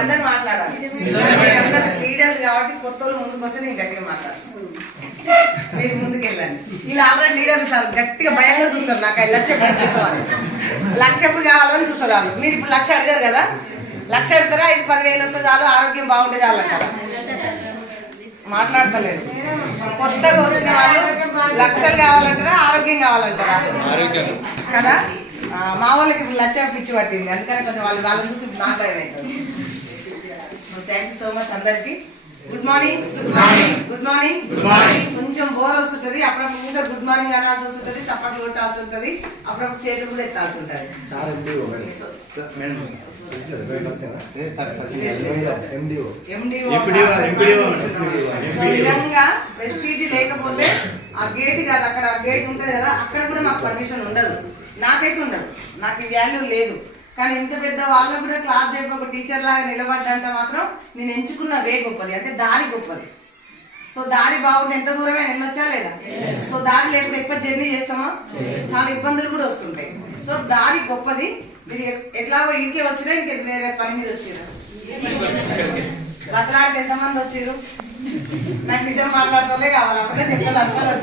అందరు మాట్లాడాలి. అందరు లీడర్లు కాబట్టి కొత్త వాళ్ళు ముందుకు వస్తే నేను గట్టిగా మాట్లాడాలి. మీరు ముందుకు వెళ్ళండి. వీళ్ళు ఆల్రెడీ లీడర్లు సార్ గట్టిగా భయంగా చూస్తారు. నాకు 1,00,000 ఎప్పుడు లక్ష ఎప్పుడు కావాలని చూస్తారు వాళ్ళు. మీరు ఇప్పుడు 1,00,000 అడిగారు కదా, 1,00,000 అడుగుతారా? 5-10,000 వస్తే చాలు, ఆరోగ్యం బాగుంటే చాలు అంటారా? మాట్లాడతలేదు. కొత్తగా వచ్చిన వాళ్ళు 1,00,000 కావాలంటారా, ఆరోగ్యం కావాలంటారా? కదా. మా వాళ్ళకి ఇప్పుడు 1,00,000 పిచ్చి పట్టింది. అందుకని కొంచెం వాళ్ళని చూసి నాకు భయం అవుతుంది. థ్యాంక్ యూ సో మచ్ అందరికి. Good morning. Good morning. కొంచెం బోర్ వస్తుంటది, అప్పుడప్పుడు ఇంకా గుడ్ మార్నింగ్ అనాల్సి వస్తుంటది, సపోర్ట్ కొట్టాల్సి ఉంటుంది, అప్పుడప్పుడు చేతులు కూడా ఎత్తాల్సి ఉంటుంది. నిజంగా ప్రెస్టీజ్ లేకపోతే ఆ గేట్ కాదు, అక్కడ గేట్ ఉంటది కదా, అక్కడ కూడా మాకు పర్మిషన్ ఉండదు. నాకైతే ఉండదు, నాకు ఈ వాల్యూ లేదు. కానీ ఇంత పెద్ద వాళ్ళకు కూడా క్లాస్ చెప్పి ఒక టీచర్ లాగా నిలబడ్డంటే మాత్రం నేను ఎంచుకున్న వే గొప్పది, అంటే దారి గొప్పది. సో దారి బాగుంటే ఎంత దూరమే వెళ్ళొచ్చా లేదా? సో దారి లేకుండా ఎక్కువ జర్నీ చేస్తామా, చాలా ఇబ్బందులు కూడా వస్తుంటాయి. సో దారి గొప్పది. మీరు ఎట్లాగో ఇంటికి వచ్చినా ఇంక వేరే పని మీద వచ్చారు. బతలాడితే ఎంతమంది వచ్చారు? నాకు నిజం మాట్లాడటోళ్ళే కావాలి, అప్పుడే చెప్పాలి. అసలు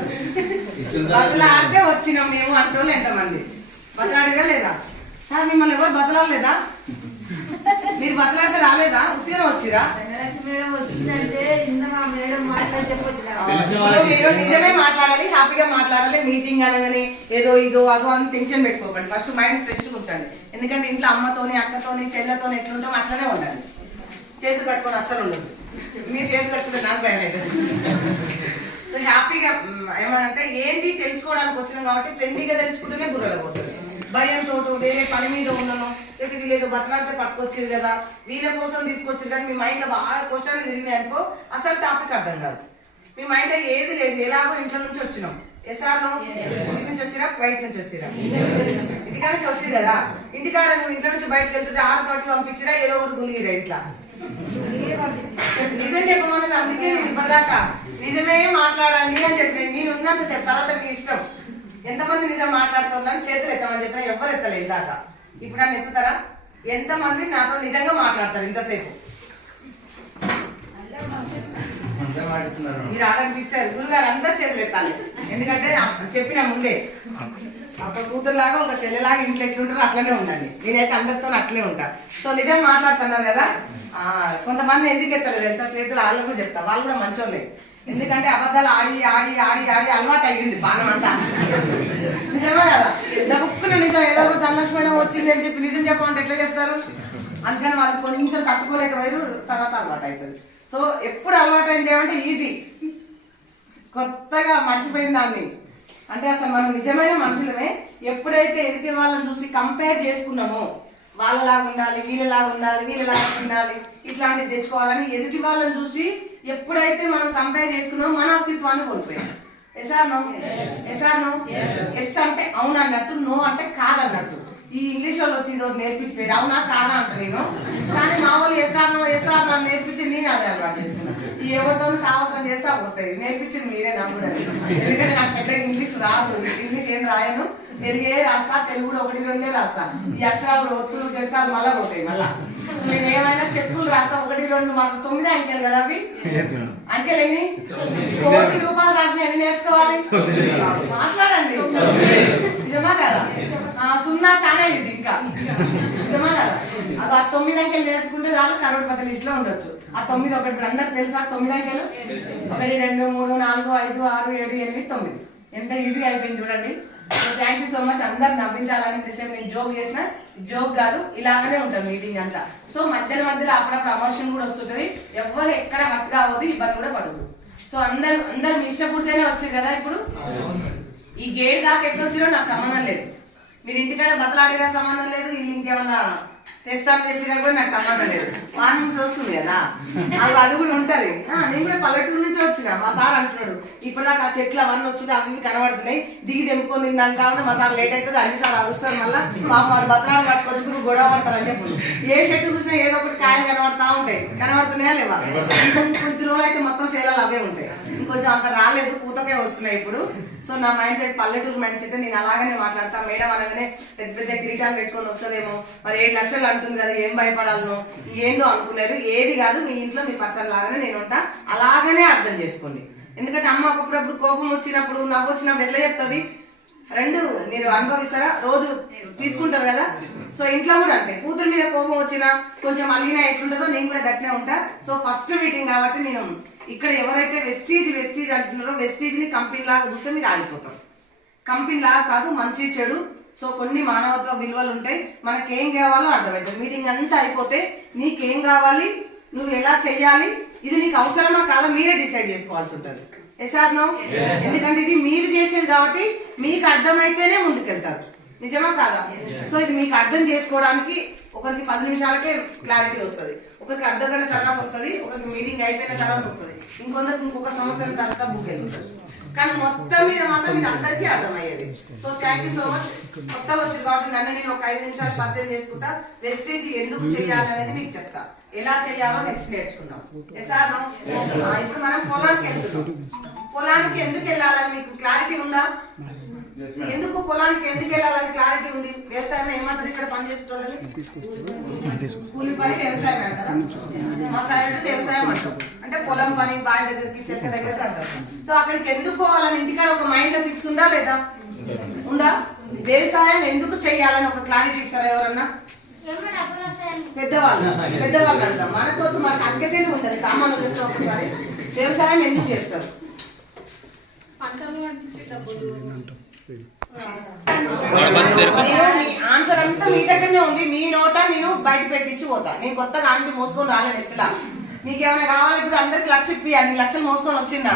బతలాడితే వచ్చినాం మేము అంటోళ్ళు ఎంతమంది? బతలాడిగా లేదా? సార్ మిమ్మల్ని ఎవరు బతలాడలేదా? మీరు బతలాడితే రాలేదా? ఉత్తిగా వచ్చిరా? మీరు నిజమే మాట్లాడాలి, హ్యాపీగా మాట్లాడాలి. మీటింగ్ అనగానే ఏదో ఇదో అదో అని టెన్షన్ పెట్టుకోకండి. ఫస్ట్ మైండ్ ఫ్రెష్ ఉంచండి. ఎందుకంటే ఇంట్లో అమ్మతోని, అక్కతోని, చెల్లెతోని ఎట్లుంటాం అట్లనే ఉండాలి. చేతులు కట్టుకొని అస్సలు ఉండదు. మీరు చేతులు కట్టుకుంటే నాకు భయం అవుతుంది. సో హ్యాపీగా ఏమనంటే ఏంటి తెలుసుకోవడానికి వచ్చినాం కాబట్టి ఫ్రెండ్లీగా తెలుసుకుంటేనే బుర్రలో పోతుంది. భయంతో వేరే పని మీద ఉన్నాను, లేదా వీళ్ళేదో బతలాడితే పట్టుకొచ్చారు కదా, వీళ్ళ కోసం తీసుకొచ్చారు కానీ మీ మైండ్లో బాగా క్వశ్చన్లు తిరిగినాయి అనుకో, అసలు టాపిక్ అర్థం కాదు. మీ మైండ్లో ఏది లేదు, ఎలాగో ఇంట్లో నుంచి వచ్చినాం. ఎస్ఆర్నో ఇంటి నుంచి వచ్చిరా, బయట నుంచి వచ్చిరా? ఇంటికాడ నుంచి వచ్చారు కదా. ఇంటికాడ నువ్వు ఇంట్లో నుంచి బయటకు వెళ్తుంటే 6 పంపించిరా, ఏదో ఒకటి గులిగిరా ఇంట్లో. నిజం చెప్పమన్నది. అందుకే నేను ఇప్పటిదాకా నిజమే మాట్లాడాలి అని చెప్పిన. నేను ఉన్నంతసేపు, తర్వాత మీ ఇష్టం. ఎంతమంది నిజం మాట్లాడుతున్నాను చేతులు ఎత్తమని చెప్పినా ఎవ్వరు ఎత్తలేదు ఇందాక. ఇప్పుడు నన్ను ఎత్తుతారా? ఎంతమంది నాతో నిజంగా మాట్లాడతారు ఇంతసేపు? మీరు ఆర్డర్ ఇచ్చారు గురుగారు, అందరు చేతులు ఎత్తాలి. ఎందుకంటే చెప్పిన ముందే ఒక కూతురులాగా ఒక చెల్లెలాగా ఇంట్లో ఎట్లుంటారో అట్లనే ఉండండి. నేనైతే అందరితో అట్లే ఉంటా. సో నిజం మాట్లాడుతున్నారు కదా. కొంతమంది ఎందుకు ఎత్తారు తెలుసా చేతులు? వాళ్ళకు కూడా చెప్తా, వాళ్ళు కూడా మంచోళ్ళే. ఎందుకంటే అబద్ధాలు ఆడి ఆడి ఆడి ఆడి అలవాటు అయ్యింది బాణం అంతా. నిజమే కదా. దక్కున నిజం ఏదో ఒక ధనలక్ష్మి వచ్చింది అని చెప్పి నిజం చెప్పమంటే ఎట్లా చెప్తారు? అందుకని వాళ్ళు కొంచెం తట్టుకోలేకపోయారు, తర్వాత అలవాటు అవుతుంది. సో ఎప్పుడు అలవాటు అయింది ఏమంటే ఈజీ, కొత్తగా మర్చిపోయిన దాన్ని. అంటే అసలు మనం నిజమైన మనుషులమే. ఎప్పుడైతే ఎదుటి వాళ్ళని చూసి కంపేర్ చేసుకున్నామో, వాళ్ళలాగా ఉండాలి, వీళ్ళలాగా ఉండాలి, వీళ్ళలాగా ఉండాలి, ఇట్లాంటివి తెచ్చుకోవాలని ఎదుటి వాళ్ళని చూసి ఎప్పుడైతే మనం కంపేర్ చేసుకున్నామో మన అస్తిత్వాన్ని కోల్పోయాం. ఎస్ఆర్నో? ఎస్ఆర్నో? ఎస్ అంటే అవును అన్నట్టు, నో అంటే కాదన్నట్టు. ఈ ఇంగ్లీష్ వాళ్ళు వచ్చి ఇదో నేర్పించిపోయారు, అవునా కాదా అంట నేను. కానీ మా వాళ్ళు ఎస్ఆర్నో ఎస్ఆర్నో నేర్పించి నేను అదే అలవాటు చేసుకున్నాను. ఈ ఎవరితో సాహసం చేస్తే వస్తాయి. నేర్పించింది మీరే నాకు కూడా. ఎందుకంటే నాకు పెద్దగా ఇంగ్లీష్ రాదు, ఇంగ్లీష్ ఏం రాయను, తెలుగే రాస్తా, తెలుగు కూడా 1-2 రాస్తా. ఈ అక్షరాలు ఒత్తులు చెట్టాలు మళ్ళా పోతాయి. మళ్ళా నేను ఏమైనా చెక్కులు రాస్తా, 1-2 మాకు 9 అంకెలు కదా అవి. అంకెలేని 1 కోటి రూపాయలు రాసిన ఎన్ని నేర్చుకోవాలి? మాట్లాడండి. నిజమా కదా? 0 చాలా ఈజీ. ఇంకా నిజమా కదా? అది ఆ 9 అంకెలు నేర్చుకుంటే చాలు, కరోడ్పతి లిస్ట్ లో ఉండొచ్చు. ఆ 9 ఒకటి ఇప్పుడు అందరికి తెలుసా? 9 అంకెలు 1 2 3 4 5 6 7 8 9 ఎంత ఈజీగా అయిపోయింది చూడండి. Thank you so much. అందరు నవ్వించాలని విషయం నేను జోక్ చేసిన, జోక్ కాదు, ఇలాగనే ఉంటుంది మీటింగ్ అంతా. సో మధ్యలో అప్పుడప్పుడు అమర్షన్ కూడా వస్తుంటది. ఎవరు ఎక్కడ హట్ కావద్దు, ఇబ్బంది కూడా పడదు. సో అందరు మీ ఇష్టపూర్తిగానే వచ్చారు కదా. ఇప్పుడు ఈ గేట్ దాకా ఎట్లా వచ్చిరో నాకు సంబంధం లేదు. మీరు ఇంటికాడ బతలాడినా సంబంధం లేదు, వీళ్ళు ఇంకేమన్నా తెస్తాను చెప్పినా కూడా నాకు సంబంధం లేదు. వార్నింగ్స్ వస్తుంది కదా, అది కూడా ఉంటది. నేను కూడా పల్లెటూరు నుంచి వచ్చిన. మా సార్ అంటున్నాడు ఇప్పటిదాకా ఆ చెట్లు అవన్నీ వస్తుంటే అవి కనబడుతున్నాయి, దిగి తెంపుకొని దాని మా సార్ లేట్ అవుతుంది, అన్ని సార్ అరుస్తారు, మళ్ళీ మా సార్ బతలాడు పట్టుకొచ్చుకుని గొడవ పడతారని చెప్పి. ఏ చెట్టు చూసినా ఏదో ఒకటి కాయలు కనబడతా ఉంటాయి. కనబడుతున్నాయా లేవా? కొద్ది రోజులు అయితే మొత్తం శైలాలు అవే ఉంటాయి. ఇంకొంచెం అంత రాలేదు, పూతకే వస్తున్నాయి ఇప్పుడు. సో నా మైండ్ సెట్ పల్లెటూరు మైండ్ సెట్, నేను అలాగనే మాట్లాడతా. మేడం అనగానే పెద్ద పెద్ద కిరీటాలు పెట్టుకొని వస్తుందేమో, మరి 7 లక్షలు అంటుంది కదా, ఏం భయపడాలను, ఏందో అనుకున్నారు. ఏది కాదు, మీ ఇంట్లో మీ పర్సన్ లాగానే నేను ఉంటా, అలాగనే అర్థం చేసుకోండి. ఎందుకంటే అమ్మ అప్పుడప్పుడు కోపం వచ్చినప్పుడు, నవ్వు వచ్చినప్పుడు ఎట్లా చెప్తుంది, రెండు మీరు అనుభవిస్తారా, రోజు తీసుకుంటారు కదా. సో ఇంట్లో కూడా అంతే, కూతురు మీద కోపం వచ్చినా కొంచెం అలిగినా ఎట్లుంటుందో నేను కూడా గట్టినే ఉంటా. సో ఫస్ట్ మీటింగ్ కాబట్టి నేను ఇక్కడ ఎవరైతే వెస్టీజ్ అంటున్నారో, వెస్టీజ్ ని కంపెనీ లాగా చూస్తే మీరు ఆగిపోతారు. కంపెనీ లాగా కాదు, మంచి చెడు. సో కొన్ని మానవత్వ విలువలు ఉంటాయి, మనకేం కావాలో అర్థమవుతుంది. మీటింగ్ అంతా అయిపోతే నీకేం కావాలి, నువ్వు ఎలా చెయ్యాలి, ఇది నీకు అవసరమా కాదా మీరే డిసైడ్ చేసుకోవాల్సి ఉంటుంది. ఎస్ఆర్నో, ఎందుకంటే ఇది మీరు చేసేది కాబట్టి మీకు అర్థమైతేనే ముందుకెళ్తారు. నిజమా కాదా? సో ఇది మీకు అర్థం చేసుకోవడానికి ఒకరికి 10 నిమిషాలకే క్లారిటీ వస్తుంది, ఒకరికి అర్ధ గంట తర్వాత వస్తుంది, ఒకరికి మీటింగ్ అయిపోయిన తర్వాత వస్తుంది, ఇంకొందరికి ఇంకొక సంవత్సరం తర్వాత బుక్ వెళ్తుంది. కానీ మొత్తం మీద మాత్రం ఇది అందరికీ అర్థమయ్యేది. So thank you so much. కొత్త వచ్చింది కాబట్టి నన్ను నేను ఒక 5 నిమిషాలు పరిచయం చేసుకుంటా. వెస్టేజ్ ఎందుకు చేయాలి అనేది మీకు చెప్తా, ఎలా చేయాలో నెక్స్ట్ నేర్చుకుందాం. ఎస్ఆర్ ఇప్పుడు మనం పొలానికి వెళ్తున్నాం. పొలానికి ఎందుకు వెళ్ళాలని మీకు క్లారిటీ ఉందా? ఎందుకు పొలానికి ఎందుకు వెళ్ళాలని క్లారిటీ ఉంది? వ్యవసాయం ఏమంటారు ఇక్కడ పని చేసేటోళ్ళని? కూలి పని వ్యవసాయం అంటారా? మా సైడ్ వ్యవసాయం అంటారు, అంటే పొలం పని, బావి దగ్గరికి, చెక్క దగ్గరికి అంటారు. సో అక్కడికి ఎందుకు పోవాలని ఇంటికాడ ఒక మైండ్ లో ఫిక్స్ ఉందా లేదా? ఉందా? వ్యవసాయం ఎందుకు చెయ్యాలని ఒక క్లారిటీ ఇస్తారా ఎవరన్నా? పెద్దవాళ్ళు అంటారు. మనకొద్దు, మనకు అంకెతేనే ఉంటుంది. కామన్ ఒకసారి వ్యవసాయం ఎందుకు చేస్తారు? ఆన్సర్ అంతా మీ దగ్గరనే ఉంది, మీ నోట నేను బయట పెట్టించి పోతా. నేను కొత్తగా ఆంటీ మోసుకొని రాలేను ఎత్తులా. మీకు ఏమైనా కావాలి, ఇప్పుడు అందరికి 1,00,000 ఇప్పి 2 లక్షలు మోసుకొని వచ్చిందా?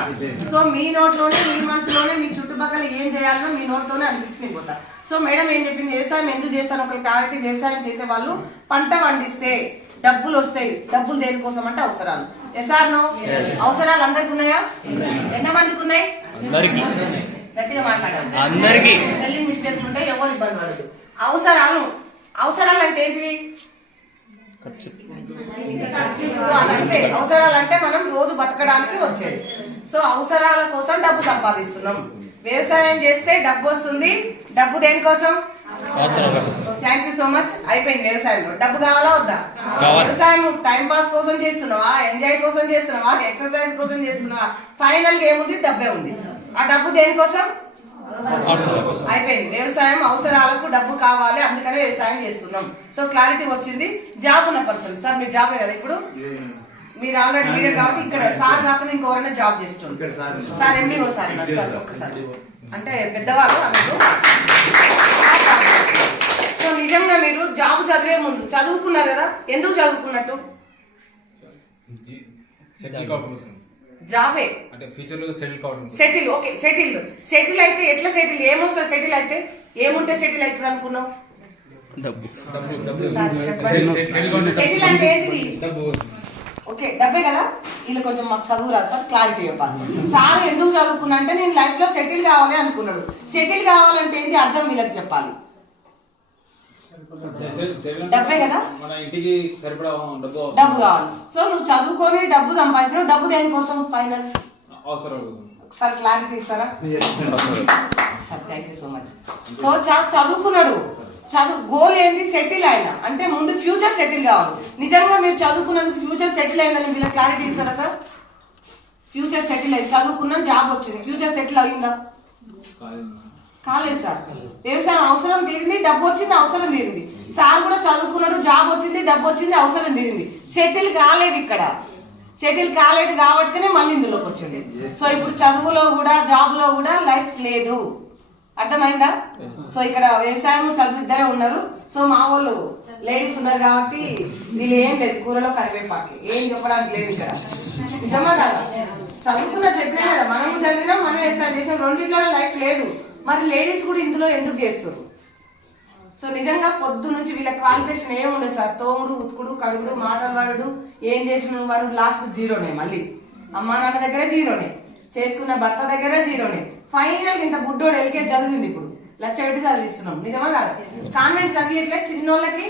సో మీ నోట్లోనే, మీ మనసులోనే, మీ చుట్టుపక్కల ఏం చేయాలో మీ నోట్తోనే అనిపించి పోతా. సో మేడం ఏం చెప్పింది, వ్యవసాయం ఎందుకు చేస్తాను ఒక క్లారిటీ. వ్యవసాయం చేసే వాళ్ళు పంట పండిస్తే డబ్బులు వస్తాయి. డబ్బులు దేనికోసం అంటే అవసరాలు. ఎస్ఆర్నో, అవసరాలు అందరికి ఉన్నాయా? ఎంతమందికి ఉన్నాయి? గట్టిగా మాట్లాడాలి. అందరికి స్పెల్లింగ్ మిస్టేక్లు ఉంటాయి, ఎవరు ఇబ్బంది పడదు. అవసరాలు అంటే ఏంటివి? సో అదంతే. అవసరాలు అంటే మనం రోజు బతకడానికి వచ్చేది. సో అవసరాల కోసం డబ్బు సంపాదిస్తున్నాం. వ్యవసాయం చేస్తే డబ్బు వస్తుంది. డబ్బు దేనికోసం? Thank you so much. అయిపోయింది. వ్యవసాయంలో డబ్బు కావాలా వద్దా? వ్యవసాయం టైం పాస్ కోసం చేస్తున్నావా, ఎంజాయ్ కోసం చేస్తున్నావా, ఎక్సర్సైజ్ కోసం చేస్తున్నావా? ఫైనల్ గా ఏముంది? డబ్బే ఉంది. ఆ డబ్బు దేనికోసం? అయిపోయింది. వ్యవసాయం అవసరాలకు డబ్బు కావాలి, అందుకనే వ్యవసాయం చేస్తున్నాం. సో క్లారిటీ వచ్చింది. జాబ్ ఉన్న పర్సన్, సార్ మీరు జాబే కదా ఇప్పుడు, మీరు ఆల్రెడీ లీడర్ కాబట్టి ఇక్కడ సార్ కాకుండా ఇంకెవరైనా జాబ్ చేస్తుంటారు. సార్ ఎండిఓ సార్ సార్ ఒక్కసారి అంటే పెద్దవాళ్ళు అన్నట్టు. సో నిజంగా మీరు జాబ్ చదివే ముందు చదువుకున్నారు కదా, ఎందుకు చదువుకున్నట్టు? జాబే అంటే ఫ్యూచర్ లో సెటిల్. ఓకే, సెటిల్ అయితే ఎట్లా సెటిల్? ఏమొస్తుంది సెటిల్ అయితే? ఏముంటే సెటిల్ అవుతుంది అనుకున్నావు? సెటిల్ అంటే ఏంటిది? ఓకే, డబ్బే కదా. వీళ్ళు కొంచెం మాకు చదువు రా సార్, క్లారిటీ చెప్పాలి. సార్ ఎందుకు చదువుకున్నా అంటే నేను లైఫ్ లో సెటిల్ కావాలి అనుకున్నాడు. సెటిల్ కావాలంటే ఏంటి అర్థం వీళ్ళకి చెప్పాలి. డబ్బే కదా, డబ్బు కావాలి. సో నువ్వు చదువుకొని డబ్బు సంపాదించడం, డబ్బు దేనికోసం? ఫైనల్ సార్ క్లారిటీ ఇస్తారా sir? Thank you so much. So చదువుకున్నాడు, గోల్ ఏంది? సెటిల్ అయినా అంటే ముందు ఫ్యూచర్ సెటిల్ కావాలి. నిజంగా మీరు చదువుకున్నందుకు ఫ్యూచర్ సెటిల్ అయిందని వీళ్ళకి క్లారిటీ ఇస్తారా సార్? ఫ్యూచర్ సెటిల్ అయింది, చదువుకున్నాం, జాబ్ వచ్చింది, ఫ్యూచర్ సెటిల్ అయిందా? కాలేదు సార్. వ్యవసాయం అవసరం తీరింది, డబ్బు వచ్చింది, అవసరం తీరింది. సార్ కూడా చదువుకున్నాడు, జాబ్ వచ్చింది, డబ్బు వచ్చింది, అవసరం తీరింది. సెటిల్ కాలేదు. ఇక్కడ సెటిల్ కాలేదు కాబట్టినే మళ్ళీ ఇందులోకి వచ్చింది. సో ఇప్పుడు చదువులో కూడా, జాబ్ లో కూడా లైఫ్ లేదు. అర్థమైందా? సో ఇక్కడ వ్యవసాయం, చదువు ఇద్దరే ఉన్నారు. సో మా వాళ్ళు లేడీస్ ఉన్నారు కాబట్టి వీళ్ళు ఏం లేదు, కూరలో కరివేపాకి ఏం చెప్పడానికి లేదు ఇక్కడ. నిజమా కదా? చదువుకున్న చెప్పినా కదా, మనం చదివినాం, మనం వ్యవసాయం చేసినాం, రెండింటిలో లైఫ్ లేదు. మరి లేడీస్ కూడా ఇందులో ఎందుకు చేస్తారు? సో నిజంగా పొద్దు నుంచి వీళ్ళ క్వాలిఫికేషన్ ఏముండదు సార్. తోముడు, ఉతుకుడు, కడుగుడు, మాటలు ఏం చేసిన వారు లాస్ట్ జీరోనే. మళ్ళీ అమ్మా నాన్న దగ్గర జీరోనే, చేసుకున్న భర్త దగ్గర జీరోనే. ఫైనల్ ఇంత బుడ్డోడు ఎల్కేజీ చదివింది, ఇప్పుడు 1,00,000 పెట్టి చదివిస్తున్నాం. నిజమా కాదు? కాన్వెంట్ చదివేట్లే చిన్నోళ్ళకి,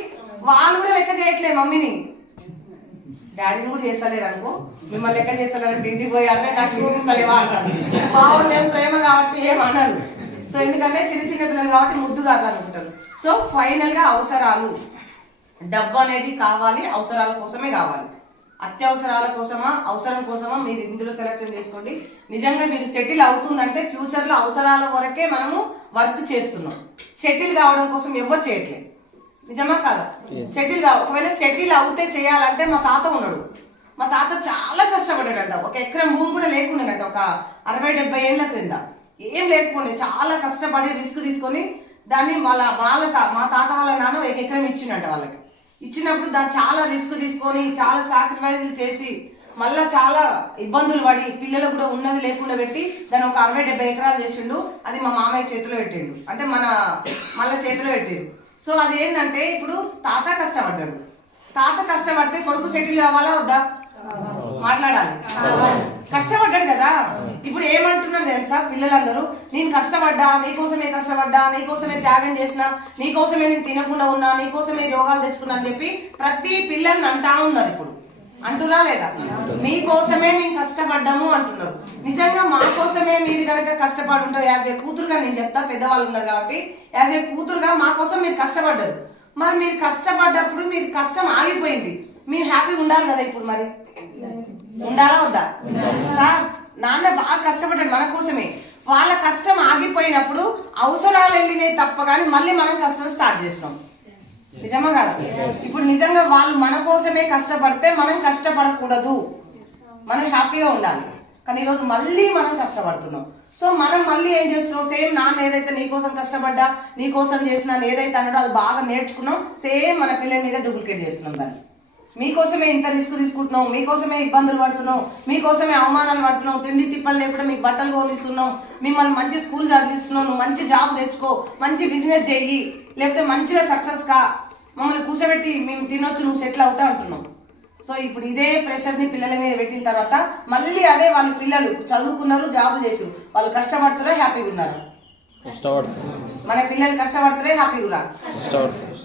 వాళ్ళు కూడా లెక్క చేయట్లే మమ్మీని. డాడీని కూడా చేస్తలేరు అనుకో, మిమ్మల్ని లెక్క చేస్తలేరు, ఇంటికి పోయారనే నాకు చూపిస్తలేవా అంటారు. మా వాళ్ళు ఏం ప్రేమ కాబట్టి ఏం అనరు. సో ఎందుకంటే చిన్న చిన్న పిల్లలు కాబట్టి ముద్దు కాదు అనుకుంటారు. సో ఫైనల్గా అవసరాలు, డబ్బు అనేది కావాలి, అవసరాల కోసమే కావాలి. అత్యవసరాల కోసమా అవసరం కోసమా మీరు ఇందులో సెలెక్షన్ చేసుకోండి. నిజంగా మీరు సెటిల్ అవుతుందంటే ఫ్యూచర్లో అవసరాల వరకే మనము వర్క్ చేస్తున్నాం. సెటిల్ కావడం కోసం ఎవరు చేయట్లేదు. నిజమా కాదా? సెటిల్ ఒకవేళ సెటిల్ అవుతే చేయాలంటే మా తాత ఉన్నాడు. మా తాత చాలా కష్టపడ్డాడంట. 1 ఎకరం భూమి కూడా లేకుండానంట. ఒక 60-70 ఏళ్ల క్రింద ఏం లేకుండా చాలా కష్టపడి రిస్క్ తీసుకొని దాన్ని మా తాత వాళ్ళ నాన్న 1 ఎకరం ఇచ్చిండంట. వాళ్ళకి ఇచ్చినప్పుడు దాన్ని చాలా రిస్క్ తీసుకొని చాలా సాక్రిఫైజులు చేసి మళ్ళీ చాలా ఇబ్బందులు పడి పిల్లలకు కూడా ఉన్నది లేకుండా పెట్టి దాన్ని ఒక 60-70 ఎకరాలు చేసిండు. అది మా మామయ్య చేతిలో పెట్టిండు, అంటే మళ్ళీ చేతిలో పెట్టిండు. సో అది ఏంటంటే ఇప్పుడు తాత కష్టపడ్డాడు. తాత కష్టపడితే కొడుకు సెటిల్ కావాలా వద్దా? మాట్లాడాలి. కష్టపడ్డాడు కదా. ఇప్పుడు ఏమంటున్నారు తెలుసా పిల్లలందరూ, నేను కష్టపడ్డా, నీకోసమే త్యాగం చేసిన, నీకోసమే నేను తినకుండా ఉన్నా, నీకోసమే రోగాలు తెచ్చుకున్నా అని చెప్పి ప్రతి పిల్లల్ని అంటా ఉన్నారు. ఇప్పుడు అంటున్నా లేదా? మీకోసమే మేము కష్టపడ్డాము అంటున్నారు. నిజంగా మా కోసమే మీరు కనుక కష్టపడి ఉంటారు. యాజ్ ఏ కూతురుగా నేను చెప్తా, పెద్దవాళ్ళు ఉన్నారు కాబట్టి యాజ్ ఏ కూతురుగా మా కోసం మీరు కష్టపడ్డారు. మరి మీరు కష్టపడ్డప్పుడు మీరు కష్టం ఆగిపోయింది, మేము హ్యాపీగా ఉండాలి కదా. ఇప్పుడు మరి ఉండాలా వద్దా? సార్ నాన్న బాగా కష్టపడ్డాడు మన కోసమే. వాళ్ళ కష్టం ఆగిపోయినప్పుడు అవసరాలు వెళ్ళినాయి తప్ప కానీ మళ్ళీ మనం కష్టం స్టార్ట్ చేసినాం. నిజమా కాదు? ఇప్పుడు నిజంగా వాళ్ళు మన కోసమే కష్టపడితే మనం కష్టపడకూడదు, మనం హ్యాపీగా ఉండాలి. కానీ ఈరోజు మళ్ళీ మనం కష్టపడుతున్నాం. సో మనం మళ్ళీ ఏం చేస్తున్నాం, సేమ్ నాన్న ఏదైతే నీకోసం కష్టపడ్డా, నీకోసం చేసినా ఏదైతే అన్నాడో అది బాగా నేర్చుకున్నాం, సేమ్ మన పిల్లల మీద డూప్లికేట్ చేస్తున్నాం దాన్ని. మీకోసమే ఇంత రిస్క్ తీసుకుంటున్నాం, మీకోసమే ఇబ్బందులు పడుతున్నాం, మీకోసమే అవమానాలు పడుతున్నాం, తిండి తిప్పలు లేకుండా మీకు బట్టలు కొనిస్తున్నాం, మిమ్మల్ని మంచి స్కూల్ చదివిస్తున్నాం, నువ్వు మంచి జాబ్ తెచ్చుకో, మంచి బిజినెస్ చెయ్యి, లేకపోతే మంచిగా సక్సెస్ కా, మమ్మల్ని కూర్చోబెట్టి మేము తినొచ్చు, నువ్వు సెటిల్ అవుతా అంటున్నాం. సో ఇప్పుడు ఇదే ప్రెషర్ని పిల్లల మీద పెట్టిన తర్వాత మళ్ళీ అదే వాళ్ళ పిల్లలు చదువుకున్నారు, జాబులు చేసారు, వాళ్ళు కష్టపడుతారో హ్యాపీగా ఉన్నారు? మన పిల్లలు కష్టపడుతారే హ్యాపీగా ఉన్నారు,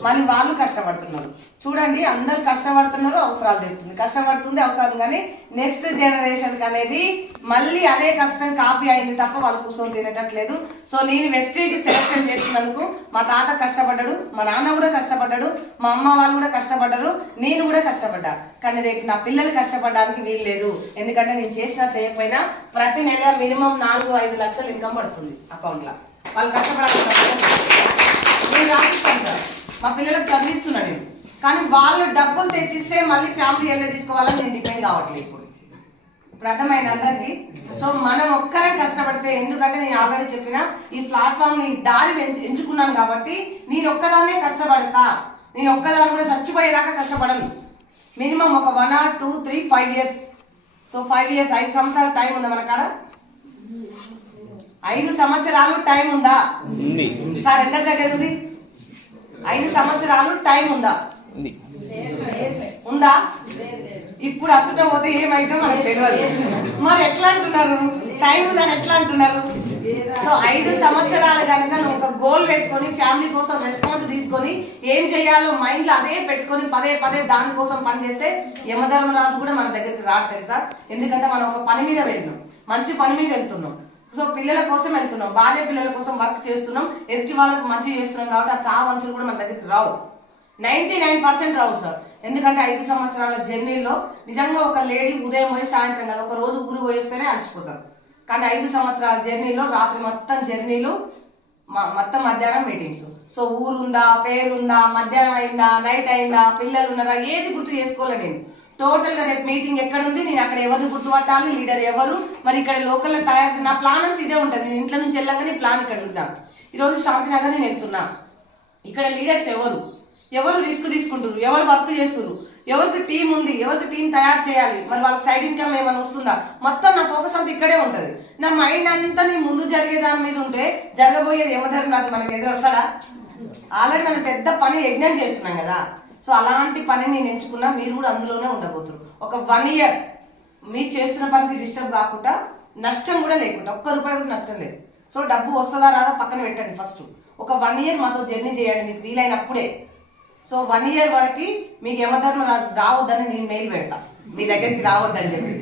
మళ్ళీ వాళ్ళు కష్టపడుతున్నారు. చూడండి, అందరు కష్టపడుతున్నారు, అవసరాలు తెస్తుంది, కష్టపడుతుంది అవసరం. కానీ నెక్స్ట్ జనరేషన్ అనేది మళ్ళీ అదే కష్టం కాపీ అయింది తప్ప వాళ్ళు కూర్చొని తినేటట్లేదు. సో నేను వెస్టేజ్ సెలెక్షన్ చేసినందుకు మా తాత కష్టపడ్డాడు, మా నాన్న కూడా కష్టపడ్డాడు, మా అమ్మ వాళ్ళు కూడా కష్టపడ్డారు, నేను కూడా కష్టపడ్డా. కానీ రేపు నా పిల్లలు కష్టపడడానికి వీలు లేదు. ఎందుకంటే నేను చేసినా చేయకపోయినా ప్రతి నెల మినిమం 4-5 లక్షలు ఇన్కమ్ పడుతుంది అకౌంట్లో. వాళ్ళు కష్టపడాలి, నేను రాసిస్తాను సార్, మా పిల్లలకు చదివిస్తున్నాను నేను. కానీ వాళ్ళు డబ్బులు తెచ్చిస్తే మళ్ళీ ఫ్యామిలీ ఎలా తీసుకోవాలని నేను డిపెండ్ కావట్లేదు ఇప్పుడు అర్థమైంది అందరికీ. సో మనం ఒక్కరే కష్టపడితే, ఎందుకంటే నేను ఆల్రెడీ చెప్పిన ఈ ప్లాట్ఫామ్ ని దారి ఎంచుకున్నాను కాబట్టి నేను ఒక్కదాన్నే కష్టపడతా. నేను ఒక్కదాన్ని కూడా చచ్చిపోయేదాకా కష్టపడను. మినిమం ఒక 1 or 2, 3, 5 years. సో 5 years, 5 సంవత్సరాల టైం ఉందా మన కాడ? 5 సంవత్సరాలు టైం ఉందా సార్? ఎంత దగ్గర ఉంది? 5 సంవత్సరాలు టైం ఉందా? ఉందా? ఇప్పుడు అసట పోతే ఏమైతే మనకు తెలియదు. మరి ఎట్లా అంటున్నారు టైం ఉందని ఎట్లా అంటున్నారు? సో 5 సంవత్సరాలు కనుక నువ్వు ఒక గోల్ పెట్టుకొని ఫ్యామిలీ కోసం రెస్పాన్స్ తీసుకొని ఏం చేయాలో మైండ్ లో అదే పెట్టుకొని పదే దానికోసం పని చేస్తే యమధర్మరాజు కూడా మన దగ్గరికి రాడు తెలుసా. ఎందుకంటే మనం ఒక పని మీద వెళ్తున్నాం, మంచి పని మీద వెళ్తున్నాం. సో పిల్లల కోసం వెళ్తున్నాం, భార్య పిల్లల కోసం వర్క్ చేస్తున్నాం, ఎదుటి వాళ్ళకి మంచి చేస్తున్నాం కాబట్టి ఆ చావంచులు కూడా మన దగ్గరికి రావు. 99% రావు సార్. ఎందుకంటే 5 సంవత్సరాల జర్నీలో నిజంగా ఒక లేడీ ఉదయం పోయి సాయంత్రం కదా, ఒక రోజు ఊరు పోయేస్తేనే అలసిపోతారు. కానీ 5 సంవత్సరాల జర్నీలో రాత్రి మొత్తం జర్నీలు, మొత్తం మధ్యాహ్నం మీటింగ్స్. సో ఊరుందా, పేరుందా, మధ్యాహ్నం అయిందా, నైట్ అయిందా, పిల్లలు ఉన్నారా, ఏది గుర్తు చేసుకోలే నేను. టోటల్ గా రేపు మీటింగ్ ఎక్కడుంది, నేను అక్కడ ఎవరిని గుర్తుపట్టాలి, లీడర్ ఎవరు, మరి ఇక్కడ లోకల్లో తయారు నా ప్లాన్ అంతా ఇదే ఉంటుంది. నేను ఇంట్లో నుంచి వెళ్ళగానే ప్లాన్ ఇక్కడ ఉందా. ఈరోజు శాంతినగర్ నేను వెళ్తున్నా, ఇక్కడ లీడర్స్ ఎవరు రిస్క్ తీసుకుంటారు, ఎవరు వర్క్ చేస్తున్నారు, ఎవరికి టీం ఉంది, ఎవరికి టీం తయారు చేయాలి, మరి వాళ్ళకి సైడ్ ఇన్కమ్ ఏమైనా వస్తుందా, మొత్తం నా ఫోకస్ అంతా ఇక్కడే ఉంటుంది. నా మైండ్ అంతా నేను ముందు జరిగే దాని మీద ఉంటే జరగబోయేది యమధర్మరాజు మనకి ఎదురు వస్తాడా? ఆల్రెడీ మనం పెద్ద పని యజ్ఞం చేస్తున్నాం కదా. సో అలాంటి పని నేను ఎంచుకున్నా, మీరు కూడా అందులోనే ఉండబోతున్నారు. ఒక 1 year మీరు చేస్తున్న పనికి డిస్టర్బ్ కాకుండా, నష్టం కూడా లేకుండా, ₹1 కూడా నష్టం లేదు. సో డబ్బు వస్తుందా రాదా పక్కన పెట్టండి. ఫస్ట్ ఒక 1 year మాతో జర్నీ చేయండి, మీకు వీలైనప్పుడే. సో 1 year వరకు మీకు యమధర్మరాజు రావద్దని నేను మెయిల్ పెడతా, మీ దగ్గరికి రావద్దని చెప్పి.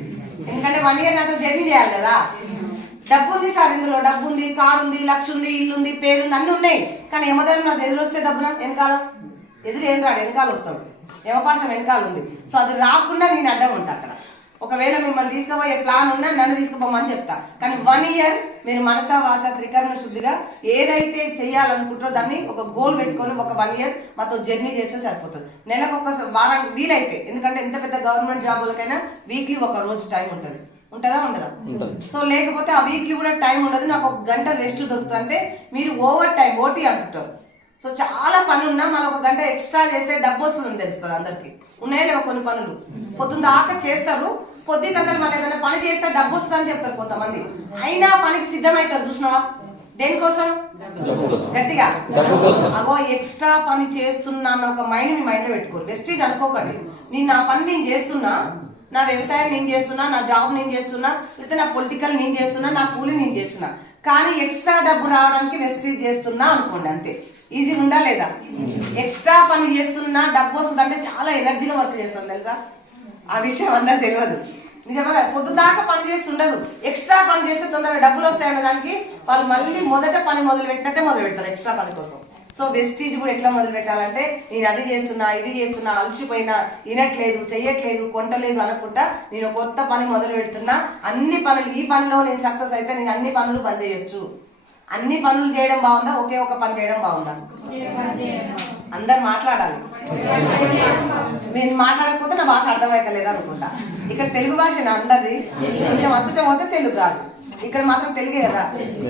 ఎందుకంటే 1 year నాతో జర్నీ చేయాలి కదా. డబ్బు ఉంది సార్, ఇందులో డబ్బు ఉంది, కారు ఉంది, లక్ష ఉంది, ఇల్లు ఉంది, పేరుంది, అన్ని ఉన్నాయి. కానీ యమధర్మరాజు ఎదురు వస్తే డబ్బున వెనకాల ఎదురు ఏం రాడు, వెనకాల వస్తాడు. యమపాశం వెనకాల ఉంది. సో అది రాకుండా నేను అడ్డం ఉంటా అక్కడ. ఒకవేళ మిమ్మల్ని తీసుకుపోయే ప్లాన్ ఉన్నా నన్ను తీసుకుపోమని చెప్తా. కానీ 1 year మీరు మనసా వాచ త్రికరణ శుద్ధిగా ఏదైతే చేయాలనుకుంటారో దాన్ని ఒక గోల్ పెట్టుకొని ఒక 1 year మాతో జర్నీ చేస్తే సరిపోతుంది. నెలకు ఒక వారానికి వీలైతే, ఎందుకంటే ఎంత పెద్ద గవర్నమెంట్ జాబులకైనా వీక్లీ ఒక రోజు టైం ఉంటుంది. ఉంటుందా ఉండదా? సో లేకపోతే ఆ వీక్లీ కూడా టైం ఉండదు. నాకు 1 గంట రెస్ట్ దొరుకుతుంది. అంటే మీరు ఓవర్ టైం ఓటీ అంటుంటారు. సో చాలా పని ఉన్నా మనం 1 గంట ఎక్స్ట్రా చేస్తే డబ్బు వస్తుందని తెలుస్తుంది అందరికి. ఉన్నాయో లేవో కొన్ని పనులు పొద్దున్న దాకా చేస్తారు, పొద్దుకంతా మళ్ళీ ఏదైనా పని చేస్తే డబ్బు వస్తుందని చెప్తారు కొంతమంది. అయినా పనికి సిద్ధమవుతారు. చూసినావా? దేనికోసం? గట్టిగా అగో ఎక్స్ట్రా పని చేస్తున్నా అన్న ఒక మైండ్ మీ మైండ్ లో పెట్టుకోరు. వెస్టేజ్ అనుకోకండి. నేను నా పని నేను చేస్తున్నా, నా వ్యవసాయం నేను చేస్తున్నా, నా జాబ్ నేను చేస్తున్నా, లేకపోతే నా పొలిటికల్ నేను చేస్తున్నా, నా కూలి నేను చేస్తున్నా, కానీ ఎక్స్ట్రా డబ్బు రావడానికి వెస్టేజ్ చేస్తున్నా అనుకోండి. అంతే. ఈజీ ఉందా లేదా? ఎక్స్ట్రా పని చేస్తున్నా డబ్బు వస్తుంది అంటే చాలా ఎనర్జీగా వర్క్ చేస్తాం తెలుసా. ఆ విషయం అందరూ తెలియదు. నిజంగా పొద్దు దాకా పని చేసి ఉండదు. ఎక్స్ట్రా పని చేస్తే తొందరగా డబ్బులు వస్తాయన్న దానికి వాళ్ళు మళ్ళీ మొదట పని మొదలు పెట్టినట్టే మొదలు పెడతారు ఎక్స్ట్రా పని కోసం. సో వెస్టీజ్ కూడా ఎట్లా మొదలు పెట్టాలంటే, నేను అది చేస్తున్నా, ఇది చేస్తున్నా, అలసిపోయినా, వినట్లేదు, చెయ్యట్లేదు, కొంటలేదు అనుకుంటా నేను కొత్త పని మొదలు పెడుతున్నా. అన్ని పనులు, ఈ పనిలో నేను సక్సెస్ అయితే నేను అన్ని పనులు పని చేయొచ్చు. అన్ని పనులు చేయడం బాగుందా, ఒకే ఒక పని చేయడం బాగుందా? అందరు మాట్లాడాలి. నేను మాట్లాడకపోతే నా భాష అర్థమవుతలేదు అనుకుంటా. ఇక్కడ తెలుగు భాష అందరిది, కొంచెం అసట పోతే తెలుగు కాదు, ఇక్కడ మాత్రం తెలుగే కదా.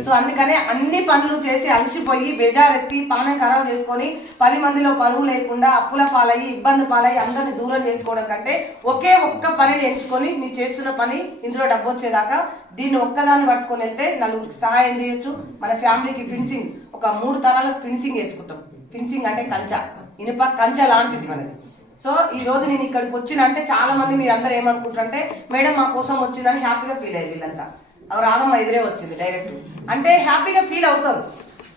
సో అందుకనే అన్ని పనులు చేసి అలసిపోయి బేజారెత్తి పానం ఖరాబ్ చేసుకొని 10 మందిలో పరువు లేకుండా అప్పుల పాలయ్యి ఇబ్బంది పాలయ్యి అందరిని దూరం చేసుకోవడం కంటే ఒకే ఒక్క పనిని ఎంచుకొని నీ చేస్తున్న పని ఇందులో డబ్బు వచ్చేదాకా దీన్ని ఒక్కదాన్ని పట్టుకొని వెళ్తే నలుగురికి సహాయం చేయొచ్చు. మన ఫ్యామిలీకి ఫినిషింగ్ ఒక 3 తరాలకు ఫినిషింగ్ వేసుకుంటాం. ఫినిషింగ్ అంటే కంచ, ఇనుప కంచ లాంటిది మనది. సో ఈ రోజు నేను ఇక్కడికి వచ్చిన అంటే చాలా మంది మీరు అందరూ ఏమనుకుంటారంటే, మేడం మా కోసం వచ్చిందని హ్యాపీగా ఫీల్ అయ్యి వీళ్ళంతా రాధమ్మ ఎదురే వచ్చింది డైరెక్ట్ అంటే హ్యాపీగా ఫీల్ అవుతారు.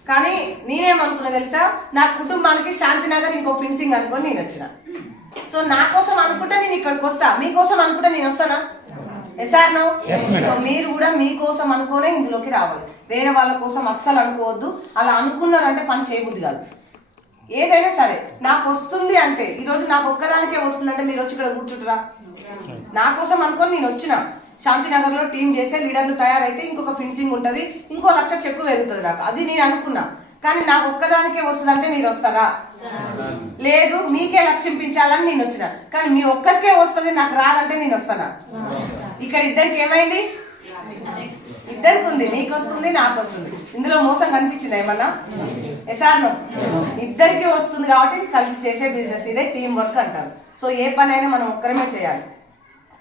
కానీ నేనేమనుకున్నా తెలుసా, నా కుటుంబానికి శాంతినగర్ ఇంకో ఫినిషింగ్ అనుకొని నేను వచ్చిన. సో నా కోసం అనుకుంటే నేను ఇక్కడికి వస్తా, మీకోసం అనుకుంటే నేను వస్తానా? SR no? సో మీరు కూడా మీకోసం అనుకోనే ఇందులోకి రావాలి. వేరే వాళ్ళ కోసం అస్సలు అనుకోవద్దు. అలా అనుకున్నారంటే పని చేయబుద్ది కాదు. ఏదైనా సరే నాకు వస్తుంది అంటే, ఈరోజు నాకు ఒక్కదానికే వస్తుందంటే మీరు వచ్చి ఇక్కడ కూర్చుంటారా? నా కోసం అనుకొని నేను వచ్చిన. శాంతినగర్లో టీం చేస్తే లీడర్లు తయారైతే ఇంకొక ఫినిషింగ్ ఉంటుంది, ఇంకో 1 లక్ష చెక్కు పెరుగుతుంది నాకు. అది నేను అనుకున్నా. కానీ నాకు ఒక్కదానికే వస్తుందంటే మీరు వస్తారా? లేదు, మీకే లక్ష్యించాలని నేను వచ్చిన. కానీ మీ ఒక్కరికే వస్తుంది, నాకు రాదంటే నేను వస్తానా? ఇక్కడ ఇద్దరికి ఏమైంది? ఇద్దరికి ఉంది. నీకు వస్తుంది, నాకు వస్తుంది. ఇందులో మోసం కనిపించింది ఏమన్నా? ఎసార్నో? ఇద్దరికి వస్తుంది కాబట్టి ఇది కలిసి చేసే బిజినెస్. ఇదే టీం వర్క్ అంటారు. సో ఏ పని అయినా మనం ఒక్కరమే చేయాలి.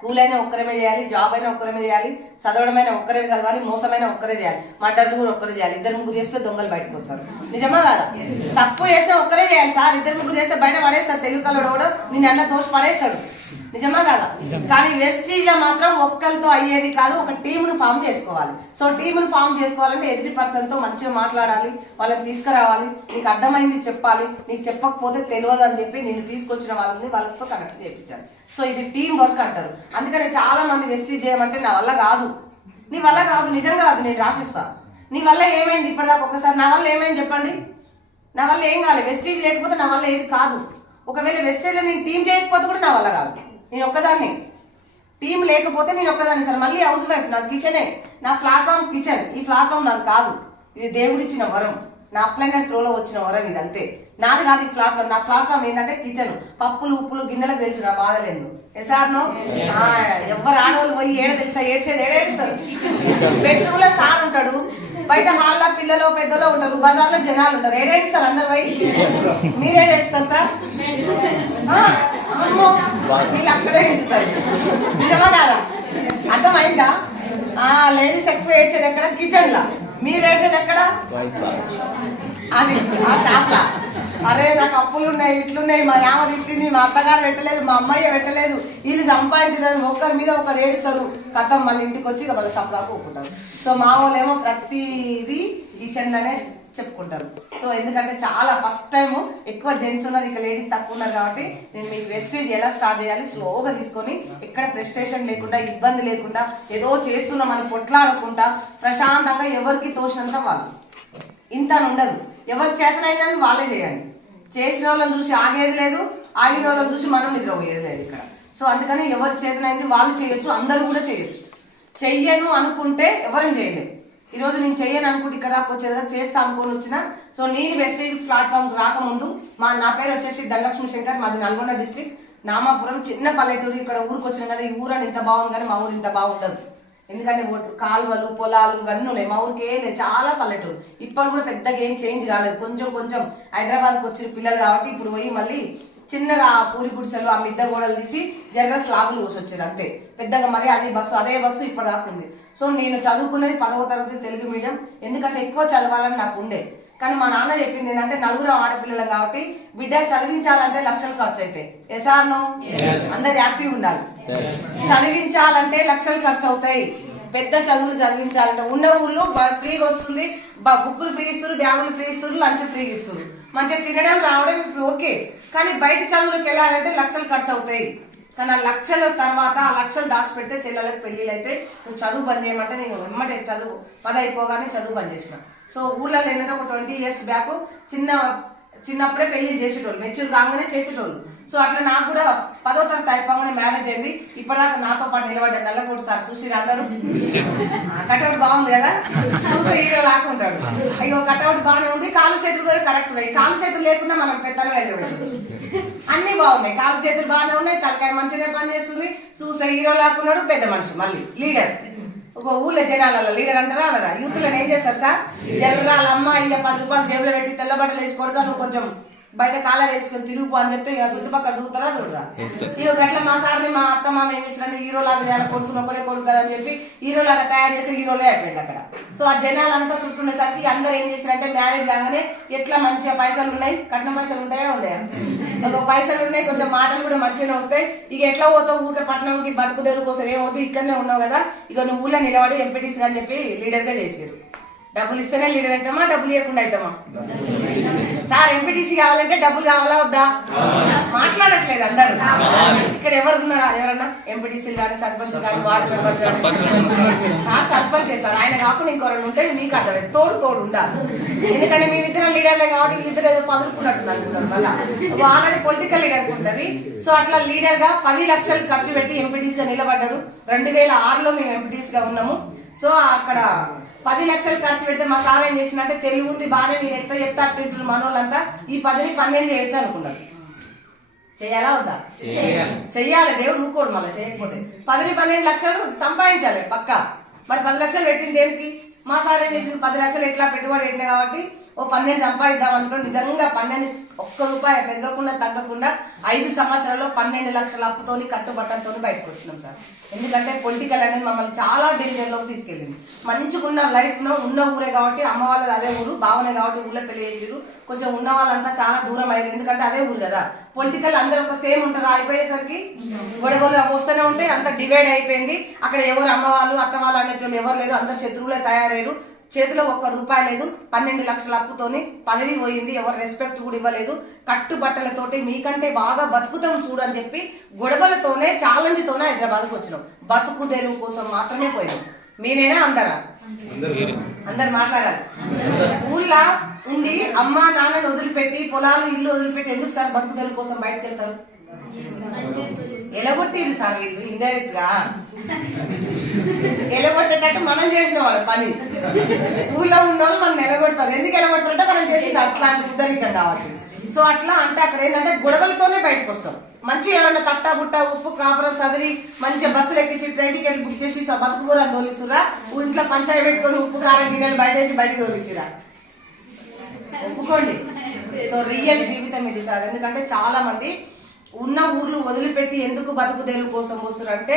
కూలైనా ఒక్కరమే చేయాలి, జాబ్ అయినా ఒక్కరమే చేయాలి, చదవడమైనా ఒక్కరే చదవాలి, మోసమైనా ఒక్కరే చేయాలి, మర్డర్లు కూడా ఒక్కరే చేయాలి. 2-3 చేస్తే దొంగలు బయటకు వస్తారు. నిజమా కాదా? తప్పు చేసినా ఒక్కరే చేయాలి సార్. 2-3 చేస్తే బయట పడేస్తారు. తెలుగు కలడు కూడా నేను అన్న తోసి పడేస్తాడు. నిజమా కాదా? కానీ వెస్టీజ్ లో మాత్రం ఒక్కరితో అయ్యేది కాదు, ఒక టీంను ఫామ్ చేసుకోవాలి. సో టీంను ఫామ్ చేసుకోవాలంటే ఎదుటి పర్సన్ తో మంచిగా మాట్లాడాలి, వాళ్ళని తీసుకురావాలి, నీకు అర్థమైంది చెప్పాలి, నీకు చెప్పకపోతే తెలియదు అని చెప్పి నిన్ను తీసుకొచ్చిన వాళ్ళతో కనెక్ట్ చేయించాలి. సో ఇది టీం వర్క్ అంటారు. అందుకని చాలా మంది వెస్టీజ్ చేయమంటే నా వల్ల కాదు, నీ వల్ల కాదు, నిజంగా కాదు, నేను రాసిస్తా. నీ వల్ల ఏమైంది ఇప్పటిదాకా? ఒక్కసారి నా వల్ల ఏమైంది చెప్పండి. నా వల్ల ఏం కాలేదు. వెస్టీజ్ లేకపోతే నా వల్ల ఏది కాదు. ఒకవేళ వెస్టీజ్లో నేను టీం చేయకపోతే కూడా నా వల్ల కాదు. నేను ఒక్కదాన్ని, టీం లేకపోతే నేను ఒక్కదాన్ని. సార్ మళ్ళీ హౌస్ వైఫ్, నాది కిచెనే, నా ప్లాట్ఫామ్ కిచెన్. ఈ ప్లాట్ఫామ్ నాది కాదు, ఇది దేవుడిచ్చిన వరం, నా అప్లైనర్ త్రోలో వచ్చిన వరం ఇది. అంతే, నాది కాదు ఈ ప్లాట్ఫామ్. నా ప్లాట్ఫామ్ ఏంటంటే కిచెన్. పప్పులు ఉప్పులు గిన్నెలకు తెలుసు నా బాధలేదు. ఎసార్నో? ఎవరు ఆడవాళ్ళు పోయి ఏడ తెలుసా ఏడ్చేది? ఏడేస్తారు. బెడ్రూమ్ లో సార్ ఉంటాడు, బయట హాల్లో పిల్లలు పెద్దలో ఉంటారు, బజార్లో జనాలు ఉంటారు. ఏడేస్తారు అందరు పోయి. మీరేడేస్తారు సార్? వీళ్ళు అక్కడే ఏడుస్తారు. నిజమా కాదా? అర్థమైందా? లేడీస్ ఎక్కువ ఏడ్చేది ఎక్కడ? కిచెన్ లా. మీరు ఏడ్చేది ఎక్కడ? అది ఆ షాప్ లా. అరే నాకు అప్పులు ఉన్నాయి, ఇట్లున్నాయి, మా యామ తిట్టింది, మా అత్తగారు పెట్టలేదు, మా అమ్మాయి పెట్టలేదు, వీళ్ళు సంపాదించదని ఒకరి మీద ఒకరు ఏడుస్తారు. కథం మళ్ళీ ఇంటికి వచ్చి మళ్ళీ సపదాకు ఒప్పుకుంటారు. సో మా వాళ్ళేమో ప్రతిదీ కిచెన్లోనే చెప్పుకుంటారు. సో ఎందుకంటే చాలా ఫస్ట్ టైం ఎక్కువ జెంట్స్ ఉన్నారు, ఇక లేడీస్ తక్కువ ఉన్నారు కాబట్టి నేను మీకు వెస్టేజ్ ఎలా స్టార్ట్ చేయాలి స్లోగా తీసుకొని ఎక్కడ ప్రెస్టేషన్ లేకుండా ఇబ్బంది లేకుండా ఏదో చేస్తున్నామని కొట్లాడకుండా ప్రశాంతంగా ఎవరికి తోచినంత వాళ్ళు ఇంత ఉండదు. ఎవరి చేతనైందని వాళ్ళే చేయండి. చేసిన వాళ్ళని చూసి ఆగేది లేదు, ఆగిన వాళ్ళని చూసి మనం నిద్రపోయేది లేదు ఇక్కడ. సో అందుకని ఎవరి చేతనైంది వాళ్ళు చేయొచ్చు, అందరూ కూడా చేయొచ్చు. చెయ్యను అనుకుంటే ఎవరిని చేయలేదు. ఈరోజు నేను చెయ్యను అనుకుంటే ఇక్కడ దాకా వచ్చేది చేస్తా అనుకొని వచ్చిన. సో నేను వెస్టేజ్ ప్లాట్ఫామ్ రాకముందు నా పేరు వచ్చేసి ధనలక్ష్మి శంకర్, మాది నల్గొండ డిస్ట్రిక్ట్ నామాపురం, చిన్న పల్లెటూరు. ఇక్కడ ఊరికి వచ్చిన కదా, ఈ ఊరని ఇంత బాగుంది కానీ మా ఊరు ఇంత బాగుండదు. ఎందుకంటే కాలువలు పొలాలు ఇవన్నీ ఉన్నాయి, మా ఊరికి ఏం లేదు, చాలా పల్లెటూరు. ఇప్పుడు కూడా పెద్దగా ఏం చేంజ్ కాలేదు, కొంచెం కొంచెం హైదరాబాద్కి వచ్చిన పిల్లలు కాబట్టి ఇప్పుడు పోయి మళ్ళీ చిన్నగా పూరి గుడిసెలు ఆ మిద్ద గోడలు తీసి జరగ స్లాబులు కూసి వచ్చారు అంతే. పెద్దగా మరి అదే బస్సు ఇప్పటిదాకా ఉంది. సో నేను చదువుకునేది 10వ తరగతి తెలుగు మీడియం, ఎందుకంటే ఎక్కువ చదవాలని నాకు ఉండే. కానీ మా నాన్న చెప్పింది ఏంటంటే నలుగురు ఆడపిల్లలు కాబట్టి బిడ్డ చదివించాలంటే లక్షలు ఖర్చు అవుతాయి. ఎసార్నో అందరు యాక్టివ్ ఉండాలి. చదివించాలంటే లక్షలు ఖర్చు అవుతాయి. పెద్ద చదువులు చదివించాలంటే ఉన్న ఊళ్ళో ఫ్రీగా వస్తుంది, బుక్కులు ఫ్రీ ఇస్తారు, బ్యాగులు ఫ్రీ ఇస్తారు, లంచ్ ఫ్రీ ఇస్తారు, మంచిగా తినడం రావడం ఇప్పుడు ఓకే. కానీ బయట చదువులకు వెళ్ళాలంటే లక్షలు ఖర్చు అవుతాయి. కానీ ఆ లక్షల తర్వాత ఆ లక్షలు దాచిపెడితే చెల్లెలకు పెళ్ళిళ్ళు అయితే నువ్వు చదువు బంద్ చేయమంటే నేను వెమ్మటే చదువు 10 అయిపోగానే చదువు బంద్ చేసిన. సో ఊళ్ళలో ఏంటంటే ఒక 20 years బ్యాక్ చిన్నప్పుడే పెళ్లి చేసేటోళ్ళు, మెచ్యూర్ కాగానే చేసేటోళ్ళు. సో అట్లా నాకు కూడా 10వ తరగతి అయిపోగానే మ్యారేజ్ అయింది. ఇప్పటిదాకా నాతో పాటు నిలబడ్డ నల్లకోటి సార్ చూసిరు అందరూ. కటౌట్ బాగుంది కదా, చూస్తే హీరో లాక్కుంటాడు. అయ్యో కటౌట్ బాగానే ఉంది, కాలు చేతులు కూడా కరెక్ట్ ఉన్నాయి. కాలు చేతులు లేకుండా మనం పెద్దగా వెళ్ళవచ్చు. అన్ని బాగున్నాయి, కాలు చేతులు బాగానే ఉన్నాయి, తలకాయ మంచిగా పని చేస్తుంది, చూస్తే హీరో లాక్కున్నాడు, పెద్ద మనిషి మళ్ళీ లీడర్. ఒక ఊళ్ళో జనాలలో లీడర్ అంటారా అనరా? యూత్లో ఏం చేస్తారు సార్, జనరాల అమ్మ అయ్య 10 రూపాయలు జేబులో పెట్టి తెల్ల బట్టలు వేసి కొడతా, నువ్వు కొంచెం బయట కాలర్ వేసుకొని తిరుగుపో అని చెప్తే ఇక చుట్టుపక్కల చూస్తారా చూడరా? ఇక గట్ల మా సార్ని మా అత్త మామ ఏం చేసినంటే హీరో లాగా చేయాలి, కొడుకుని ఒకడే కొడుకు కదా అని చెప్పి హీరో లాగా తయారు చేస్తే హీరోలే అయిపోయింది అక్కడ. సో ఆ జనాలంతా చుట్టూ ఉండేసరికి అందరూ ఏం చేసినంటే మ్యారేజ్ కాగానే ఎట్లా మంచిగా పైసలు ఉన్నాయి, కట్నం పైసలు ఉంటాయా ఉండయా, ఒక పైసలు ఉన్నాయి, కొంచెం మాటలు కూడా మంచిగానే వస్తాయి. ఇక ఎట్లా పోతావు ఊరికే పట్టణంకి బతుకు తెరువు కోసం ఏమవుతుంది, ఇక్కడనే ఉన్నావు కదా, ఇక నువ్వు ఊళ్ళో నిలబడి ఎంపీటీసీ అని చెప్పి లీడర్గా చేసారు. డబ్బులు ఇస్తేనే లీడర్ అవుతామా, డబ్బులు ఇవ్వకుండా అవుతామా? సార్ ఎంపీటీసీ కావాలంటే డబ్బులు కావాలా వద్దా? మాట్లాడట్లేదు అందరు. ఇక్కడ ఎవరు ఉన్నారా ఎవరన్నా ఎంపీటీసీలు కానీ సర్పంచ్ కానీ వార్డు మెంబర్ సార్ సర్పంచ్ చేశారు, ఆయన కాకుండా ఇంకొకరు ఉంటే మీకు అట్లా తోడు ఉండాలి. ఎందుకంటే మేమిద్దరం లీడర్లే కాబట్టి వీళ్ళిద్దరు ఏదో పదులుకున్నట్టు అనుకున్నారు. మళ్ళీ వాళ్ళని పొలిటికల్ లీడర్ ఉంటుంది. సో అట్లా లీడర్ గా 10 లక్షలు ఖర్చు పెట్టి ఎంపీటీసీగా నిలబడ్డాడు. 2006లో మేము ఎంపీటీసీగా ఉన్నాము. సో అక్కడ 10 లక్షలు ఖర్చు పెడితే మా సార్ ఏం చేసిందంటే తెలివి ఉంది బాగానే, నేను ఎట్లా చెప్తా అట్లా మనోళ్ళంతా ఈ 10ని 12 చేయొచ్చు అనుకున్నాడు. చెయ్యాలా వద్దా? చెయ్యాలి, దేవుడు ఊరుకోడు మళ్ళీ చేయకపోతే. 10ని 12 లక్షలు సంపాదించాలి పక్క. మరి 10 లక్షలు పెట్టింది దేనికి? మా సార్ ఏం చేసింది, 10 లక్షలు ఎట్లా పెట్టుబడి పెట్టినా కాబట్టి ఓ 12 సంపాదిద్దాం అనుకోండి. నిజంగా 12 ఒక్క రూపాయి పెరగకుండా తగ్గకుండా 5 సంవత్సరాల్లో 12 లక్షల అప్పుతోని కట్టుబట్టలతో బయటకు వచ్చినాం సార్. ఎందుకంటే పొలిటికల్ అనేది మమ్మల్ని చాలా డేంజర్లోకి తీసుకెళ్ళింది. మంచిగున్న లైఫ్లో ఉన్న ఊరే కాబట్టి, అమ్మ వాళ్ళది అదే ఊరు, బావనే కాబట్టి ఊళ్ళో పెళ్లి చేసిరు. కొంచెం ఉన్న వాళ్ళంతా చాలా దూరం అయ్యారు, ఎందుకంటే అదే ఊరు కదా. పొలిటికల్ అందరూ ఒక సేమ్ ఉంటారు, అయిపోయేసరికి గొడవలు వస్తూనే ఉంటే అంత డివైడ్ అయిపోయింది. అక్కడ ఎవరు అమ్మ వాళ్ళు అత్త వాళ్ళు అనేటోళ్ళు ఎవరు లేరు, అందరు శత్రువులే తయారయ్యారు. చేతిలో 1 రూపాయి లేదు, 12 లక్షల అప్పుతోని పదవి పోయింది, ఎవరు రెస్పెక్ట్ కూడా ఇవ్వలేదు. కట్టుబట్టలతోటి మీకంటే బాగా బతుకుతాం చూడని చెప్పి గొడవలతోనే ఛాలెంజ్తోనే హైదరాబాద్కి వచ్చినాం. బతుకు తెరువు కోసం మాత్రమే పోయినాం. మేమేనా అందరా? అందరు మాట్లాడాలి. ఊళ్ళో ఉండి అమ్మ నాన్నని వదిలిపెట్టి పొలాలు ఇల్లు వదిలిపెట్టి ఎందుకు సార్ బతుకు తెరువు కోసం బయటకు వెళ్తారు? ఎలగొట్టిరు సార్ వీళ్ళు ఇండైరెక్ట్ గా. ఎలగొట్టేటట్టు మనం చేసిన వాళ్ళ పని. ఊళ్ళో ఉన్న వాళ్ళు మనం ఎలగొడతారు. ఎందుకు ఎలగొడతారంటే మనం చేసింది అట్లాంటి ఉద్దరికం కాబట్టి. సో అట్లా అంటే అక్కడ ఏంటంటే గొడవలతోనే బయటకు వస్తాం. మంచిగా ఎవరైనా తట్టా బుట్ట ఉప్పు కాపురం చదివి మంచిగా బస్సులు ఎక్కించి ట్రైన్ టికెట్లు బుక్ చేసి బతుకుబూరని తోలిస్తురా? ఇంట్లో పంచాయి పెట్టుకొని ఉప్పు కారం గిన్నెలు బయటేసి బయట తోలిచ్చిరా? ఒప్పుకోండి. సో రియల్ జీవితం ఇది సార్. ఎందుకంటే చాలా మంది ఉన్న ఊర్లు వదిలిపెట్టి ఎందుకు బతుకు తెరువు కోసం వస్తారంటే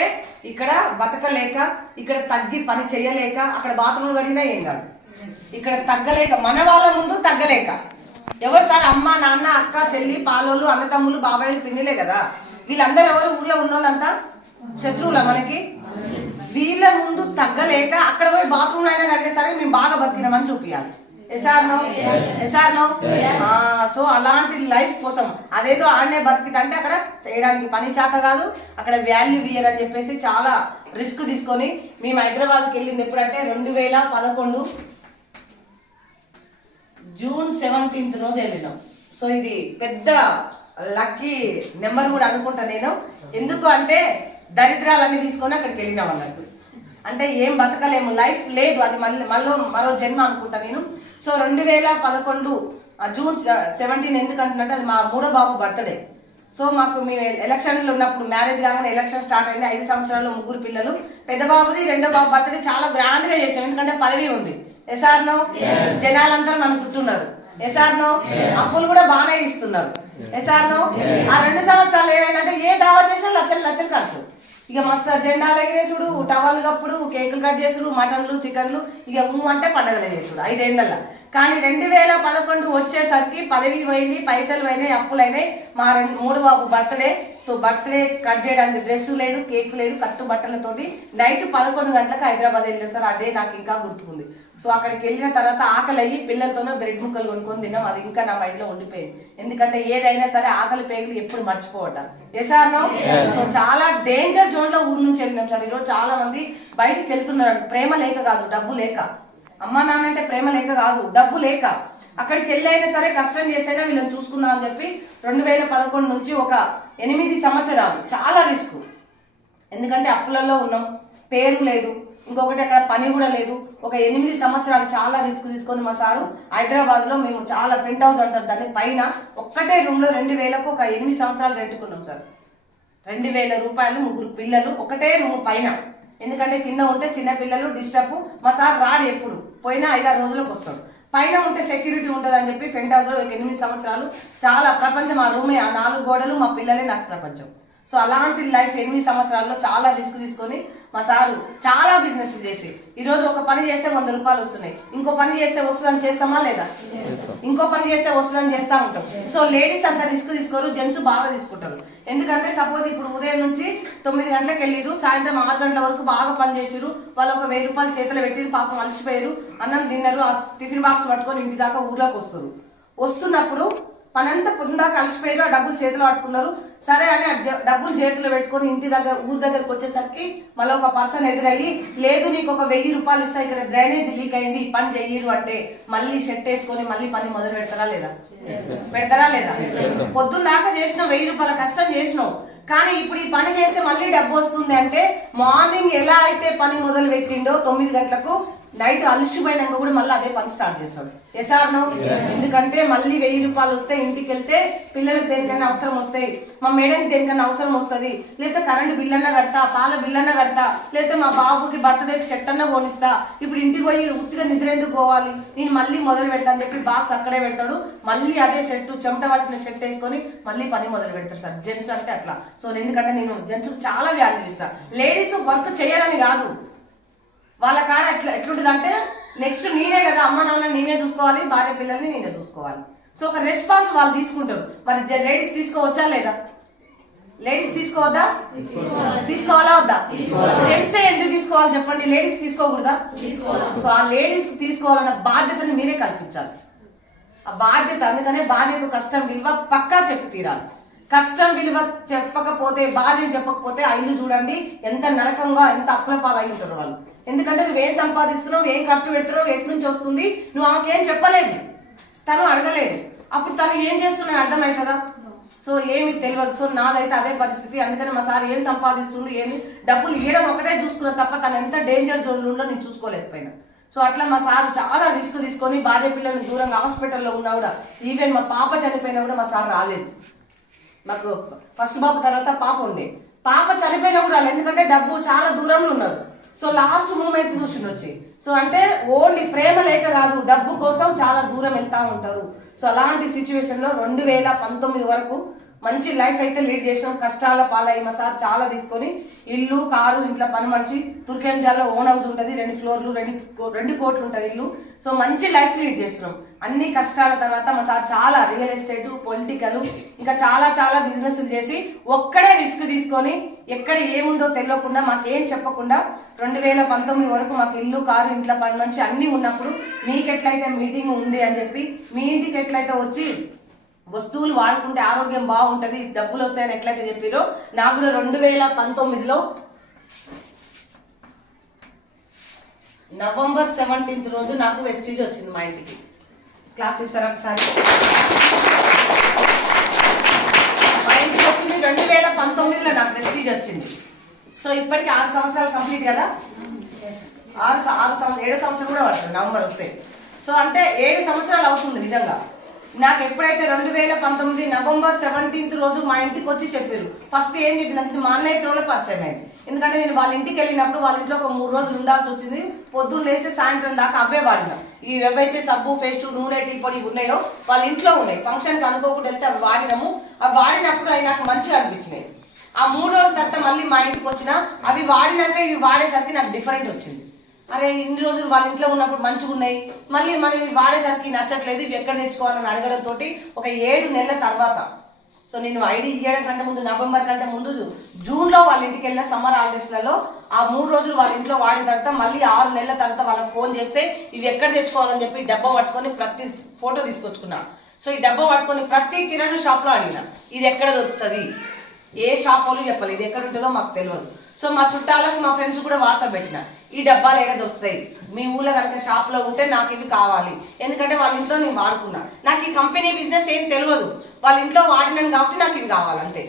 ఇక్కడ బతకలేక, ఇక్కడ తగ్గి పని చేయలేక, అక్కడ బాత్రూమ్ కడిగినా ఏం కాదు, ఇక్కడ తగ్గలేక, మన వాళ్ళ ముందు తగ్గలేక. ఎవరు సార్? అమ్మ నాన్న అక్క చెల్లి పాలోళ్ళు అన్నతమ్ములు బాబాయిలు పిన్నిలే కదా. వీళ్ళందరూ ఎవరు? ఊళ్ళో ఉన్నోళ్ళంతా శత్రువుల మనకి. వీళ్ళ ముందు తగ్గలేక అక్కడ పోయి బాత్రూమ్ అయినా కడిగేస్తారని మేము బాగా బతికినామని చూపించాలి. సో అలాంటి లైఫ్ కోసం అదేదో ఆడనే బతికితే అక్కడ చేయడానికి పని చేత కాదు, అక్కడ వాల్యూ ఇయర్ అని చెప్పేసి చాలా రిస్క్ తీసుకొని మేము హైదరాబాద్కి వెళ్ళింది ఎప్పుడంటే 2011 జూన్ 17 రోజు వెళ్ళినాం. సో ఇది పెద్ద లక్కీ నెంబర్ కూడా అనుకుంటా నేను. ఎందుకు అంటే దరిద్రాలన్నీ తీసుకొని అక్కడికి వెళ్ళినాం అన్నట్టు. అంటే ఏం బతకలేము, లైఫ్ లేదు, అది మరో జన్మ అనుకుంటా నేను. సో 2011 జూన్ 17 ఎందుకు అంటున్నట్టు అది మా మూడో బాబు బర్త్డే. సో మాకు మేము ఎలక్షన్లు ఉన్నప్పుడు మ్యారేజ్ కాగానే ఎలక్షన్ స్టార్ట్ అయింది. 5 సంవత్సరాల్లో 3 పిల్లలు. పెద్ద బాబుది రెండో బాబు బర్త్డే చాలా గ్రాండ్ గా చేసినాం, ఎందుకంటే పదవి ఉంది. ఎస్ఆర్నో జనాలందరూ మన చుట్టూ ఉన్నారు. ఎస్ఆర్నో అప్పులు కూడా బాగానే ఇస్తున్నారు. ఎస్ఆర్నో ఆ 2 సంవత్సరాలు ఏమైందంటే ఏ దావా చేసినా లచ్చలు ఖర్చు. ఇక మస్తు జెండాలు ఎగిరేసుడు, టవల్ కప్పుడు, కేకులు కట్ చేసుడు, మటన్లు చికెన్లు, ఇక అంటే పండగలు చేసుడు 5 ఏళ్ళల్లో. కానీ 2011 వచ్చేసరికి పదవి పోయింది, పైసలు పోయినాయి, అప్పులైనాయి. మా మూడు బాబు బర్త్డే. సో బర్త్డే కట్ చేయడానికి డ్రెస్ లేదు, కేక్ లేదు, కట్టు బట్టలతోటి నైట్ 11 గంటలకు హైదరాబాద్ వెళ్ళాం సార్. ఆ డే నాకు ఇంకా గుర్తుకుంది. సో అక్కడికి వెళ్ళిన తర్వాత ఆకలి అయ్యి పిల్లలతోనో బ్రెడ్ ముక్కలు కొనుక్కొని తిన్నాం. అది ఇంకా నా మైండ్లో ఉండిపోయింది, ఎందుకంటే ఏదైనా సరే ఆకలి పేగులు ఎప్పుడు మర్చిపోవటం. ఎసార్నో సో చాలా డేంజర్ జోన్ లో ఊరు నుంచి వెళ్ళినాం సార్. ఈరోజు చాలా మంది బయటికి వెళ్తున్నారు, ప్రేమ లేక కాదు, డబ్బు లేక. అమ్మా నాన్న అంటే ప్రేమ లేక కాదు, డబ్బు లేక. అక్కడికి వెళ్ళైనా సరే కష్టం చేసైనా వీళ్ళని చూసుకుందాం అని చెప్పి 2011 నుంచి ఒక 8 సంవత్సరాలు చాలా రిస్క్. ఎందుకంటే అప్పులలో ఉన్నాం, పేరు లేదు, ఇంకొకటి అక్కడ పని కూడా లేదు. ఒక 8 సంవత్సరాలు చాలా రిస్క్ తీసుకొని మా సారు హైదరాబాద్లో మేము చాలా ప్రింట్ హౌస్ అంటారు దాన్ని, పైన ఒక్కటే రూమ్లో 2000కు ఒక 8 సంవత్సరాలు రెంటుకున్నాం సార్. 2000 రూపాయలు, 3 పిల్లలు, ఒకటే రూమ్ పైన. ఎందుకంటే కింద ఉంటే చిన్న పిల్లలు డిస్టర్బ్. మా సార్ రాడు, ఎప్పుడు పోయినా 5-6 రోజులకు వస్తాడు. పైన ఉంటే సెక్యూరిటీ ఉంటుంది అని చెప్పి ఫ్రంట్ హౌస్లో ఒక 8 సంవత్సరాలు చాలా ప్రపంచం. ఆ రూమే, ఆ 4 గోడలు, మా పిల్లలే నాకు ప్రపంచం. సో అలాంటి లైఫ్ 8 సంవత్సరాల్లో చాలా రిస్క్ తీసుకొని మా సారు చాలా బిజినెస్ చేసి ఈరోజు ఒక పని చేస్తే 100 రూపాయలు వస్తున్నాయి. ఇంకో పని చేస్తే వస్తుందని చేస్తామా లేదా? ఇంకో పని చేస్తే వస్తుందని చేస్తూ ఉంటాం. సో లేడీస్ అంత రిస్క్ తీసుకోరు, జెంట్స్ బాగా తీసుకుంటారు. ఎందుకంటే సపోజ్ ఇప్పుడు ఉదయం నుంచి 9 గంటలకు వెళ్ళిరు, సాయంత్రం 6 గంటల వరకు బాగా పని చేసిరు. వాళ్ళు ఒక 1000 రూపాయలు చేతులు పెట్టిరు, పాపం అలసిపోయారు, అన్నం తిన్నారు, ఆ టిఫిన్ బాక్స్ పట్టుకొని ఇంటి దాకా ఊర్లోకి వస్తారు. వస్తున్నప్పుడు పనంతా పొందాక కలిసిపోయారు, ఆ డబ్బులు చేతిలో పట్టుకున్నారు. సరే అని డబ్బులు చేతిలో పెట్టుకొని ఇంటి దగ్గర ఊరి దగ్గరకు వచ్చేసరికి మళ్ళీ ఒక పర్సన్ ఎదురయ్యి, లేదు నీకు ఒక 1000 రూపాయలు ఇస్తా, ఇక్కడ డ్రైనేజ్ లీక్ అయింది, పని చెయ్యరు అంటే మళ్ళీ షెట్ వేసుకొని మళ్ళీ పని మొదలు పెడతారా లేదా? పొద్దున్న దాకా చేసిన 1000 రూపాయల కష్టం చేసినావు, కానీ ఇప్పుడు ఈ పని చేస్తే మళ్ళీ డబ్బు వస్తుంది అంటే మార్నింగ్ ఎలా అయితే పని మొదలు పెట్టిండో 9 గంటలకు, నైట్ అలసిపోయినాక కూడా మళ్ళీ అదే పని స్టార్ట్ చేస్తాడు. ఎసార్నో ఎందుకంటే మళ్ళీ 1000 రూపాయలు వస్తే ఇంటికి వెళ్తే పిల్లలకు దేనికైనా అవసరం వస్తాయి, మా మేడంకి దేనికైనా అవసరం వస్తుంది, లేకపోతే కరెంటు బిల్ అన్నా కడతా, పాల బిల్ అన్నా కడతా, లేకపోతే మా బాబుకి బర్త్డేకి షర్ట్ అన్నా కొనిస్తా, ఇప్పుడు ఇంటికి పోయి ఉత్తిగా నిద్ర ఎందుకు పోవాలి, నేను మళ్ళీ మొదలు పెడతా అని చెప్పి బాక్స్ అక్కడే పెడతాడు. మళ్ళీ అదే షర్ట్, చెమట పట్టిన షర్ట్ వేసుకొని మళ్ళీ పని మొదలు పెడతారు సార్. జెంట్స్ అంటే అట్లా. సో ఎందుకంటే నేను జెంట్స్కి చాలా వాల్యూ ఇస్తాను. లేడీస్ వర్క్ చేయరని కాదు, వాళ్ళ కాడ ఎట్లుంటుంది అంటే నెక్స్ట్ నేనే కదా, అమ్మ నాన్న నేనే చూసుకోవాలి, భార్య పిల్లల్ని నేనే చూసుకోవాలి. సో ఒక రెస్పాన్స్ వాళ్ళు తీసుకుంటారు. మరి లేడీస్ తీసుకోవచ్చా లేదా? లేడీస్ తీసుకోవద్దా? తీసుకోవాలా వద్దా? జెంట్సే ఎందుకు తీసుకోవాలి చెప్పండి, లేడీస్ తీసుకోకూడదా? సో ఆ లేడీస్ తీసుకోవాలన్న బాధ్యతని మీరే కల్పించాలి. ఆ బాధ్యత, అందుకనే భార్యకు కష్టం విలువ పక్కా చెప్పి తీరాలి. కష్టం విలువ చెప్పకపోతే, భార్య చెప్పకపోతే ఆ ఇల్లు చూడండి ఎంత నరకంగా, ఎంత అప్పుల పాలై ఉంటారు వాళ్ళు. ఎందుకంటే నువ్వేం సంపాదిస్తున్నావు, ఏం ఖర్చు పెడుతున్నావు, ఎటు నుంచి వస్తుంది, నువ్వు ఆమెకేం చెప్పలేదు, తను అడగలేదు, అప్పుడు తను ఏం చేస్తున్నావు అర్థమవుతుందా? సో ఏమి తెలియదు. సో నాదైతే అదే పరిస్థితి. అందుకని మా సార్ ఏం సంపాదిస్తుండు, ఏంది, డబ్బులు ఇవ్వడం ఒకటే చూసుకున్నా తప్ప తను ఎంత డేంజర్ జోన్లో ఉందో నేను చూసుకోలేకపోయినా. సో అట్లా మా సార్ చాలా రిస్క్ తీసుకొని భార్య పిల్లల్ని దూరంగా హాస్పిటల్లో ఉన్నా కూడా, ఈవెన్ మా పాప చనిపోయినా కూడా మా సార్ రాలేదు. మాకు ఫస్ట్ బాబు తర్వాత పాప ఉండే, పాప చనిపోయినా కూడా రాలేదు, ఎందుకంటే డబ్బు చాలా దూరంలో ఉన్నారు. సో లాస్ట్ మూమెంట్ చూసి వచ్చి, సో అంటే ఓన్లీ ప్రేమ లేక కాదు, డబ్బు కోసం చాలా దూరం వెళ్తూ ఉంటారు. సో అలాంటి సిచ్యువేషన్లో 2019 వరకు మంచి లైఫ్ అయితే లీడ్ చేసాం. కష్టాల పాలయ్యి మా సార్ చాలా తీసుకొని ఇల్లు, కారు, ఇంట్లో పని మనిషి, తుర్కేంజాల్లో ఓన్ హౌస్ ఉంటుంది, 2 ఫ్లోర్లు, 2 కోట్లు ఉంటుంది ఇల్లు. సో మంచి లైఫ్ లీడ్ చేస్తున్నాం. అన్ని కష్టాల తర్వాత మా సార్ చాలా రియల్ ఎస్టేట్, పొలిటికల్, ఇంకా చాలా చాలా బిజినెస్లు చేసి ఒక్కడే రిస్క్ తీసుకొని ఎక్కడ ఏముందో తెలియకుండా మాకేం చెప్పకుండా 2019 వరకు మాకు ఇల్లు, కారు, ఇంట్లో పని మనిషి అన్నీ ఉన్నప్పుడు మీకు ఎట్లయితే మీటింగ్ ఉంది అని చెప్పి మీ ఇంటికి ఎట్లయితే వచ్చి వస్తువులు వాడుకుంటే ఆరోగ్యం బాగుంటుంది, డబ్బులు వస్తాయని ఎట్లయితే చెప్పారో నాకు కూడా 2019లో నవంబర్ 17 రోజు నాకు వెస్టీజ్ వచ్చింది మా ఇంటికి. క్లాప్ ఇస్తారా ఒకసారి? మా ఇంటికి వచ్చింది 2019లో నాకు వెస్టీజ్ వచ్చింది. సో ఇప్పటికి 6 సంవత్సరాలు కంప్లీట్ కదా, 7 సంవత్సరం కూడా పడుతుంది నవంబర్ వస్తే. సో అంటే 7 సంవత్సరాలు అవుతుంది నిజంగా. నాకు ఎప్పుడైతే 2019 నవంబర్ 17 రోజు మా ఇంటికి వచ్చి చెప్పారు, ఫస్ట్ ఏం చెప్పినందుకు మా అన్నయ్య త్రోలో పరిచయం అయింది. ఎందుకంటే నేను వాళ్ళ ఇంటికి వెళ్ళినప్పుడు వాళ్ళ ఇంట్లో ఒక 3 రోజులు ఉండాల్సి వచ్చింది. పొద్దున్న లేస్తే సాయంత్రం దాకా అవే వాడిన. ఇవి ఏవైతే సబ్బు, పేస్ట్, నూనె, టీ పొడి ఉన్నాయో వాళ్ళ ఇంట్లో ఉన్నాయి. ఫంక్షన్కి అనుకోకుండా వెళ్తే అవి వాడినాము. అవి వాడినప్పుడు అవి నాకు మంచిగా అనిపించినాయి. ఆ 3 రోజుల తర్వాత మళ్ళీ మా ఇంటికి వచ్చిన అవి వాడినాక ఇవి వాడేసరికి నాకు డిఫరెంట్ వచ్చింది. అరే ఇన్ని రోజులు వాళ్ళ ఇంట్లో ఉన్నప్పుడు మంచిగా ఉన్నాయి, మళ్ళీ మనం ఇవి వాడేసరికి నచ్చట్లేదు, ఇవి ఎక్కడ తెచ్చుకోవాలని అడగడంతో ఒక 7 నెలల తర్వాత, సో నేను ఐడి ఇవ్వడం కంటే ముందు, నవంబర్ కంటే ముందు జూన్లో వాళ్ళ ఇంటికి వెళ్ళిన సమ్మర్ హాలిడేస్లలో ఆ 3 రోజులు వాళ్ళ ఇంట్లో వాడిన తర్వాత మళ్ళీ 6 నెలల తర్వాత వాళ్ళకి ఫోన్ చేస్తే ఇవి ఎక్కడ తెచ్చుకోవాలని చెప్పి డబ్బా పట్టుకొని ప్రతి ఫోటో తీసుకొచ్చుకున్నా. సో ఈ డబ్బా పట్టుకొని ప్రతి కిరాణా షాప్లో అడిగిన, ఇది ఎక్కడ దొరుకుతుంది, ఏ షాప్ వాళ్ళు చెప్పాలి, ఇది ఎక్కడ ఉంటుందో మాకు తెలియదు. సో మా చుట్టాలకు, మా ఫ్రెండ్స్ కూడా వాట్సాప్ పెట్టిన, ఈ డబ్బాలు ఎక్కడ దొరుకుతాయి, మీ ఊళ్ళో కనుక షాప్లో ఉంటే నాకు ఇవి కావాలి. ఎందుకంటే వాళ్ళ ఇంట్లో నేను వాడుకున్నా, నాకు ఈ కంపెనీ బిజినెస్ ఏం తెలియదు, వాళ్ళ ఇంట్లో వాడినాను కాబట్టి నాకు ఇవి కావాలి అంతే.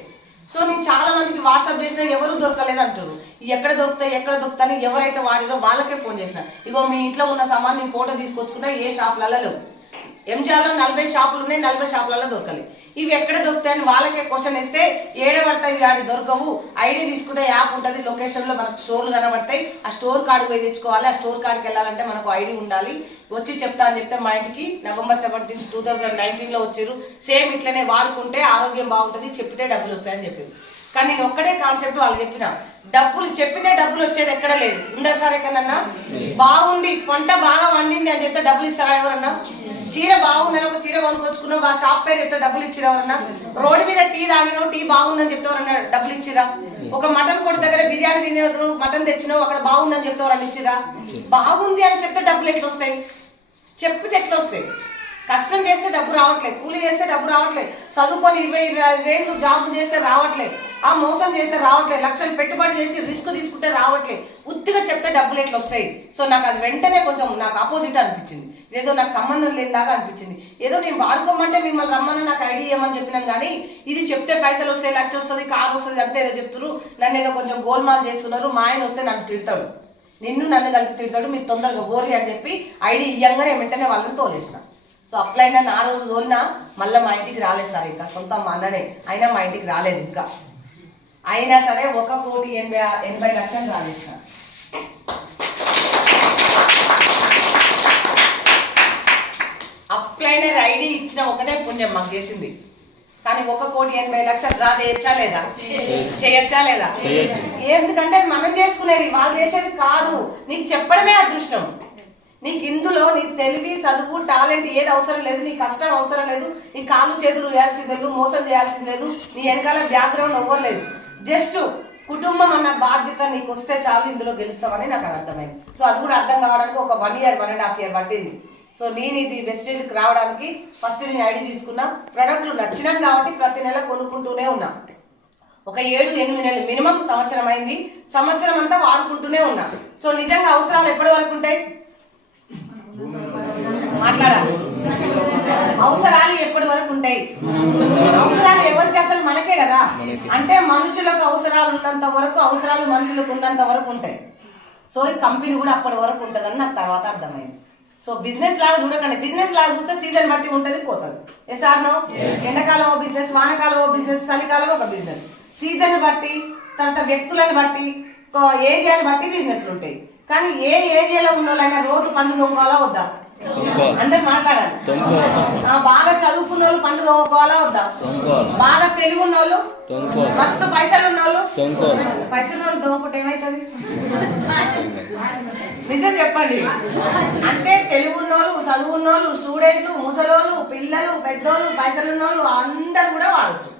సో నేను చాలా మందికి వాట్సాప్ చేసినా ఎవరు దొరకలేదు అంటారు. ఎక్కడ దొరుకుతాయి ఎవరైతే వాడిరో వాళ్ళకే ఫోన్ చేసిన, ఇగో మీ ఇంట్లో ఉన్న సామాన్ నేను ఫోటో తీసుకొచ్చుకున్నా, ఏ షాపులలో లేవు. ఎంజాలో 40 షాపులు ఉన్నాయి, 40 షాపులలో దొరకలేదు. ఇవి ఎక్కడ దొరుకుతాయని వాళ్ళకే క్వశ్చన్ వేస్తే ఏడబడతాయి, ఆడి దొరకవు, ఐడి తీసుకుంటే యాప్ ఉంటుంది, లొకేషన్లో మనకు స్టోర్లు కనబడతాయి, ఆ స్టోర్ కార్డు పోయి తెచ్చుకోవాలి. ఆ స్టోర్ కార్డుకి వెళ్ళాలంటే మనకు ఐడి ఉండాలి, వచ్చి చెప్తా అని చెప్తే మా ఇంటికి నవంబర్ 17, 2019లో వచ్చారు. సేమ్ ఇట్లనే వాడుకుంటే ఆరోగ్యం బాగుంటుంది, చెప్పితే డబ్బులు వస్తాయని చెప్పారు. కానీ నేను ఒక్కటే కాన్సెప్ట్ వాళ్ళు చెప్పిన, డబ్బులు చెప్పితే డబ్బులు వచ్చేది ఎక్కడ లేదు. ఉందా సార్ ఎక్కడన్నా? బాగుంది, పంట బాగా వండింది అని చెప్తే డబ్బులు ఇస్తారా ఎవరన్నా? చీర బాగుందని ఒక చీర కొనుక్కొచ్చుకున్నావు, ఆ షాప్ పేరు చెప్తే డబ్బులు ఇచ్చిరా ఎవరన్నా? రోడ్డు మీద టీ తాగినావు, టీ బాగుందని చెప్తే ఎవరన్నా డబ్బులు ఇచ్చిరా? ఒక మటన్ కొట్టు దగ్గర బిర్యానీ తినేదు, మటన్ తెచ్చినావు, అక్కడ బాగుందని చెప్తే ఎవరన్నా ఇచ్చిరా? బాగుంది అని చెప్తే డబ్బులు ఎట్లా వస్తాయి? చెప్పితే ఎట్లా వస్తాయి? కష్టం చేస్తే డబ్బు రావట్లేదు, కూలీ చేస్తే డబ్బు రావట్లేదు, చదువుకొని 20-25 వేలు జాబులు చేస్తే రావట్లేదు, ఆ మోసం చేస్తే రావట్లేదు, లక్షలు పెట్టుబడి చేసి రిస్క్ తీసుకుంటే రావట్లేదు, ఉత్తిగా చెప్తే డబ్బులు ఎట్లా వస్తాయి? సో నాకు అది వెంటనే కొంచెం నాకు ఆపోజిట్ అనిపించింది, ఏదో నాకు సంబంధం లేదాగా అనిపించింది. ఏదో నేను వాడుకోమంటే మిమ్మల్ని రమ్మని నాకు ఐడియా ఇవ్వమని చెప్పినాను, కానీ ఇది చెప్తే పైసలు వస్తాయి, లక్ష వస్తుంది, కారు వస్తుంది అంతే ఏదో చెప్తున్నారు, నన్ను ఏదో కొంచెం గోల్మాల్ చేస్తున్నారు. మా ఆయన వస్తే నన్ను తిడతాడు, నన్ను కలిపి తిడతాడు, మీరు తొందరగా ఓరి అని చెప్పి ఐడి ఇవ్వంగానే వెంటనే వాళ్ళని తోలేసిన. సో అప్లైనా ఆ రోజు తోలినా మళ్ళీ మా ఇంటికి రాలేదు సార్, ఇంకా సొంత మా అన్ననే అయినా మా ఇంటికి రాలేదు ఇంకా. అయినా సరే 1,80,00,000 రాలేసిన. అప్లైనర్ ఐడి ఇచ్చిన ఒకటే పుణ్యం మాకు చేసింది, కానీ 1,80,00,000 డ్రా చేయొచ్చా లేదా? చేయొచ్చా లేదా? ఎందుకంటే అది మనం చేసుకునేది, వాళ్ళు చేసేది కాదు. నీకు చెప్పడమే అదృష్టం. నీకు ఇందులో నీ తెలివి, చదువు, టాలెంట్ ఏది అవసరం లేదు, నీ కష్టం అవసరం లేదు, నీ కాళ్ళు చేతులు వేయాల్సింది లేదు, మోసం చేయాల్సింది లేదు, నీ వెనకాల బ్యాక్గ్రౌండ్ అవ్వలేదు. జస్ట్ కుటుంబం అన్న బాధ్యత నీకు వస్తే చాలు, ఇందులో గెలుస్తామని నాకు అది అర్థమైంది. సో అది కూడా అర్థం కావడానికి ఒక 1 year 1.5 year పట్టింది. సో నేను ఇది వెస్టేజ్కి రావడానికి ఫస్ట్ నేను ఐడి తీసుకున్నా, ప్రొడక్ట్లు నచ్చినాను కాబట్టి ప్రతి నెల కొనుక్కుంటూనే ఉన్నా. ఒక 7-8 నెలలు మినిమం సంవత్సరం అయింది, సంవత్సరం అంతా వాడుకుంటూనే ఉన్నా. సో నిజంగా అవసరాలు ఎప్పటి వరకు ఉంటాయి? మాట్లాడాలి. అవసరాలు ఎప్పటి వరకు ఉంటాయి? అవసరాలు ఎవరికి? అసలు మనకే కదా. అంటే మనుషులకు అవసరాలు ఉన్నంత వరకు, అవసరాలు మనుషులకు ఉన్నంత వరకు ఉంటాయి. సో ఈ కంపెనీ కూడా అప్పటి వరకు ఉంటుందని నాకు తర్వాత అర్థమైంది. సో బిజినెస్ లాగా చూడకండి, బిజినెస్ లాగా చూస్తే సీజన్ బట్టి ఉంటుంది, పోతుంది. Yes or no? ఎండాకాలం ఓ బిజినెస్, వానకాలం ఓ బిజినెస్, చలికాలం ఒక బిజినెస్. సీజన్ బట్టి, తర్వాత వ్యక్తులను బట్టి, ఏరియాని బట్టి బిజినెస్లు ఉంటాయి. కానీ ఏ ఏరియాలో ఉన్న వాళ్ళైనా రోజు పండు తోముకోవాలా వద్దా? అందరు మాట్లాడాలి. బాగా చదువుకున్న వాళ్ళు పండ్లు తోముకోవాలా వద్దా? బాగా తెలివి ఉన్న వాళ్ళు, మస్తు పైసలు ఉన్న వాళ్ళు, పైసలు వాళ్ళు తోముకుంటే ఏమవుతుంది? నిజం చెప్పండి. అంటే తెలివి ఉన్నోళ్ళు, చదువు ఉన్నోళ్ళు, స్టూడెంట్లు, ముసలోళ్ళు, పిల్లలు, పెద్దోళ్ళు, పైసలు ఉన్నోళ్ళు అందరు కూడా వాడచ్చు.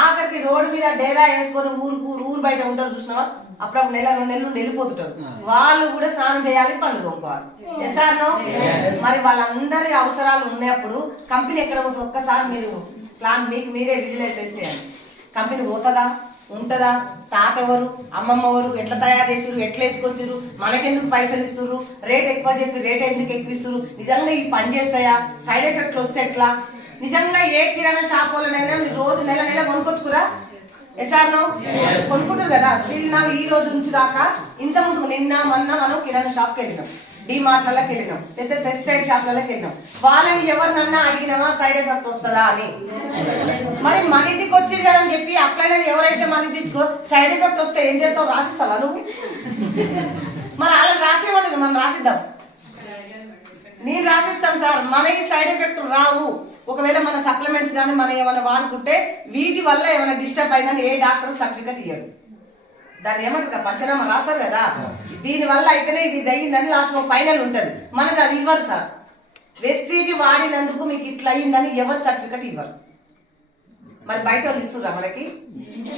ఆఖరికి రోడ్డు మీద డేరా వేసుకొని ఊరు బయట ఉంటారు చూసినావా, అప్పుడప్పుడు నెల 2 నెలలు వెళ్ళిపోతుంటారు, వాళ్ళు కూడా స్నానం చేయాలి, పండ్లు తోముకోవాలి. మరి వాళ్ళందరి అవసరాలు ఉన్నప్పుడు కంపెనీ ఎక్కడ పోతుంది? ఒక్కసారి మీరు ప్లాన్ మీకు మీరే విజిలెన్స్ చేస్తే కంపెనీ పోతుందా, ఉంటుందా? తాత ఎవరు, అమ్మమ్మ ఎవరు, ఎట్లా తయారు చేసారు, ఎట్లా వేసుకొచ్చారు, మనకెందుకు పైసలు ఇస్తున్నారు, రేట్ ఎక్కువ చెప్పి రేట్ ఎందుకు ఎక్కువ ఇస్తున్నారు, నిజంగా ఈ పని చేస్తాయా, సైడ్ ఎఫెక్ట్లు వస్తే ఎట్లా? నిజంగా ఏ కిరాణా షాప్ వాళ్ళనైనా మీరు రోజు నెల కొనుక్కొచ్చుకురా? ఎసార్నో కొనుక్కుంటారు కదా. స్టిల్ నా ఈ రోజు నుంచి కాక ఇంత ముందు నిన్న మొన్న మనం కిరాణా షాప్కి వెళ్ళినాం, డిమార్ట్లకి వెళ్ళినాం, లేదా పెస్టిసైడ్ షాప్లకి వెళ్ళినాం. వాళ్ళని ఎవరినన్నా అడిగినామా సైడ్ ఎఫెక్ట్ వస్తుందా అని? మరి మన ఇంటికి వచ్చింది కదా అని చెప్పి అట్లనే ఎవరైతే మన ఇంటికి సైడ్ ఎఫెక్ట్ వస్తే ఏం చేస్తావు? రాసిస్తావా నువ్వు? మరి వాళ్ళని రాసేవాళ్ళు మనం రాసిద్దాం. నేను రాసిస్తాను సార్, మన ఈ సైడ్ ఎఫెక్ట్ రావు. ఒకవేళ మన సప్లిమెంట్స్ కానీ మనం ఏమైనా వాడుకుంటే వీటి వల్ల ఏమైనా డిస్టర్బ్ అయిందని ఏ డాక్టర్ సర్టిఫికెట్ ఇయ్యడు. దాన్ని ఏమంటారు పంచనామా రాస్తారు కదా, దీని వల్ల అయితేనే ఇది అయ్యిందని లాస్ట్ లో ఫైనల్ ఉంటుంది. మనది అది ఇవ్వరు సార్. వెస్టీజ్ వాడినందుకు మీకు ఇట్లా అయ్యిందని ఎవరు సర్టిఫికెట్ ఇవ్వరు. మరి బయట వాళ్ళు ఇస్తురా మనకి?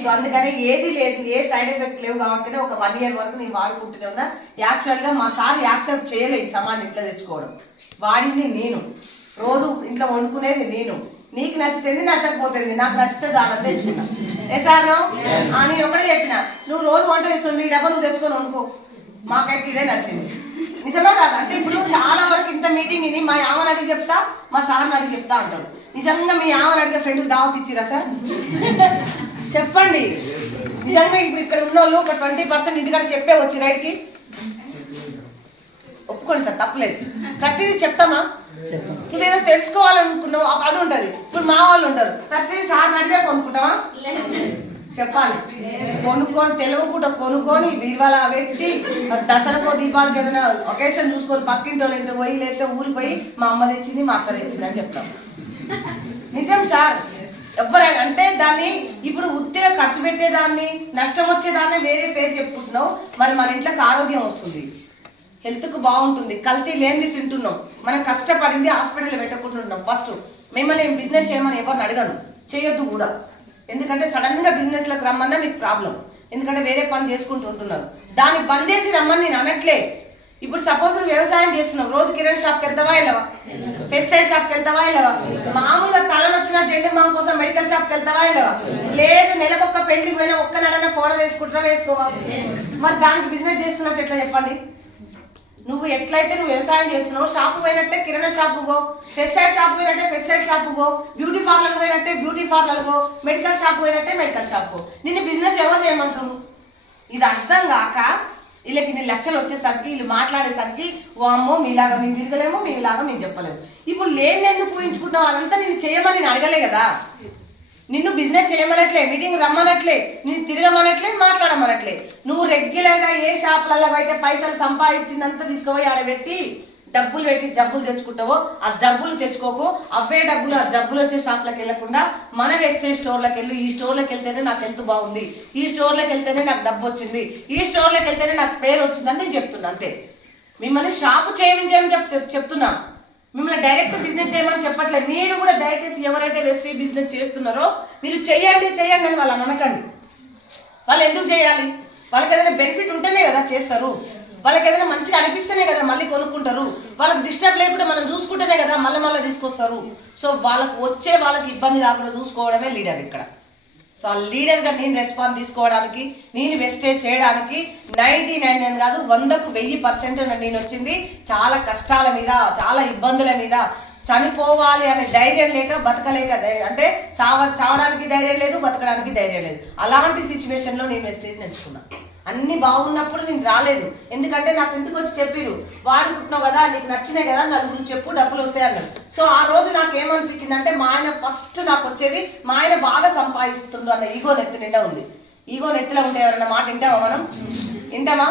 సో అందుకని ఏది లేదు, ఏ సైడ్ ఎఫెక్ట్ లేవు కాబట్టి ఒక 1 year వరకు నేను వాడుకుంటూనే ఉన్నా. యాక్చువల్గా మా సార్ యాక్సెప్ట్ చేయలేదు సామాన్ ఇంట్లో తెచ్చుకోవడం. వాడింది నేను, రోజు ఇంట్లో వండుకునేది నేను. నీకు నచ్చితేంది, నచ్చకపోతుంది, నాకు నచ్చితే చాలని తెచ్చుకున్నా. ఏ సార్ నేను ఒకటే చెప్పిన, నువ్వు రోజు వంట చేస్తుండే ఈ డబ్బా నువ్వు తెచ్చుకొని వండుకో, మాకైతే ఇదే నచ్చింది. నిజమా కాదు? అంటే ఇప్పుడు చాలా వరకు ఇంత మీటింగ్ ఇది మా ఆమెను అడిగి చెప్తా, మా సార్ని అడిగి చెప్తా అంటారు. నిజంగా మీ ఆమెను అడిగే ఫ్రెండ్కి దావత్ ఇచ్చిరా సార్? చెప్పండి. నిజంగా ఇప్పుడు ఇక్కడ ఉన్న వాళ్ళు ఒక 20% ఇంటికాడ చెప్పే వచ్చి రైట్కి ఒప్పుకోండి సార్, తప్పలేదు. ప్రతిదీ చెప్తామా? నువ్వేదో తెలుసుకోవాలనుకున్నావు అది ఉంటుంది. ఇప్పుడు మా వాళ్ళు ఉంటారు, ప్రతిదీ సార్ని అడిగే కొనుక్కుంటావా? చెప్పాలి. కొనుక్కొని తెలుగుకుంట కొనుక్కొని బీరువాల పెట్టి దసరాకో దీపాలకి ఏదైనా ఒకేషన్ చూసుకొని పక్కింటి వాళ్ళు ఇంటి పోయి లేకపోతే ఊరికి పోయి మా అమ్మ తెచ్చింది మా అక్క తెచ్చింది అని చెప్తాం. నిజం సార్. ఎవరైనా అంటే దాన్ని ఇప్పుడు ఉత్తిగా ఖర్చు పెట్టేదాన్ని, నష్టం వచ్చేదాన్ని వేరే పేరు చెప్పుకుంటున్నావు. మరి మన ఇంట్లోకి ఆరోగ్యం వస్తుంది, హెల్త్కు బాగుంటుంది, కల్తీ లేనిది తింటున్నాం, మనం కష్టపడింది హాస్పిటల్ పెట్టుకుంటున్నాం. ఫస్ట్ మిమ్మల్ని బిజినెస్ చేయమని ఎవరిని అడగను, చేయొద్దు కూడా. ఎందుకంటే సడన్గా బిజినెస్లోకి రమ్మన్నా మీకు ప్రాబ్లం, ఎందుకంటే వేరే పని చేసుకుంటూ ఉంటున్నారు. దాన్ని బంద్ చేసి రమ్మని నేను అనట్లే. ఇప్పుడు సపోజ్ నువ్వు వ్యవసాయం చేస్తున్నావు, రోజు కిరాణా షాప్కి వెళ్తావా వెళ్ళవా? పెస్టిసైడ్ షాప్కి వెళ్తావా వెళ్ళవా? మామూలుగా తలనొచ్చిన జెండు మామ కోసం మెడికల్ షాప్కి వెళ్తావా వెళ్ళవా? లేదు నెలకొక్క పెళ్లికి పోయినా ఒక్క నెలన పౌడర్ వేసుకుంటారా వేసుకోవా? మరి దానికి బిజినెస్ చేస్తున్నట్టు ఎట్లా చెప్పండి? నువ్వు ఎట్లయితే నువ్వు వ్యవసాయం చేస్తున్నావు, షాపు పోయినట్టే కిరాణా షాపు పో, పెస్టిసైడ్ షాప్ పోయినట్టే పెస్టిసైడ్ షాపు పో, బ్యూటీ పార్లర్ పోయినట్టే బ్యూటీ పార్లర్ పో, మెడికల్ షాప్ పోయినట్టే మెడికల్ షాప్ పో. నిన్ను బిజినెస్ ఎవరు చేయమంటారు? ఇది అర్థం కాక వీళ్ళకి 2 లక్షలు వచ్చేసరికి వీళ్ళు మాట్లాడేసరికి ఓ అమ్మో మీలాగా మేము తిరగలేము, మీలాగా మేము చెప్పలేము. ఇప్పుడు లేని ఎందుకు ఊహించుకుంటున్నావు? అదంతా నేను చేయమని నేను అడగలే కదా. నిన్ను బిజినెస్ చేయమనట్లే, మీటింగ్ రమ్మనట్లే, నేను తిరగమనట్లే, మాట్లాడమనట్లే. నువ్వు రెగ్యులర్గా ఏ షాపులలో అయితే పైసలు సంపాదించిందంతా తీసుకుపోయి ఆడబెట్టి డబ్బులు పెట్టి జబ్బులు తెచ్చుకుంటావో ఆ జబ్బులు తెచ్చుకోకు. అవే డబ్బులు ఆ జబ్బులు వచ్చే షాప్లకు వెళ్ళకుండా మన వెస్టేజ్ స్టోర్లకు వెళ్ళి, ఈ స్టోర్లకు వెళ్తేనే నాకు హెల్త్ బాగుంది, ఈ స్టోర్లకు వెళ్తేనే నాకు డబ్బు వచ్చింది, ఈ స్టోర్లకు వెళ్తేనే నాకు పేరు వచ్చిందని నేను చెప్తున్నా. అంతే. మిమ్మల్ని షాపు చేయమని చెప్తున్నా, మిమ్మల్ని డైరెక్ట్ బిజినెస్ చేయమని చెప్పట్లేదు. మీరు కూడా దయచేసి ఎవరైతే వెస్టేజ్ బిజినెస్ చేస్తున్నారో మీరు చెయ్యండి అని వాళ్ళని అనకండి. వాళ్ళు ఎందుకు చేయాలి? వాళ్ళకి ఏదైనా బెనిఫిట్ ఉంటేనే కదా చేస్తారు, వాళ్ళకి ఏదైనా మంచిగా అనిపిస్తేనే కదా మళ్ళీ కొనుక్కుంటారు. వాళ్ళకి డిస్టర్బ్ లేకుండా మనం చూసుకుంటేనే కదా మళ్ళీ తీసుకొస్తారు. సో వాళ్ళకి ఇబ్బంది కాకుండా చూసుకోవడమే లీడర్ ఇక్కడ. సో ఆ లీడర్గా నేను రెస్పాన్స్ తీసుకోవడానికి, నేను వెస్టేజ్ చేయడానికి 99 కాదు 100కు 1000% నేను వచ్చింది చాలా కష్టాల మీద, చాలా ఇబ్బందుల మీద. చనిపోవాలి అనే ధైర్యం లేక, బతకలేక అంటే చావడానికి ధైర్యం లేదు, బతకడానికి ధైర్యం లేదు. అలాంటి సిచ్యువేషన్లో నేను వెస్టేజ్ నేర్చుకున్నా. అన్ని బాగున్నప్పుడు నేను రాలేదు, ఎందుకంటే నాకు ఇంటికి వచ్చి చెప్పిరు వాడుకుంటున్నావు కదా, నీకు నచ్చినాయి కదా, నలుగురు చెప్పు డబ్బులు వస్తాయి అన్నారు. సో ఆ రోజు నాకు ఏమనిపించింది అంటే మా ఆయన ఫస్ట్ నాకు వచ్చేది, మా ఆయన బాగా సంపాదిస్తుండ్రు అన్న ఈగో నెత్తి నిండా ఉంది. ఈగో నెత్తిలో ఉంటే ఎవరన్నా మాట వింటామా మనం? ఏంటమ్మా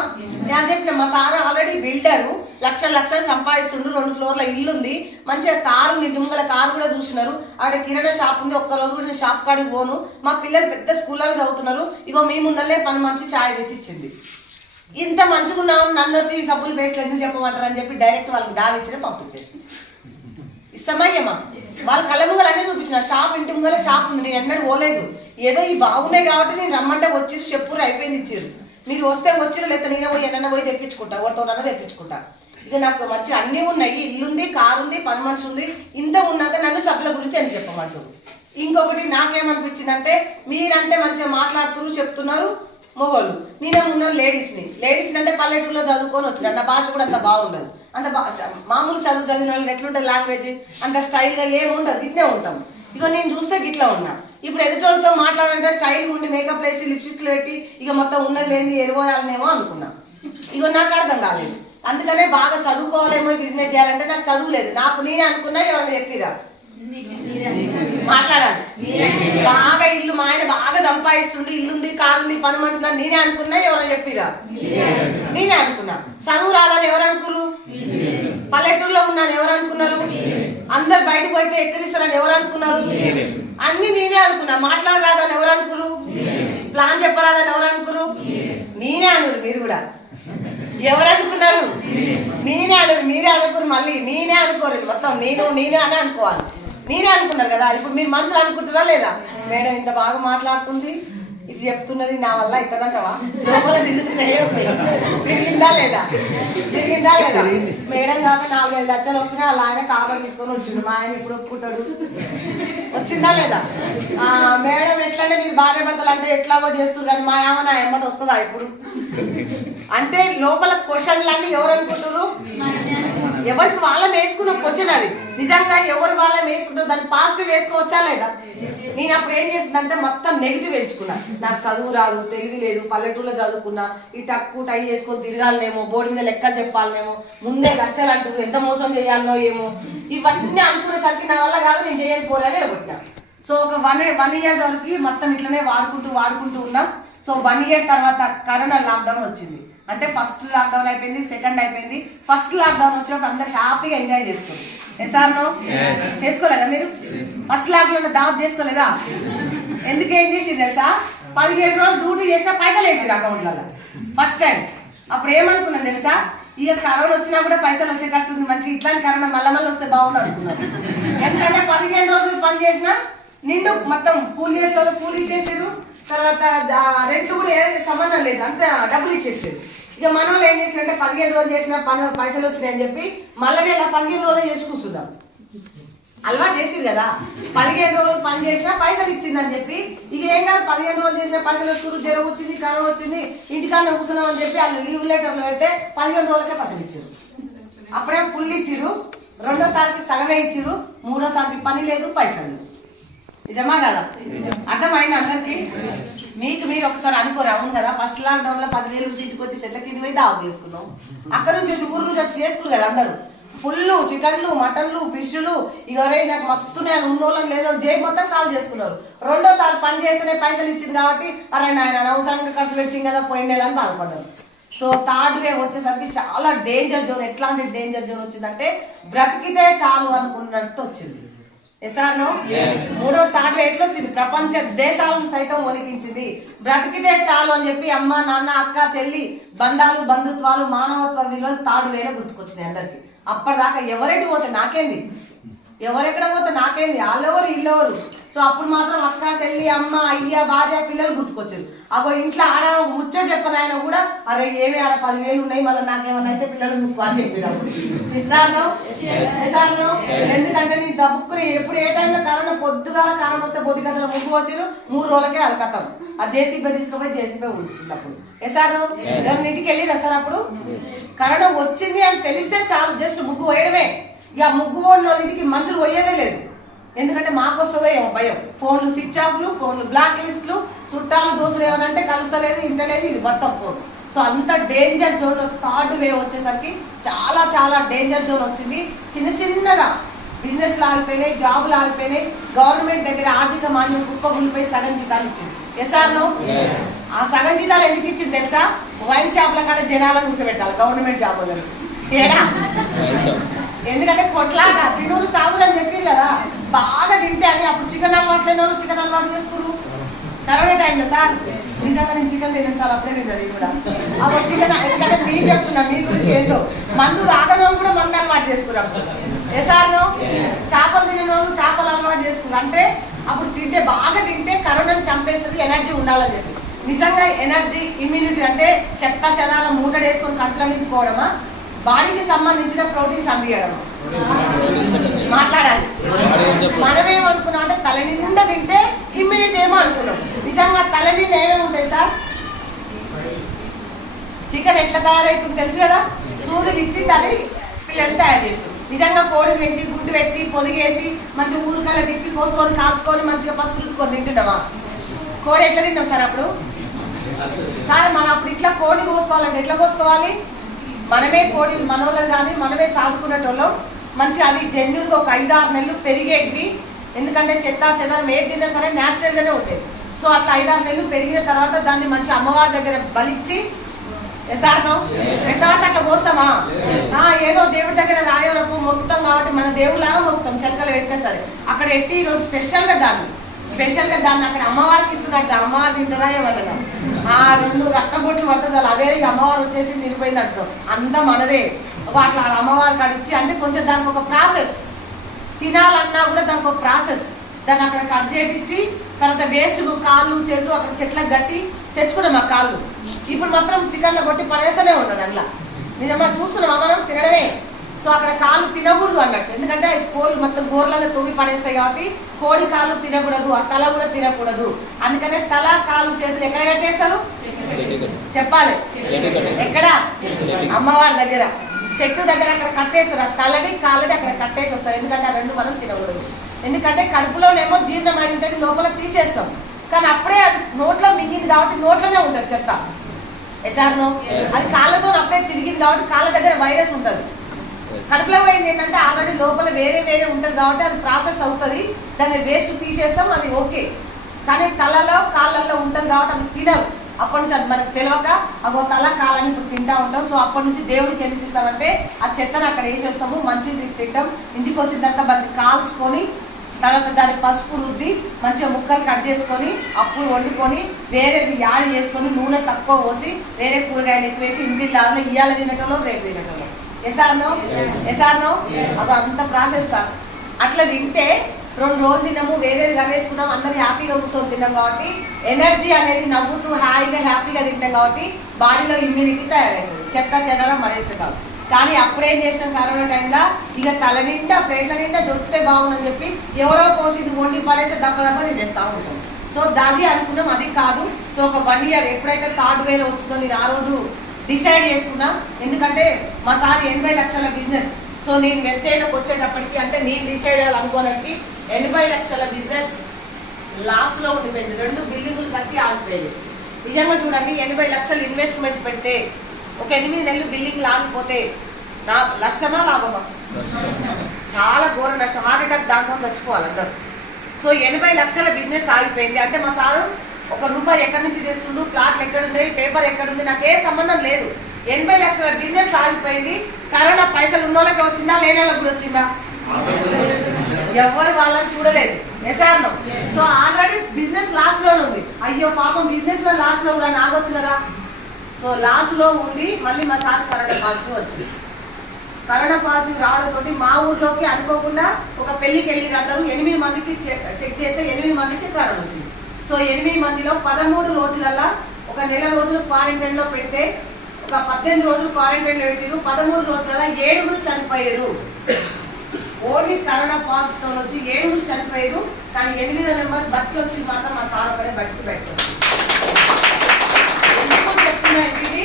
నేను చెప్పిన మా సార్ ఆల్రెడీ బిల్డరు, లక్షలు సంపాదిస్తుండ్రు, 2 ఫ్లోర్ల ఇల్లు ఉంది, మంచిగా కారు ఉంది, ముంగల కారు కూడా చూస్తున్నారు. ఆవిడ కిరాణా షాప్ ఉంది, ఒక్కరోజు కూడా నేను షాప్ కాడికి పోను. మా పిల్లలు పెద్ద స్కూల్లో చదువుతున్నారు, ఇగో మీ ముందరలే పని మంచి ఛాయ్ తెచ్చి ఇచ్చింది. ఇంత మంచిగా ఉన్నావు, నన్ను వచ్చి సబ్బులు పేస్ట్లు ఎందుకు చెప్పమంటారు అని చెప్పి డైరెక్ట్ వాళ్ళకి దాగిచ్చిన పంపించేసి ఇష్టమయ్యమ్మా. వాళ్ళ కళ్ళ ముంగలు అన్నీ చూపించిన షాప్, ఇంటి ముంగల షాప్ ఉంది, నేను ఎన్నడూ పోలేదు. ఏదో ఈ బాగున్నాయి కాబట్టి నేను రమ్మంటే వచ్చిర్రు, చెప్పురు అయిపోయింది ఇచ్చారు. మీరు వస్తే వచ్చిరు, లేకపోతే నేనే పోయి ఎన్న పోయి తెప్పించుకుంటా, ఎవరితోనన్నా తెప్పించుకుంటా. ఇక నాకు మంచి అన్నీ ఉన్నాయి, ఇల్లుంది, కారు ఉంది, పని మనిషి ఉంది. ఇంత ఉన్నాక నన్ను సభ్యుల గురించి అని చెప్పమంటారు. ఇంకొకటి నాకేమనిపించింది అంటే, మీరంటే మంచిగా మాట్లాడుతున్నారు, చెప్తున్నారు మొగోళ్ళు, నేనే ముందు లేడీస్ని అంటే పల్లెటూరులో చదువుకొని వచ్చిన, నా భాష కూడా అంత బాగుండదు. అంత మామూలు చదివిన వాళ్ళకి ఎట్లుంటుంది లాంగ్వేజ్, అంత స్టైల్గా ఏముండదు, ఇట్నే ఉంటాం. ఇక నేను చూస్తే గిట్లా ఉన్నా. ఇప్పుడు ఎదుటి వాళ్ళతో మాట్లాడాలంటే స్టైల్గా ఉండి మేకప్ వేసి లిప్స్టిక్లు పెట్టి ఇక మొత్తం ఉన్నది లేని ఎరువోయాలనేమో అనుకున్నా. ఇక నాకు అర్థం కాలేదు. అందుకనే బాగా చదువుకోవాలేమో, బిజినెస్ చేయాలంటే నాకు చదువు లేదు. నాకు నేనే అనుకున్నా, ఎవరైనా చెప్పిరా మాట్లాడాలి. బాగా ఇల్లు మా ఆయన బాగా సంపాదిస్తుండే, ఇల్లుంది, కారుంది, పని మంటుందా నేనే అనుకున్నా, ఎవరైనా చెప్పిరా నేనే అనుకున్నా. చదువు రాదని ఎవరు అనుకురు? పల్లెటూరులో ఉన్నాను ఎవరు అనుకున్నారు? అందరు బయటకు పోతే ఎక్కిరిస్తారని ఎవరు అనుకున్నారు? అన్ని నేనే అనుకున్నా. మాట్లాడరాదని ఎవరు అనుకురు? ప్లాన్ చెప్పరాదని ఎవరు అనుకురు? నేనే అనురు. మీరు కూడా ఎవరు అనుకున్నారు? నేనే అనురు. మీరే అనుకురు. మళ్ళీ నేనే అనుకోరు, మొత్తం నేనే అని అనుకోవాలి. నేనే అనుకున్నారు కదా. ఇప్పుడు మీరు మనసులో అనుకుంటారా లేదా? మేడం ఇంత బాగా మాట్లాడుతుంది, ఇది చెప్తున్నది నా వల్ల ఇక్కదంటవా? లోపల తిరిగిందా లేదా? మేడం కాక 4-5 లక్షలు వస్తున్నాయి, అలా ఆయన కార్లో తీసుకొని వచ్చిండు. మా ఆయన ఇప్పుడు ఒప్పుకుంటాడు, వచ్చిందా లేదా? మేడం ఎట్లంటే మీరు భార్య భర్తలు అంటే ఎట్లాగో చేస్తారు కానీ మా ఏమన్నా ఎమ్మటి వస్తుందా ఇప్పుడు? అంటే లోపల క్వశ్చన్లన్నీ ఎవరు అనుకుంటారు? ఎవరికి వాళ్ళం వేసుకున్న క్వశ్చన్ అది. నిజంగా ఎవరు వాళ్ళం వేసుకుంటారు, దాన్ని పాజిటివ్ వేసుకోవచ్చా లేదా? నేను అప్పుడు ఏం చేసిందంటే మొత్తం నెగిటివ్ ఎంచుకున్నా. నాకు చదువు రాదు, తెలివి లేదు, పల్లెటూరులో చదువుకున్నా, ఈ టక్కు టై చేసుకొని తిరగాలనేమో, బోర్డు మీద లెక్కలు చెప్పాలనేమో, ముందే లచ్చలు అంటారు, ఎంత మోసం చేయాలనో ఏమో, ఇవన్నీ అనుకునేసరికి నా వల్ల కాదు, నేను చేయని పోరాని నిలబెట్టినా. సో ఒక 1 ఇయర్ వరకు మొత్తం ఇట్లనే వాడుకుంటూ ఉన్నాం. సో 1 ఇయర్ తర్వాత కరోనా లాక్డౌన్ వచ్చింది. అంటే ఫస్ట్ లాక్డౌన్ అయిపోయింది, సెకండ్ అయిపోయింది. ఫస్ట్ లాక్డౌన్ వచ్చినప్పుడు అందరు హ్యాపీగా ఎంజాయ్ చేసుకోండి. ఎసార్నో చేసుకోలేదా మీరు? ఫస్ట్ లాక్డౌన్ దావత్ చేసుకోలేదా? ఎందుకు ఏం చేసి తెలుసా? 17 రోజులు డ్యూటీ చేసినా పైసలు వేసిరు అకౌంట్లలో ఫస్ట్ టైం. అప్పుడు ఏమనుకున్నాను తెలుసా? ఇక కరోనా వచ్చినా కూడా పైసలు వచ్చేటట్టుంది, మంచిగా ఇట్లాంటి కరోనా మళ్ళీ వస్తే బాగుండు అనుకున్నాను. ఎందుకంటే 15 రోజులు పని చేసినా నిండు మొత్తం కూలి చేస్తారు, కూలి ఇచ్చేసారు. తర్వాత రెంట్లు కూడా ఏ సంబంధం లేదు, అంతే డబ్బులు ఇచ్చేసారు. ఇక మన వాళ్ళు ఏం చేసారంటే 15 రోజులు చేసిన పైసలు వచ్చినాయని చెప్పి మళ్ళీ 15 రోజులు చేసి కూర్చుందాం. అలవాటు చేసిరు కదా, 15 రోజులు పని చేసినా పైసలు ఇచ్చిందని చెప్పి ఇక ఏం కాదు, 15 రోజులు చేసిన పైసలు వస్తున్నారు, జ్వరం వచ్చింది, కరోనా వచ్చింది, ఇంటికన్నా కూర్చున్నాం అని చెప్పి వాళ్ళు లీవ్ లెటర్లు పెడితే 15 రోజులకే పైసలు ఇచ్చారు. అప్పుడే ఫుల్ ఇచ్చిరు, రెండోసారికి సగమే ఇచ్చిరు, మూడోసారికి పని లేదు, పైసలు లేదు. నిజమా కదా? అర్థమైంది అందరికి? మీకు మీరు ఒకసారి అనుకోరు, అవును కదా ఫస్ట్ లాక్డౌన్ లో 10,000 ఇంటికి వచ్చి చెట్ల కింద పోయి దావత్ చేసుకున్నాం. అక్కడ నుంచి ఊరు నుంచి వచ్చి చేసుకురు కదా అందరూ, ఫుల్ చికెన్లు, మటన్లు, ఫిష్లు. ఇక నాకు మస్తున్నాయి ఉన్నోళ్ళని లేదు జేబు మొత్తం కాల్ చేసుకున్నారు. రెండోసారి పని చేస్తేనే పైసలు ఇచ్చింది కాబట్టి అరే నాయన అనవసరంగా ఖర్చు పెట్టింది కదా పోయిండేలని బాధపడ్డారు. సో థర్డ్ వేవ్ వచ్చేసరికి చాలా డేంజర్ జోన్. ఎట్లాంటి డేంజర్ జోన్ వచ్చిందంటే బ్రతికితే చాలు అనుకున్నట్టు వచ్చింది. ఎసార్నో? మూడో థర్డ్ వేవ్ ఎట్లా వచ్చింది? ప్రపంచ దేశాలను సైతం ఒలికించింది. బ్రతికితే చాలు అని చెప్పి అమ్మ, నాన్న, అక్క, చెల్లి, బంధాలు, బంధుత్వాలు, మానవత్వ విలువలు థర్డ్ వేలో గుర్తుకొచ్చినాయి అందరికి. అప్పటిదాకా ఎవరెటు పోతే నాకేంది, ఎవరెక్కడ పోతే నాకేంది, వాళ్ళెవరు వీళ్ళెవరు. సో అప్పుడు మాత్రం అక్క, చెల్లి, అమ్మ, అయ్య, భార్య, పిల్లలు గుర్తుకొచ్చారు. అగో ఇంట్లో ఆడ ముచ్చట చెప్పని ఆయన కూడా అరే ఏమి ఆడ 10,000 ఉన్నాయి, మళ్ళీ నాకేమన్నా అయితే పిల్లలు చూసుకో అని చెప్పారు. ఎందుకంటే నీ దబ్బుకుని ఎప్పుడు ఏ టైంలో కరోనా పొద్దుగాల కరోనా వస్తే పొద్దుగతలో ముగ్గు వచ్చారు, 3 రోజులకే అలకతాం. ఆ జేసీబీ తీసుకుపోయి జేసీబీ ఉంచుతుంది. అప్పుడు ఎసార్ ఇంటికి వెళ్ళిరా సార్? అప్పుడు కరోనా వచ్చింది అని తెలిస్తే చాలు, జస్ట్ ముగ్గు వేయడమే. ఇక ముగ్గు పోయిన వాళ్ళ ఇంటికి మనుషులు పోయేదే లేదు. ఎందుకంటే మాకు వస్తుందో ఏమో భయం. ఫోన్లు స్విచ్ ఆఫ్లు, ఫోన్లు బ్లాక్ లిస్టులు, చుట్టాలు దోశలు ఏమనంటే కలుస్తలేదు, ఇంటలేదు, ఇది మొత్తం ఫోన్. సో అంత డేంజర్ జోన్ థర్డ్ వేవ్ వచ్చేసరికి చాలా చాలా డేంజర్ జోన్ వచ్చింది. చిన్నగా బిజినెస్లు ఆగిపోయినాయి, జాబులు ఆగిపోయినాయి, గవర్నమెంట్ దగ్గర ఆర్థిక మాన్యం కుప్పగులిపోయి సగం జీతాలు ఇచ్చింది. ఎసార్నో ఆ సగం జీతాలు ఎందుకు ఇచ్చింది తెలుసా? వైన్ షాప్ల కాడ జనాలను కూర్చోబెట్టాలి గవర్నమెంట్ జాబులను ఏడా. ఎందుకంటే కొట్లాట తినులు తాగులు అని చెప్పింది కదా, బాగా తింటే అని. అప్పుడు చికెన్ అలవాటు లేని వాళ్ళు చికెన్ అలవాటు చేసుకురు కరోనా టైంలో. సార్ నిజంగా నేను చికెన్ తిన్నాను సార్, అప్పుడే తిన్నాను కూడా అప్పుడు చికెన్. ఎందుకంటే మీరు చెప్తున్నా మీ గురించి ఏంటో, మందు తాగని వాళ్ళు కూడా మందు అలవాటు చేసుకున్నాం. ఎసార్నో చేపలు తినే వాళ్ళు చేపలు అలవాటు చేసుకున్నారు. అంటే అప్పుడు తింటే బాగా తింటే కరోనాని చంపేస్తుంది, ఎనర్జీ ఉండాలని చెప్పి. నిజంగా ఎనర్జీ ఇమ్యూనిటీ అంటే చెత్త శనాలను మూటడేసుకొని కడుపులో నింపుకోవడమా, బాడీకి సంబంధించిన ప్రోటీన్స్ అందియడమా? మాట్లాడాలి. మనమేమనుకున్నాం అంటే తల నిండా తింటే ఇమ్యూనిటీ ఏమో అనుకున్నాం. నిజంగా తల నిండా ఏమేమి ఉంటాయి సార్? చికెన్ ఎట్లా తయారవుతుంది తెలుసు కదా, సూదులు ఇచ్చి దాన్ని పిల్లలు తయారు చేస్తారు. నిజంగా కోడిని పెంచి గుడ్డు పెట్టి పొదిగేసి మంచిగా ఊరికల్లా తిప్పి కోసుకొని కాల్చుకొని మంచిగా పసుపు రుద్దుకొని తింటున్నామా? కోడి ఎట్లా తిన్నాం సార్ అప్పుడు? సార్ మనం అప్పుడు ఇట్లా కోడి కోసుకోవాలంటే ఎట్లా కోసుకోవాలి? మనమే కోడి మనోళ్ళని కానీ మనమే సాదుకునేటోళ్ళం. మంచి అవి జెన్యున్గా ఒక 5-6 నెలలు పెరిగేటివి. ఎందుకంటే చెత్త చెదరం ఏది తిన్నా సరే న్యాచురల్గానే ఉండేది. సో అట్లా 5-6 నెలలు పెరిగిన తర్వాత దాన్ని మంచి అమ్మవారి దగ్గర బలిచ్చి ఎసార్థం ఎట్లా అంటే అట్లా కోస్తామా? ఏదో దేవుడి దగ్గర రాయవరపు మొక్కుతాం కాబట్టి మన దేవుడిలాగా మొక్కుతాం. చెలకలు పెట్టినా సరే అక్కడ ఎట్టి ఈరోజు స్పెషల్గా దాన్ని అక్కడ అమ్మవారికి ఇస్తున్నట్టు. అమ్మవారు తింటారా ఏమన్నా? 2 రక్తబొట్లు పడితే చాలు అదే అమ్మవారు వచ్చేసి తినిపోయింది అంటారు. అంతా మనదే. అట్లా అమ్మవారికి అడిచి అంటే కొంచెం దానికి ఒక ప్రాసెస్. తినాలన్నా కూడా దానికి ఒక ప్రాసెస్. దాన్ని అక్కడ కట్ చేయించి తర్వాత వేస్ట్ కాళ్ళు చేతులు అక్కడ చెట్లకు గట్టి తెచ్చుకున్నాం ఆ కాళ్ళు. ఇప్పుడు మాత్రం చికెన్లో కొట్టి పడేస్తూనే ఉన్నాడు అందులో. నిజమా చూస్తున్నామా మనం తినడమే. సో అక్కడ కాళ్ళు తినకూడదు అన్నట్టు. ఎందుకంటే కోళ్ళు మొత్తం గోర్లలో తవ్వి పడేస్తాయి కాబట్టి కోడి కాళ్ళు తినకూడదు, ఆ తల కూడా తినకూడదు. అందుకనే తల కాళ్ళు చేతులు ఎక్కడ కట్టేస్తారు చెప్పాలి? ఎక్కడ? అమ్మవారి దగ్గర చెట్టు దగ్గర అక్కడ కట్టేస్తారు. ఆ తలని కాళ్ళని అక్కడ కట్టేసి వస్తారు. ఎందుకంటే ఆ 2 మనం తినకూడదు. ఎందుకంటే కడుపులోనేమో జీర్ణం అయి ఉంటుంది, లోపల తీసేస్తాం. కానీ అప్పుడే అది నోట్లో మింగింది కాబట్టి నోట్లోనే ఉంటుంది చెత్త. ఎసార్నో అది కాళ్ళతో అప్పుడే తిరిగింది కాబట్టి కాళ్ళ దగ్గర వైరస్ ఉంటుంది. కడుపులో పోయింది ఏంటంటే ఆల్రెడీ లోపల వేరే ఉంటుంది కాబట్టి అది ప్రాసెస్ అవుతుంది. దాన్ని వేస్ట్ తీసేస్తాం, అది ఓకే. కానీ తలలో కాళ్ళల్లో ఉంటుంది కాబట్టి అవి తినరు. అప్పటి నుంచి అది మనకు తెలియక అగో తల కాళ్ళని ఇప్పుడు తింటా ఉంటాం. సో అప్పటి నుంచి దేవుడికి ఎందుకు ఇస్తామంటే ఆ చెత్తను అక్కడ వేసేస్తాము, మంచిది తింటాం. ఇంటికి వచ్చిన తర్వాత దాన్ని కాల్చుకొని తర్వాత దాన్ని పసుపు రుద్ది మంచిగా ముక్కలు కట్ చేసుకొని అప్పుడు వండుకొని వేరేది యాడ్ చేసుకొని నూనె తక్కువ పోసి వేరే కూరగాయలు ఎక్కువ వేసి ఇంటి లాగా ఇయ్యాల తినటంలో రేపు తినటంలో. ఎసార్నో అది అంత ప్రాసెస్ సార్. అట్లా తింటే 2 రోజులు తినము, వేరేది కనేసుకున్నాం, అందరు హ్యాపీగా కూర్చొని తిన్నాం కాబట్టి ఎనర్జీ అనేది నవ్వుతూ హ్యాపీగా తింటాం కాబట్టి బాడీలో ఇమ్యూనిటీ తయారవుతుంది. చెత్త చెదరం పడేస్తాం. కానీ అప్పుడేం చేసినాం కరోనా టైంలో ఇక తల నిండా ప్లేట్ల నిండా దొరికితే బాగుందని చెప్పి ఎవరో పోసి వండి పడేసి దెబ్బ తినేస్తూ ఉంటాం. సో దాది అనుకున్నాం, అది కాదు. సో ఒక 1 year ఎప్పుడైతే 3rd wave వచ్చిందో నేను ఆ రోజు డిసైడ్ చేసుకున్నా. ఎందుకంటే మా సార్ 80 లక్షల బిజినెస్. సో నేను వెస్టైన్లోకి వచ్చేటప్పటికి అంటే నేను డిసైడ్ అవ్వాలనుకోవడానికి 80 లక్షల బిజినెస్ లాస్లో ఉండిపోయింది. 2 బిల్డింగులు కట్టి ఆగిపోయింది. నిజంగా చూడండి, 80 లక్షలు ఇన్వెస్ట్మెంట్ పెడితే ఒక 8 నెలలు బిల్డింగ్ ఆగిపోతే నా నష్టమా లాభమా? చాలా ఘోర నష్టం. హార్ట్ అటాక్ దాంట్లో తెచ్చుకోవాలి అందరు. సో 80 లక్షల బిజినెస్ ఆగిపోయింది. అంటే మా సారు ₹1 ఎక్కడి నుంచి తెస్తుండు, ప్లాట్లు ఎక్కడుంది, పేపర్ ఎక్కడుంది, నాకు ఏ సంబంధం లేదు. 80 లక్షల బిజినెస్ ఆగిపోయింది. కరోనా పైసలు ఉన్న వాళ్ళకి వచ్చిందా, లేని వాళ్ళకి కూడా వచ్చిందా? ఎవరు వాళ్ళని చూడలేదు. ఎసార్నో సో ఆల్రెడీ బిజినెస్ లాస్ లో ఉంది. అయ్యో పాపం బిజినెస్ లో లాస్ లో కూడా నాగొచ్చు కదా. సో లాస్ లో ఉండి మళ్ళీ మా సార్ కరోనా పాజిటివ్ వచ్చింది. కరోనా పాజిటివ్ రావడంతో మా ఊర్లోకి అనుకోకుండా ఒక పెళ్లికి వెళ్ళి అందరూ 8 మందికి చెక్ చేస్తే 8 మందికి కరోనా వచ్చింది. సో 8 మందిలో 13 రోజులలో ఒక నెల రోజులు క్వారంటైన్ లో పెడితే ఒక 18 రోజులు క్వారంటైన్ లో పెట్టిరు. 13 రోజులలో 7 చనిపోయారు. ఓన్లీ కరోనా పాజిటివ్ వచ్చి 7 చనిపోయారు. కానీ 8వ నెంబర్ బతికి వచ్చింది మాత్రం మా సార్ ఒకటే బతికి పెట్టారు. ఎందుకు చెప్తున్నా ఇది,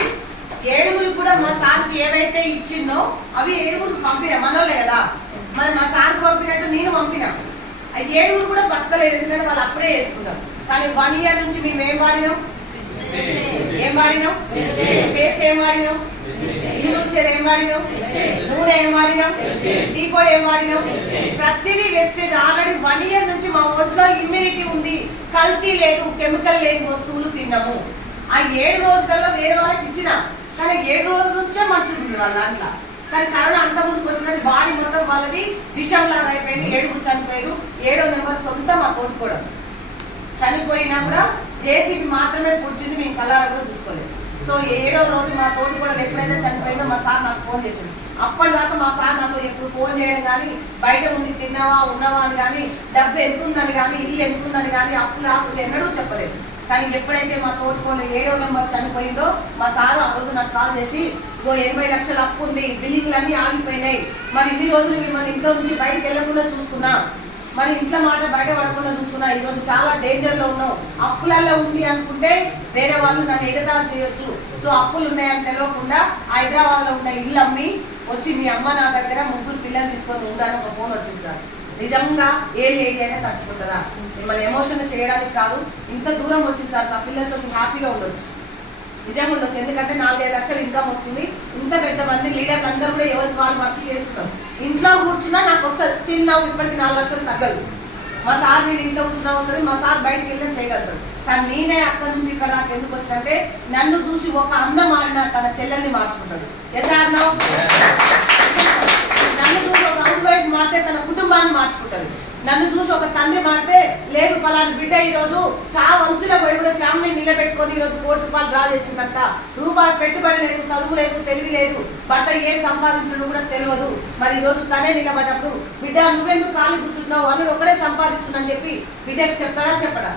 7 కూడా మా సార్కి ఏవైతే ఇచ్చిందో అవి 7 పంపిన మనోలే కదా. మరి మా సార్కి పంపినట్టు నేను పంపిన. ఆ 7 కూడా బతకలేదు, ఎందుకంటే వాళ్ళు అప్పుడే చేసుకున్నాం. కానీ 1 year నుంచి మేము ఏం వాడినాం? ఏం వాడినాం? పేస్ట్ ఏం వాడినాం? ఇల్లు వచ్చేది ఏం వాడినాం? నూనె ఏం వాడినాం? టీ పొడి ఏం వాడినాం? ప్రతిదీ వేస్టేజ్. ఆల్రెడీ 1 year నుంచి మా ఒంట్లో ఇమ్యూనిటీ ఉంది, కల్తీ లేదు, కెమికల్ లేని వస్తువులు తిన్నాము. ఆ 7 రోజులలో వేరే వాళ్ళకి ఇచ్చిన, కానీ 7 రోజుల నుంచే మంచిది ఉంది వాళ్ళ దాంట్లో. కానీ కరోనా అంత ముందుకు వచ్చిందని బాడీ మొత్తం వాళ్ళది విషంలాగా అయిపోయింది. 7 చనిపోయారు. 7వ నెంబర్ సొంత మా తోడుకోవడం చనిపోయినా కూడా జేసీబీ మాత్రమే పుడిచింది, మేము కళ్ళారా కూడా చూసుకోలేదు. సో 7వ రోజు మా తోటి కూడా ఎప్పుడైతే చనిపోయిందో మా సార్ నాకు ఫోన్ చేసింది. అప్పటిదాకా మా సార్ నాతో ఎప్పుడు ఫోన్ చేయడం కానీ, బయట ఉండి తిన్నావా ఉన్నావా అని కానీ, డబ్బు ఎంత ఉందని కానీ, ఇల్లు ఎంత ఉందని కానీ, అప్పులు ఆస్తులు ఎన్నడూ చెప్పలేదు. కానీ ఎప్పుడైతే మా తోటికోళ్ళు 7వ నెంబర్ చనిపోయిందో మా సారు ఆ రోజు నాకు కాల్ చేసి, 80 లక్షలు అప్పు ఉంది, బిల్డింగ్లు అన్నీ ఆగిపోయినాయి, మరి ఇన్ని రోజులు మిమ్మల్ని ఇంట్లో నుంచి బయటకు వెళ్ళకుండా చూసుకున్నా, మరి ఇంట్లో మాట బయట పడకుండా చూసుకున్నా, ఈరోజు చాలా డేంజర్లో ఉన్నావు, అప్పులలో ఉంది అనుకుంటే వేరే వాళ్ళు నన్ను ఎగతాలు చేయొచ్చు, సో అప్పులు ఉన్నాయని తెలియకుండా హైదరాబాద్లో ఉన్న ఇల్లు అమ్మి వచ్చి మీ అమ్మ నా దగ్గర 3 పిల్లలు తీసుకొని ఉందని ఒక ఫోన్ వచ్చింది సార్. నిజంగా ఏ లేడీ అయినా తట్టుకుంటుందా? మిమ్మల్ని ఎమోషన్ చేయడానికి కాదు, ఇంత దూరం వచ్చింది సార్, నా పిల్లలతో హ్యాపీగా ఉండొచ్చు, నిజంగా ఉండొచ్చు. ఎందుకంటే 4-5 లక్షలు ఇన్కమ్ వస్తుంది. ఇంత పెద్ద మంది లీడర్లు అందరూ కూడా ఎవరికి వాళ్ళు వర్క్ చేస్తున్నారు. ఇంట్లో కూర్చున్నా నాకు వస్తుంది, స్టిల్ నా ఇప్పటికి 4 లక్షలు తగ్గదు. మా సార్ మీరు ఇంట్లో కూర్చున్నా వస్తుంది, మా సార్ బయటకు వెళ్ళినా చేయగలుగుతారు. కానీ నేనే అక్కడి నుంచి ఇక్కడ నాకు ఎందుకు వచ్చినంటే, నన్ను చూసి ఒక అన్న మారిన తన చెల్లెల్ని మార్చుకుంటాడు. నన్ను చూసి ఒక హౌస్ వైఫ్ మారితే తన కుటుంబాన్ని మార్చుకుంటాడు. నన్ను చూసి ఒక తండ్రి మారితే, లేదు పలాని బిడ్డ ఈరోజు వంచుల పోయి కూడా ఫ్యామిలీ నిలబెట్టుకొని ఈరోజు ₹1,00,00,000 డ్రా చేసిందంట. రూపాయి పెట్టుబడి లేదు, చదువు లేదు, తెలివి లేదు, భర్త ఏం సంపాదించడం కూడా తెలియదు. మరి ఈరోజు తనే నిలబడ్డప్పుడు, బిడ్డ నువ్వెందుకు ఖాళీ కూర్చుంటున్నావు, అని ఒకడే సంపాదిస్తుందని చెప్పి బిడ్డకి చెప్తాడా చెప్పడా?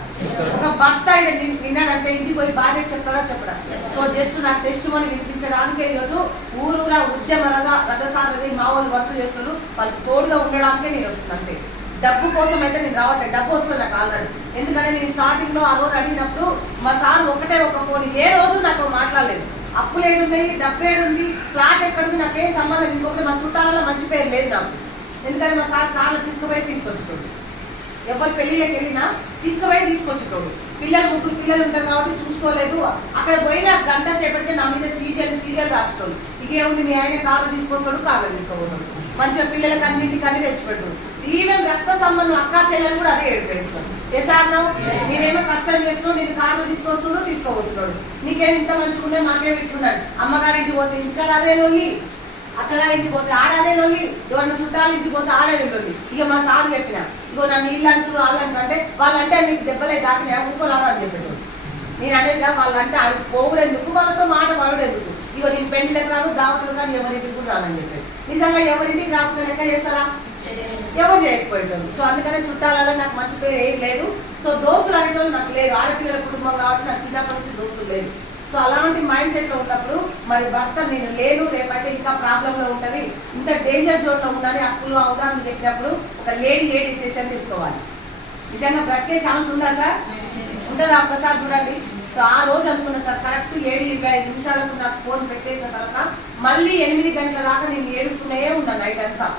ఒక భర్త ఆయన విన్నాడంటే ఇంటికి పోయి భార్యకి చెప్తాడా చెప్పడా? సో జస్ట్ నా టెస్ట్ మని వినిపించడానికే ఈరోజు ఊరూరా ఉద్యమ రథసారథి మా వాళ్ళు వర్క్ చేస్తున్నారు. వాళ్ళకి తోడుగా ఉండడానికే నేను వస్తున్నాను అంతే. డబ్బు కోసం అయితే నేను రావట్లేదు, డబ్బు వస్తుంది నాకు ఆల్రెడీ. ఎందుకంటే నేను స్టార్టింగ్లో ఆ రోజు అడిగినప్పుడు మా సార్ ఒకటే ఒక ఫోన్, ఏ రోజు నాతో మాట్లాడలేదు. అప్పులు ఏడున్నాయి, డబ్బు ఏడుంది, ఫ్లాట్ ఎక్కడుంది, నాకేం సంబంధం. ఇంకొకటి మా చుట్టాలలో మంచి పేరు లేదు నాకు. ఎందుకంటే మా సార్ కార్లో తీసుకొచ్చేటోడు, ఎవరు పెళ్ళిళ్ళకి వెళ్ళినా తీసుకొచ్చేటోడు. పిల్లలు 3 పిల్లలు ఉంటారు కాబట్టి చూసుకోలేదు. అక్కడ పోయిన గంట సేపటికే నా మీద సీరియల్ రాసేటోడు. ఇకేముంది, మీ ఆయన కార్లో తీసుకొస్తాడు, కార్లో తీసుకోబోతాడు, మంచిగా పిల్లలకి అన్నింటికి అన్ని తెచ్చిపెట్టాడు. ఈవెన్ రక్త సంబంధం అక్క చెల్లెలు కూడా అదే ఏడుస్తాడు. నేనేమో కష్టం చేస్తున్నావు, నేను కార్లు తీసుకోబోతున్నాడు, నీకేం ఇంత మంచిగా ఉండే, మాకేమి ఇట్లున్నాడు. అమ్మగారింటికి పోతే ఇక్కడ అదే లొల్లి, అత్తగారింటికి పోతే ఆడదే లొల్లి, ఎవరిని చుట్టాలు ఇంటికి పోతే ఆడేది లొల్లి. ఇక మా సార్ చెప్పిన, ఇగో నన్ను ఇల్లు అంటారు వాళ్ళు అంటే, వాళ్ళంటే నీకు దెబ్బలే దాకినా ఊకోరాదు అని చెప్పాడు. నేను అనేదిగా వాళ్ళంటే ఆడికి పోవుడెందుకు, వాళ్ళతో మాట పడుడెందుకు, ఇగో నేను పెళ్లిళ్ళకి రాను, దావతులు కానీ ఎవరింటికి కూడా రానని చెప్పాడు. నిజంగా ఎవరింటికి రాకపోతే లెక్క చేస్తారా? ఎవరు చేయకపోయేటోళ్ళు. సో అందుకనే చుట్టాలలో నాకు మంచి పేరు ఏం లేదు. సో దోస్తులు అనేటోళ్ళు నాకు లేదు, ఆడపిల్లల కుటుంబం కాబట్టి నాకు చిన్నప్పటి నుంచి దోస్తులు లేదు. సో అలాంటి మైండ్ సెట్లో ఉన్నప్పుడు మరి భర్త నేను లేను, రేపైతే ఇంకా ప్రాబ్లంలో ఉంటుంది, ఇంత డేంజర్ జోన్లో ఉందని అప్పులు అవగాహన చెప్పినప్పుడు ఒక లేడీ సెషన్ తీసుకోవాలి. నిజంగా బ్రతికే ఛాన్స్ ఉందా సార్? ఉంటుందా? ఒక్కసారి చూడండి. సో ఆ రోజు అనుకున్నా సార్, కరెక్ట్ 7:25 నిమిషాలకు నాకు ఫోన్ పెట్టేసిన తర్వాత మళ్ళీ 8 గంటల దాకా నేను ఏడుస్తూనే ఉన్నాను. నైట్ అంతా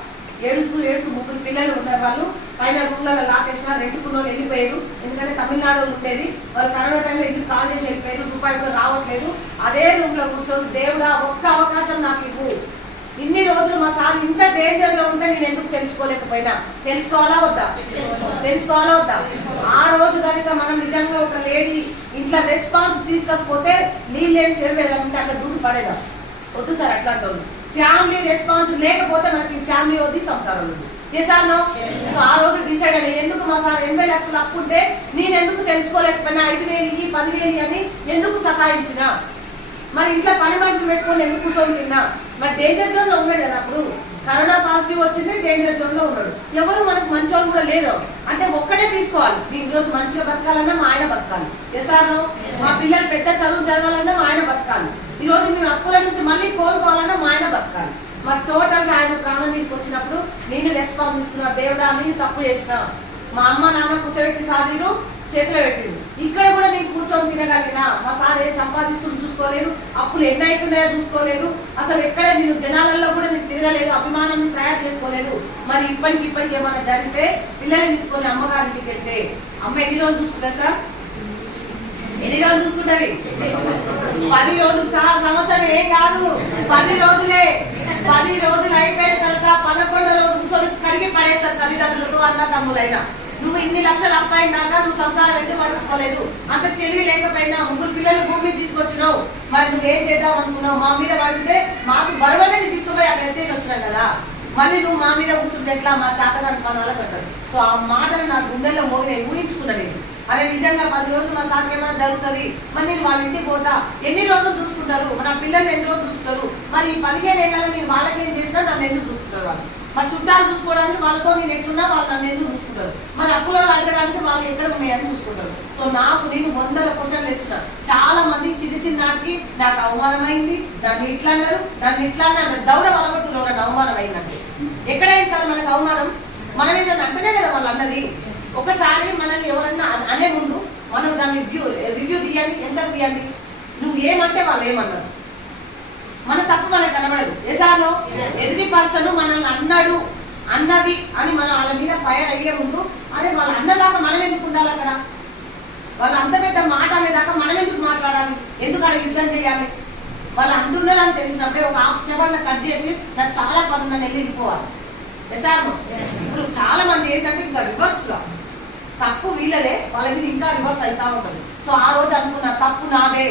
ఏడుస్తూ 3 పిల్లలు ఉండేవాళ్ళు. పైన రూమ్లలో లాకేసిన, రెండుకున్న వాళ్ళు వెళ్ళిపోయారు. ఎందుకంటే తమిళనాడు ఉండేది, వాళ్ళు కరోనా టైంలో ఇల్లు కాల్ చేసి వెళ్ళిపోయారు, రూపాయి కూడా రావట్లేదు. అదే రూమ్లో కూర్చొని, దేవుడా ఒక్క అవకాశం నాకు ఇవ్వు, ఇన్ని రోజులు మా సార్ ఇంత డేంజర్లో ఉంటే నేను ఎందుకు తెలుసుకోలేకపోయినా, తెలుసుకోవాలా వద్దా? ఆ రోజు కనుక మనం నిజంగా ఒక లేడీ ఇంట్లో రెస్పాన్స్ తీసుకోకపోతే నీళ్ళేని చేరువేదంటే అట్లా దూరం పడేదా? వద్దు సార్ అట్లాంటి వాళ్ళు. ఫ్యామిలీ రెస్పాన్స్ లేకపోతే మనకి ఫ్యామిలీ వద్దు, సంసారం వద్దు. చేశాను. సో ఆ రోజు డిసైడ్ అయ్యి, ఎందుకు మా సార్ 80 లక్షలు అప్పు ఉంటే నేను ఎందుకు తెలుసుకోలేకపోయినా, 5,000 10,000 అని ఎందుకు సతాయించిన, మరి ఇంట్లో పని మనుషులు పెట్టుకొని ఎందుకు కూర్చొని తిన్నా, మరి డేంజర్ జోన్లో ఉన్నాడు కదా. అప్పుడు కరోనా పాజిటివ్ వచ్చింది, డేంజర్ జోన్లో ఉన్నాడు. ఎవరు మనకు మంచోళ్ళు కూడా లేరు అంటే ఒక్కడే తీసుకోవాలి. ఈ రోజు మంచిగా బతకాలన్నా మా ఆయన బతకాలి, చేశాను. మా పిల్లలు పెద్ద చదువు చదవాలన్నా మా ఆయన బతకాలి. ఈ రోజు మేము అప్పుల నుంచి మళ్ళీ కోరుకోవాలన్నా మా ఆయన బతకాలి. మరి టోటల్గా ఆయన ప్రాణం మీదకి వచ్చినప్పుడు నేను రెస్పాన్స్ తీసుకున్నా, దేవుడా నేను తప్పు చేసిన, మా అమ్మ నాన్న కూర్చోబెట్టి సాధిరు, చేతిలో పెట్టిండు. ఇక్కడ కూడా నేను కూర్చొని తినగలిగిన, మా సార్ ఏం సంపాదిస్తుంది చూసుకోలేదు, అప్పులు ఎన్ని అవుతున్నాయో చూసుకోలేదు, అసలు ఎక్కడ నేను జనాలలో కూడా నేను తిరగలేదు, అభిమానాన్ని తయారు చేసుకోలేదు. మరి ఇప్పటికి ఏమైనా జరిగితే పిల్లల్ని తీసుకొని అమ్మగారింటికి వెళ్తే అమ్మ ఎన్ని రోజులు చూసుకుంటా సార్? ఎన్ని రోజులు చూసుకుంటది? 10 రోజులు. సంవత్సరం ఏం కాదు, 10 రోజులే. 10 రోజులు అయిపోయిన తర్వాత 11వ రోజు కూర్చొని కడిగి పడేస్తారు తల్లిదండ్రులతో అన్న తమ్ములైనా. నువ్వు ఇన్ని లక్షలు అప్పాయినాక నువ్వు సంసారం ఎందుకు పడుకోలేదు? అంత తెలివి లేకపోయినా 3 పిల్లలు భూమి మీద తీసుకొచ్చినావు, మరి నువ్వేం చేద్దాం అనుకున్నావు? మా మీద పడితే మాకు బరువులని తీసుకుపోయి అక్కడ ఎత్తేసి వచ్చినావు కదా, మళ్ళీ నువ్వు మా మీద కూర్చుంటే ఎట్లా? మా చాకదాని పనాల పెట్టదు. సో ఆ మాటలు నా గుండెల్లో మోగి ఊహించుకున్నా నేను. అరే నిజంగా 10 రోజులు మా సార్కి ఏమైనా జరుగుతుంది, మరి నేను వాళ్ళ ఇంటికి పోతా, ఎన్ని రోజులు చూసుకుంటారు? మన పిల్లల్ని ఎన్ని రోజులు చూసుకుంటారు? మరి 15 ఏళ్ళలో నేను వాళ్ళకేం చేసినా నన్ను ఎందుకు చూసుకుంటారు వాళ్ళు? మరి చుట్టాలు చూసుకోవడానికి వాళ్ళతో నేను ఎట్లున్నా వాళ్ళు నన్ను ఎందుకు చూసుకుంటారు? మరి అప్పులో అడగడానికి వాళ్ళు ఎక్కడ ఉన్నాయని చూసుకుంటారు. సో నేను 100 క్వశ్చన్లు వేస్తున్నాను. చాలా మంది చిన్ననాటికి నాకు అవమానమైంది, నన్ను ఇట్లా అన్నారు, నన్ను ఇట్లా అన్నారు, దౌడ వలగొట్టులో అవమానం అయిందంటే ఎక్కడైంది సార్ మనకు అవమానం? మనం ఏదన్నా అంటేనే కదా వాళ్ళు అన్నది. ఒకసారి మనల్ని ఎవరన్నా అనే ముందు మనం దాన్ని రివ్యూ తీయండి, ఎంత తీయండి. నువ్వు ఏమంటే వాళ్ళు ఏమన్నారు, మన తప్పు మనకు కనబడదు. ఎసానో ఎదుటి పర్సన్ మనల్ని అన్నాడు అన్నది అని మనం వాళ్ళ మీద ఫైర్ అయ్యే ముందు అరే వాళ్ళు అన్నదాకా మనం ఎందుకు ఉండాలి? అక్కడ వాళ్ళు అంత పెద్ద మాట అనేదాకా మనం ఎందుకు మాట్లాడాలి? ఎందుకు అక్కడ యుద్ధం చేయాలి? వాళ్ళు అంటున్నారని తెలిసినప్పుడే ఒక హాఫ్ స్టెప్ కట్ చేసి నాకు చాలా పని నన్ను వెళ్ళిపోవాలి. ఎసానో ఇప్పుడు చాలా మంది ఏంటంటే ఇంకా రివర్స్ లో తప్పు వీళ్ళదే, వాళ్ళ మీద ఇంకా రివర్స్ అవుతా ఉంటుంది. సో ఆ రోజు అనుకున్నా తప్పు నాదే,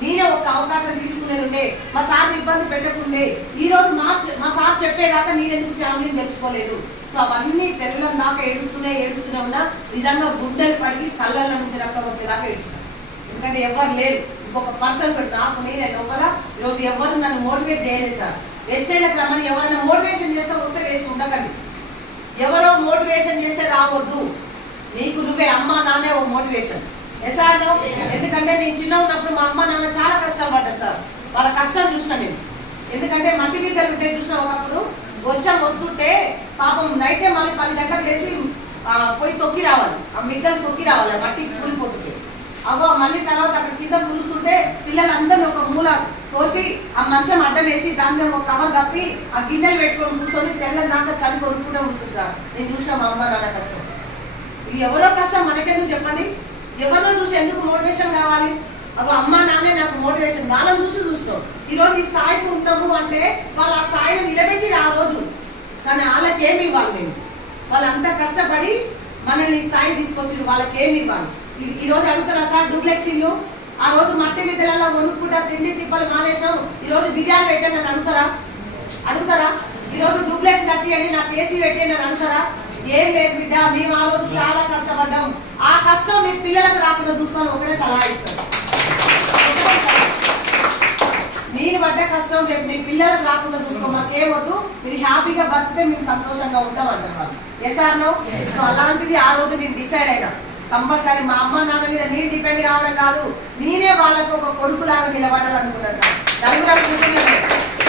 నేనే ఒక అవకాశం తీసుకునేది ఉండే, మా సార్ని ఇబ్బంది పెట్టకుండే, ఈ రోజు మా సార్ చెప్పేదాకా నేనెందుకు ఫ్యామిలీని తెచ్చుకోలేదు? సో అవన్నీ తెల్లం దాకా ఏడుస్తూనే ఉన్నా. నిజంగా గుండెలు పడిగి కళ్ళల్లో నుంచి రక్తం వచ్చేదాకా ఏడ్చిన. ఎందుకంటే ఎవరు లేరు, ఇంకొక పర్సన్ నాకు నేనే లోపల. ఈరోజు ఎవరు నన్ను మోటివేట్ చేయలేదు సార్. వెస్టైన్కి రమ్మని ఎవరైనా మోటివేషన్ చేస్తే వస్తే వేస్ట్ ఉండకండి. ఎవరో మోటివేషన్ చేస్తే రావద్దు, నీకు నువ్వే అమ్మ నాన్నే ఓ మోటివేషన్. ఎసార్నో ఎందుకంటే నేను చిన్న ఉన్నప్పుడు మా అమ్మ నాన్న చాలా కష్టాలు పడ్డారు సార్. వాళ్ళ కష్టం చూసిన నేను. ఎందుకంటే మట్టి విద్యలు ఉంటే చూసిన ఒకప్పుడు వర్షం వస్తుంటే పాపం నైటే మళ్ళీ 10 గంటలకు లేచి పోయి తొక్కి రావాలి, ఆ మిద్దలు తొక్కి రావాలి, మట్టి కూలిపోతుంటే అగో మళ్ళీ తర్వాత అక్కడ కింద కురుస్తుంటే పిల్లలందరినీ ఒక మూల తోసి ఆ మంచం అడ్డం వేసి దాని ఒక కవర్ కప్పి ఆ గిన్నెలు పెట్టుకొని కూర్చొని తెల్లని దాకా చలి కొనుక్కుంటే కూర్చుంది సార్. నేను చూసిన మా అమ్మ నాన్న కష్టం. ఎవరో కష్టం మనకెందుకు చెప్పండి? ఎవరినో చూసి ఎందుకు మోటివేషన్ కావాలి? అగో అమ్మ నాన్నే నాకు మోటివేషన్, వాళ్ళని చూసినావు. ఈరోజు ఈ స్థాయికి ఉన్నాము అంటే వాళ్ళు ఆ స్థాయిని నిలబెట్టి ఆ రోజు, కానీ వాళ్ళకి ఏమి ఇవ్వాలి? మేము వాళ్ళంతా కష్టపడి మనల్ని ఈ స్థాయి తీసుకొచ్చి వాళ్ళకి ఏమి ఇవ్వాలి? ఈ రోజు అడుగుతారా సార్ డూప్లెక్స్ ఇల్లు? ఆ రోజు మట్టి విద్యలలో కొనుక్కుంటా తిండి తిప్పలు మానేసినావు, ఈ రోజు బిర్యానీ పెట్టాను అని అడుగుతారా? ఈ రోజు డూప్లెక్స్ కట్టి అని నాకు ఏసీ పెట్టి అని అడుగుతారా? ఏం లేదు బిడ్డ, మేము ఆ రోజు చాలా కష్టపడ్డాం. ఆ కష్టం మీ పిల్లలకు రాకుండా చూసుకొని ఒకటే సలహా ఇస్తాను. నేను పడ్డ కష్టం రేపు మీ పిల్లలకు రాకుండా చూసుకో, మాకేమొద్దు, మీరు హ్యాపీగా బతికితే మేము సంతోషంగా ఉంటాం అంటారు వాళ్ళు. ఎసార్నో సో అలాంటిది ఆ రోజు నేను డిసైడ్ అయినా కంపల్సరీ మా అమ్మ నాన్న మీద నేను డిపెండ్ కావడం కాదు, నేనే వాళ్ళకు ఒక కొడుకులాగా నిలబడాలనుకున్నాను సార్. నలుగురు కూర్చున్నాను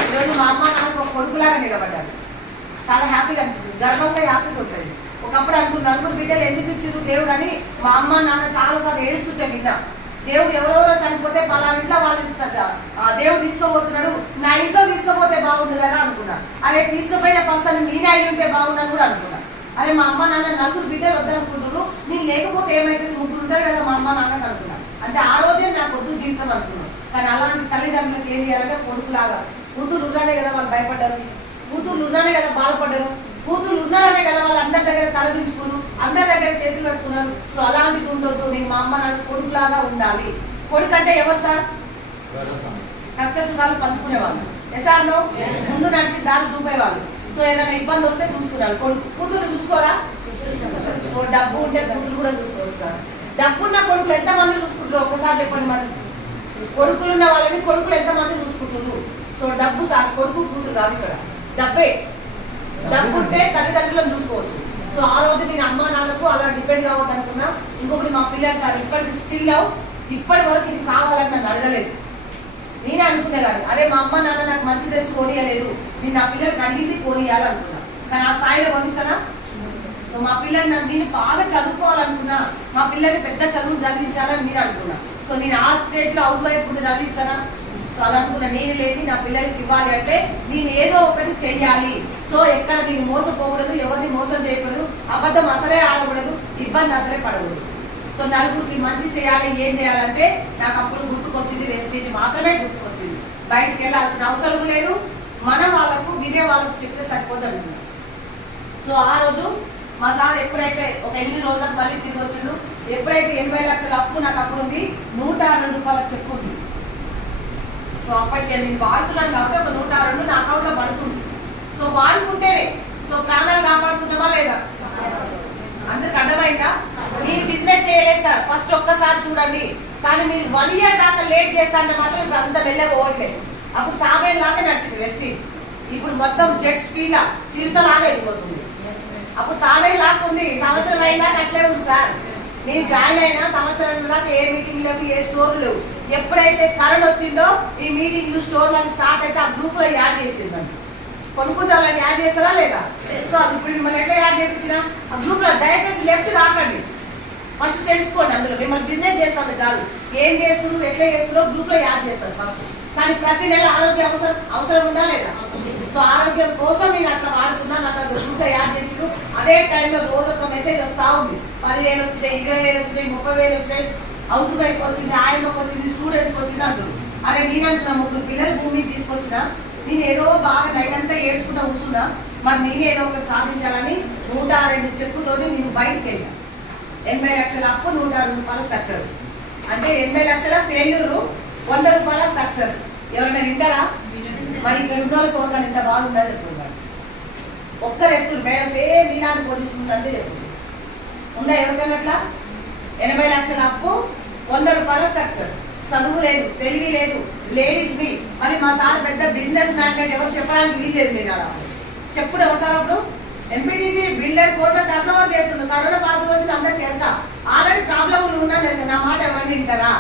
ఈరోజు మా అమ్మ నాన్నకు ఒక కొడుకులాగా నిలబడ్డాను. చాలా హ్యాపీగా అనిపిస్తుంది, గర్వంగా హ్యాపీగా ఉంటుంది. ఒకప్పుడు అనుకున్న 4 బిడ్డలు ఎందుకు ఇచ్చారు దేవుడు అని మా అమ్మ నాన్న చాలా సార్లు ఏడుస్తుంటే విన్నా. దేవుడు ఎవరెవరో చనిపోతే పలానా ఇంట్లో వాళ్ళు దేవుడు తీసుకోబోతున్నాడు, నా ఇంట్లో తీసుకోపోతే బాగుండు కదా అనుకున్నా. అరే తీసుకుపోయిన పర్సన్ నేనే అయి ఉంటే బాగుండని కూడా అనుకున్నా. అరే మా అమ్మ నాన్న 4 బిడ్డలు వద్దనుకుంటున్నారు, నేను లేకపోతే ఏమైతుంది, 3 ఉంటారు కదా మా అమ్మ నాన్నకు అనుకున్నా. అంటే ఆ రోజే నాకు వద్దు జీవితం అనుకున్నాను. కానీ అలాంటి తల్లిదండ్రులకు ఏం చేయాలంటే కొడుకులాగా, కూతురు ఉన్నానే కదా వాళ్ళు భయపడ్డారు, కూతుర్లు ఉన్నానే కదా బాధపడ్డారు, కూతుర్లు ఉన్నారనే కదా వాళ్ళు అందరి దగ్గర తలదించుకున్నారు, అందరి దగ్గర చేతులు పెట్టుకున్నారు. సో అలాంటిది ఉండొద్దు, నేను మా అమ్మ నాకు కొడుకులాగా ఉండాలి. కొడుకు అంటే ఎవరు సార్? కష్ట సుఖాలు పంచుకునేవాళ్ళు. ఎసార్నో ముందు నడిచి దారి చూపేవాళ్ళు. సో ఏదైనా ఇబ్బంది వస్తే చూసుకున్నారు. కొడుకు కూతురు చూసుకోరా? సో డబ్బు ఉంటే కూతురు కూడా చూసుకోవచ్చు సార్. డబ్బున్న కొడుకులు ఎంతమంది చూసుకుంటారు ఒక్కసారి చెప్పండి. మన కొడుకులు ఉన్న వాళ్ళని కొడుకులు ఎంతమంది చూసుకుంటున్నారు? సో డబ్బు సార్ కొడుకు కూతురు కాదు, ఇక్కడ డబ్బే. డబ్బు ఉంటే తల్లిదండ్రులను చూసుకోవచ్చు. సో ఆ రోజు నేను అమ్మ నాన్నకు అలా డిపెండ్ కావద్దు అనుకున్నా. ఇంకొకటి మా పిల్లలు సార్ ఇప్పటికి స్టిల్ ఇప్పటి వరకు ఇది కావాలని నన్ను అడగలేదు. నేనే అనుకునేదాన్ని, అరే మా అమ్మ నాన్న నాకు మంచి డ్రెస్ కొనియలేదు, నేను నా పిల్లలకి అడిగింది కొనియాలనుకున్నా. కానీ ఆ స్థాయిలో కొనిస్తానా? సో మా పిల్లల్ని నేను బాగా చదువుకోవాలనుకున్నా, మా పిల్లల్ని పెద్ద చదువులు చదివించాలని నేను అనుకున్నా. సో నేను ఆ స్టేజ్లో హౌస్ వైఫ్ ఉంటే చదివిస్తానా? సో అది అనుకున్నా. నేను లేదు నా పిల్లలకి ఇవ్వాలి అంటే నేను ఏదో ఒకటి చెయ్యాలి. సో ఎక్కడ నేను మోసపోకూడదు, ఎవరిని మోసం చేయకూడదు, అబద్ధం అసలే ఆడకూడదు, ఇబ్బంది అసలే పడకూడదు. సో నలుగురికి మంచి చేయాలి, ఏం చేయాలంటే నాకు అప్పుడు గుర్తుకొచ్చింది వెస్టేజ్ మాత్రమే గుర్తుకొచ్చింది. బయటకు వెళ్ళాల్సిన అవసరం లేదు, మన వాళ్ళకు వినే వాళ్ళకు చెప్తే సరిపోతుంది. సో ఆ రోజు మా సార్ ఎప్పుడైతే ఒక 8 రోజులకు మళ్ళీ తిరిగి వచ్చిండు, ఎప్పుడైతే 80 లక్షల అప్పు నాకు అప్పుడు ఉంది, 102 రూపాయల చెక్కు ఉంది. సో అప్పటికి నేను వాడుతున్నాను కాబట్టి ఒక 102 నా అకౌంట్లో పడుతుంది. సో వాడుకుంటేనే సో ప్రాణాలు కాపాడుకుంటామా లేదా? అందరికి అర్థమైందా? నేను బిజినెస్ చేయలేదు సార్, ఫస్ట్ ఒక్కసారి చూడండి. కానీ మీరు 1 ఇయర్ దాకా లేట్ చేస్తారంటే మాత్రం ఇప్పుడు అంత వెళ్ళకపోవట్లేదు. అప్పుడు తాబేలాగా నడిచింది వెస్టీజ్, ఇప్పుడు మొత్తం జెట్ స్పీడ్ చిరుతలాగా వెళ్ళిపోతుంది. అప్పుడు తాబేలు లాగా ఉంది, సంవత్సరం అయినాక అట్లే ఉంది సార్. నేను జాయిన్ అయినా సంవత్సరం దాకా ఏ మీటింగ్ లేవు, ఏ స్టోర్ లేవు. ఎప్పుడైతే కరెంట్ వచ్చిందో ఈ మీటింగ్లు స్టోర్లు అని స్టార్ట్ అయితే ఆ గ్రూప్ లో యాడ్ చేసిందండి. కొనుక్కుంటే వాళ్ళని యాడ్ చేస్తారా లేదా? సో అది ఇప్పుడు మిమ్మల్ని ఎట్లా యాడ్ చేయించినా ఆ గ్రూప్ లో దయచేసి లెఫ్ట్ కాకండి, ఫస్ట్ తెలుసుకోండి. అందులో మిమ్మల్ని బిజినెస్ చేస్తాను కాదు, ఏం చేస్తున్నారు ఎట్లా చేస్తున్నారో గ్రూప్ లో యాడ్ చేస్తారు ఫస్ట్. కానీ ప్రతి నెల ఆరోగ్య అవసరం ఉందా లేదా? సో ఆరోగ్యం కోసం నేను అట్లా వాడుతున్నా, నాకు అది గ్రూప్ లో యాడ్ చేసి అదే టైంలో రోజు ఒక మెసేజ్ వస్తూ ఉంది. 10,000 వచ్చినాయి, 20,000 వచ్చినాయి, 30,000 వచ్చినాయి, హౌస్ వైఫ్ వచ్చింది, ఆయనకు వచ్చింది, స్టూడెంట్స్కి వచ్చింది అంటారు. అరే నేనంటున్నా 3 పిల్లలు భూమి తీసుకొచ్చినా, నేను ఏదో బాగా నైట్ అంతా ఏడ్చుకుంటా కూర్చున్నా, మరి నేను ఏదో ఒకటి సాధించాలని 102 చెక్కుతో నేను బయటకు వెళ్ళా. 80 లక్షల అప్పు, 106 రూపాయల సక్సెస్. అంటే 80 లక్షల ఫెయిల్యూర్, 100 రూపాయల సక్సెస్. ఎవరైనా వింటారా? మరి ఇక్కడ ఉన్న వాళ్ళకి ఒకరు ఎంత బాగుందా చెప్పుకున్నాడు. ఒక్కరు ఎత్తులు మేడం సేమ్ ఇలాంటి పొజిషన్ ఉందంటే చెప్పుకుంది ఉందా ఎవరికైనా అట్లా? 80 లక్షల అప్పు, 100 రూపాయల సక్సెస్. చదువు లేదు, తెలివి లేదు, లేడీస్ ని. మరి మా సార్ పెద్ద బిజినెస్ మ్యాగ్నెట్, ఎవరు చెప్పడానికి వీల్లేదు. మీరు అలా చెప్పుడు సార్ అప్పుడు ఎంపీటీసీ బిల్డర్ కోట్ల టర్న్ ఓవర్ చేస్తున్నాడు. కరోనా బాధ రోజులు అందరికి ఎంత ఆల్రెడీ ప్రాబ్లమ్లు ఉన్నా నా మాట ఎవరిని వింటారా?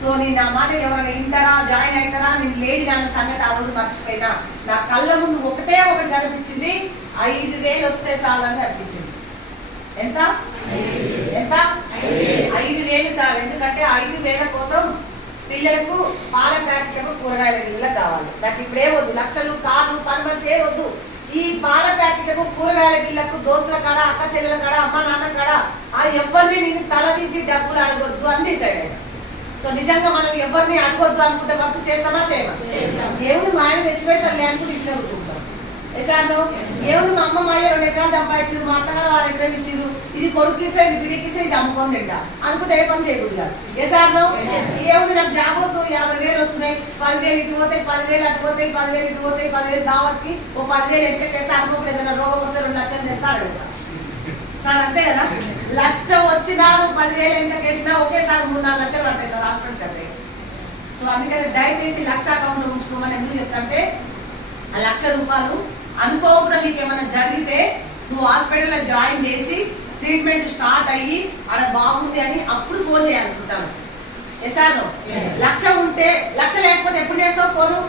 సో నేను నా మాట ఎవరైనా వింటారా, జాయిన్ అవుతారా? నేను లేడీ అన్న సంగతి ఆ రోజు మర్చిపోయినా. నా కళ్ళ ముందు ఒకటి కనిపించింది, 5,000 వస్తే చాలని అనిపించింది. ఎంత? 5,000 సార్. ఎందుకంటే 5,000 కోసం పిల్లలకు పాల ప్యాకెట్లకు కూరగాయల బిల్లులకు కావాలి. నాకు ఇప్పుడే వద్దు, లక్షలు కార్లు పని మనిషి ఏ వద్దు. ఈ పాల ప్యాకెట్లకు కూరగాయల బిల్లకు దోస్తుల కాడ, అక్క చెల్లెల కాడ, అమ్మ నాన్న కాడ ఎవరిని నేను తలదించి డబ్బులు అడగొద్దు అని డిసైడ్ అయ్యాను. సో నిజంగా మనం ఎవరిని అడగొద్దు అనుకుంటే వర్క్ చేస్తామా చేయమా? ఏముంది మా ఆయన తెచ్చిపెట్టాలి అనుకుంటే ఇంట్లో కూర్చుంటాం. ఎసాను ఏముంది మా అమ్మ 2 ఎకరాలు సంపాదించారు, మా అత్తగారు 6 ఎకరాలు ఇచ్చారు, ఇది కొడుకిస్తే ఇది బిడికిస్తే ఇది అమ్ముకొని తింటా అనుకుంటే ఏ పని చేయకూడదు కాదు. ఎసాను ఏముంది నాకు జాబ్ వస్తుంది, 50,000 వస్తున్నాయి, 10,000 ఇటు పోతాయి, 10,000 అటు పోతాయి, 10,000 ఇటు పోతాయి, 10,000 దావత్కి ఓ 10,000 ఎంతకేస్తా అనుకోప్పుడు ఏదైనా రోగం వస్తే 2 లక్షలు తెస్తాడు అడుగుతా సార్. అంతే కదా, 1,00,000 వచ్చినా 10,000 ఎంతకేసినా ఒకేసారి 3-4 లక్షలు పడతాయి సార్ హాస్పిటల్ కదే. సో అందుకని దయచేసి 1,00,000 అకౌంట్లో ఉంచుకోమని ఎందుకు చెప్తాంటే, ఆ 1,00,000 రూపాయలు అనుకోకుండా నీకు ఏమైనా జరిగితే నువ్వు హాస్పిటల్లో జాయిన్ చేసి ట్రీట్మెంట్ స్టార్ట్ అయ్యి అక్కడ బాగుంది అని అప్పుడు ఫోన్ చేయాల్సి ఉంటాను. ఎసాను 1,00,000 ఉంటే 1,00,000 లేకపోతే ఎప్పుడు చేస్తావు ఫోను?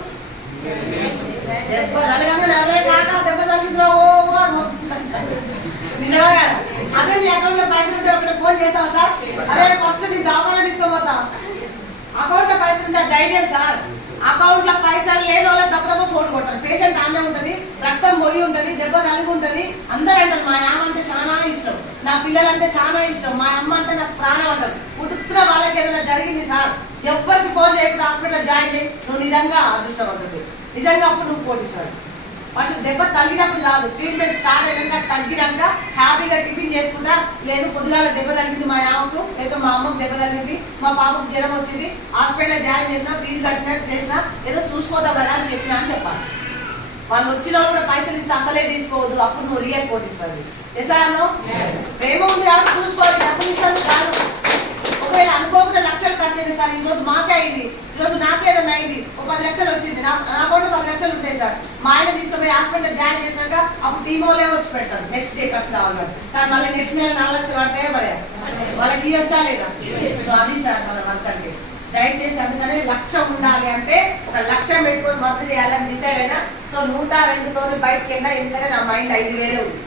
దెబ్బ తలగంగా కాక దెబ్బ తగ్గిందో నిజమా కదా? అదే నీ అకౌంట్ లో పైసలు ఉంటే ఒకటి ఫోన్ చేస్తావు సార్, అదే ఫస్ట్ నీ దావా తీసుకోపోతా. అకౌంట్ లో పైసలు ఉంటే ధైర్యం సార్. అకౌంట్ లో పైసలు లేని వాళ్ళకి దెబ్బ ఫోన్ కొడతారు. పేషెంట్ ఆనే ఉంటది, రక్తం పోయి ఉంటది, దెబ్బ తలిగి ఉంటది. అందరూ అంటారు మా అమ్మ అంటే చాలా ఇష్టం, నా పిల్లలంటే చాలా ఇష్టం, మా అమ్మ అంటే నాకు ప్రాణం అంటారు. పుట్టుకున్న వాళ్ళకి ఏదైనా జరిగింది సార్, ఎవ్వరికి ఫోన్ చేయకుండా హాస్పిటల్ జాయిన్ చేయి, నువ్వు నిజంగా అదృష్టవంతుడు. నిజంగా అప్పుడు నువ్వు పోటీసాడు. ఫస్ట్ దెబ్బ తగ్గినప్పుడు కాదు, ట్రీట్మెంట్ స్టార్ట్ అయినాక తగ్గినాక హ్యాపీగా టిఫిన్ చేసుకుంటా. లేదు పొద్దుగాల దెబ్బ తగిలింది మా అమ్మకు, లేదా మా అమ్మకు దెబ్బ తగిలింది, మా పాపకు జ్వరం వచ్చింది, హాస్పిటల్ జాయిన్ చేసినా, ఫీజు కట్టినట్టు చేసినా, ఏదో చూసుకోదాం కదా అని చెప్పినా అని చెప్పాలి. వాళ్ళు వచ్చిన వాళ్ళు కూడా పైసలు ఇస్తే అసలే తీసుకోవద్దు, అప్పుడు నువ్వు రియల్ కోటీశ్వరుడు. ఎసాను ప్రేమ ఉంది కాబట్టి చూసుకోవాలి, డబ్బులు ఇస్తాను కాదు. ఒకవేళ అనుకోకుండా 1,00,000 ఖర్చు అయింది సార్, ఈరోజు మాకే అయింది, ఈరోజు నాకేదన్నా అయింది, ఒక 10 లక్షలు వచ్చింది, నా అకౌంట్ 10 లక్షలు ఉంటాయి సార్. మా ఆయన తీసుకుపోయి హాస్పిటల్ జాయిన్ చేసినాక అప్పుడు టీమ్ వాళ్ళే వచ్చి పెడతారు నెక్స్ట్ డే ఖర్చు కావాలి. కానీ మళ్ళీ నెక్స్ట్ నెల 4 లక్షలు పడతాయో పడారు, వాళ్ళకి ఇవ్వచ్చా లేదా? సో అది సార్ మన వర్క్ అంటే. దయచేసి అందుకనే 1,00,000 ఉండాలి అంటే ఒక 1,00,000 పెట్టుకొని వర్క్ చేయాలని డిసైడ్ అయినా. సో 102తో బయటకు వెళ్ళినా, ఎందుకంటే నా మైండ్ 5,000 ఉంది.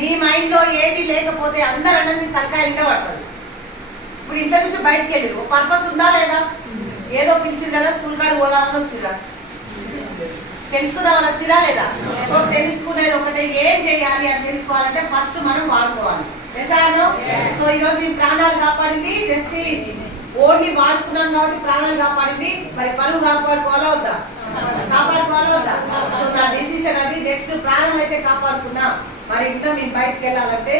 నీ మైండ్ లో ఏది లేకపోతే అందరూ అన్నది నీ తలకాయ ఇంకా పడుతుంది. ఇప్పుడు ఇంట్లో నుంచి బయటకు వెళ్ళి ఒక పర్పస్ ఉందా లేదా? ఏదో పిలిచిరు కదా స్కూల్ కాడ పోదామని వచ్చిరా, తెలుసుకుందామని వచ్చిరా లేదా? సో తెలుసుకునేది ఒకటే, ఏం చేయాలి అని తెలుసుకోవాలంటే ఫస్ట్ మనం వాడుకోవాలి. సో ఈ రోజు మీ ప్రాణాలు కాపాడింది వెస్టీజ్. ఓన్లీ వాడుకున్నాం కాబట్టి ప్రాణాలు కాపాడింది. మరి పరువు కాపాడుకోవాలా వద్దా? కాపాడుకోవాలా వద్దా? సో నా డిసిషన్ అది. నెక్స్ట్ ప్రాణం అయితే కాపాడుకున్నా, మరి ఇంట్లో మేము బయటకు వెళ్ళాలంటే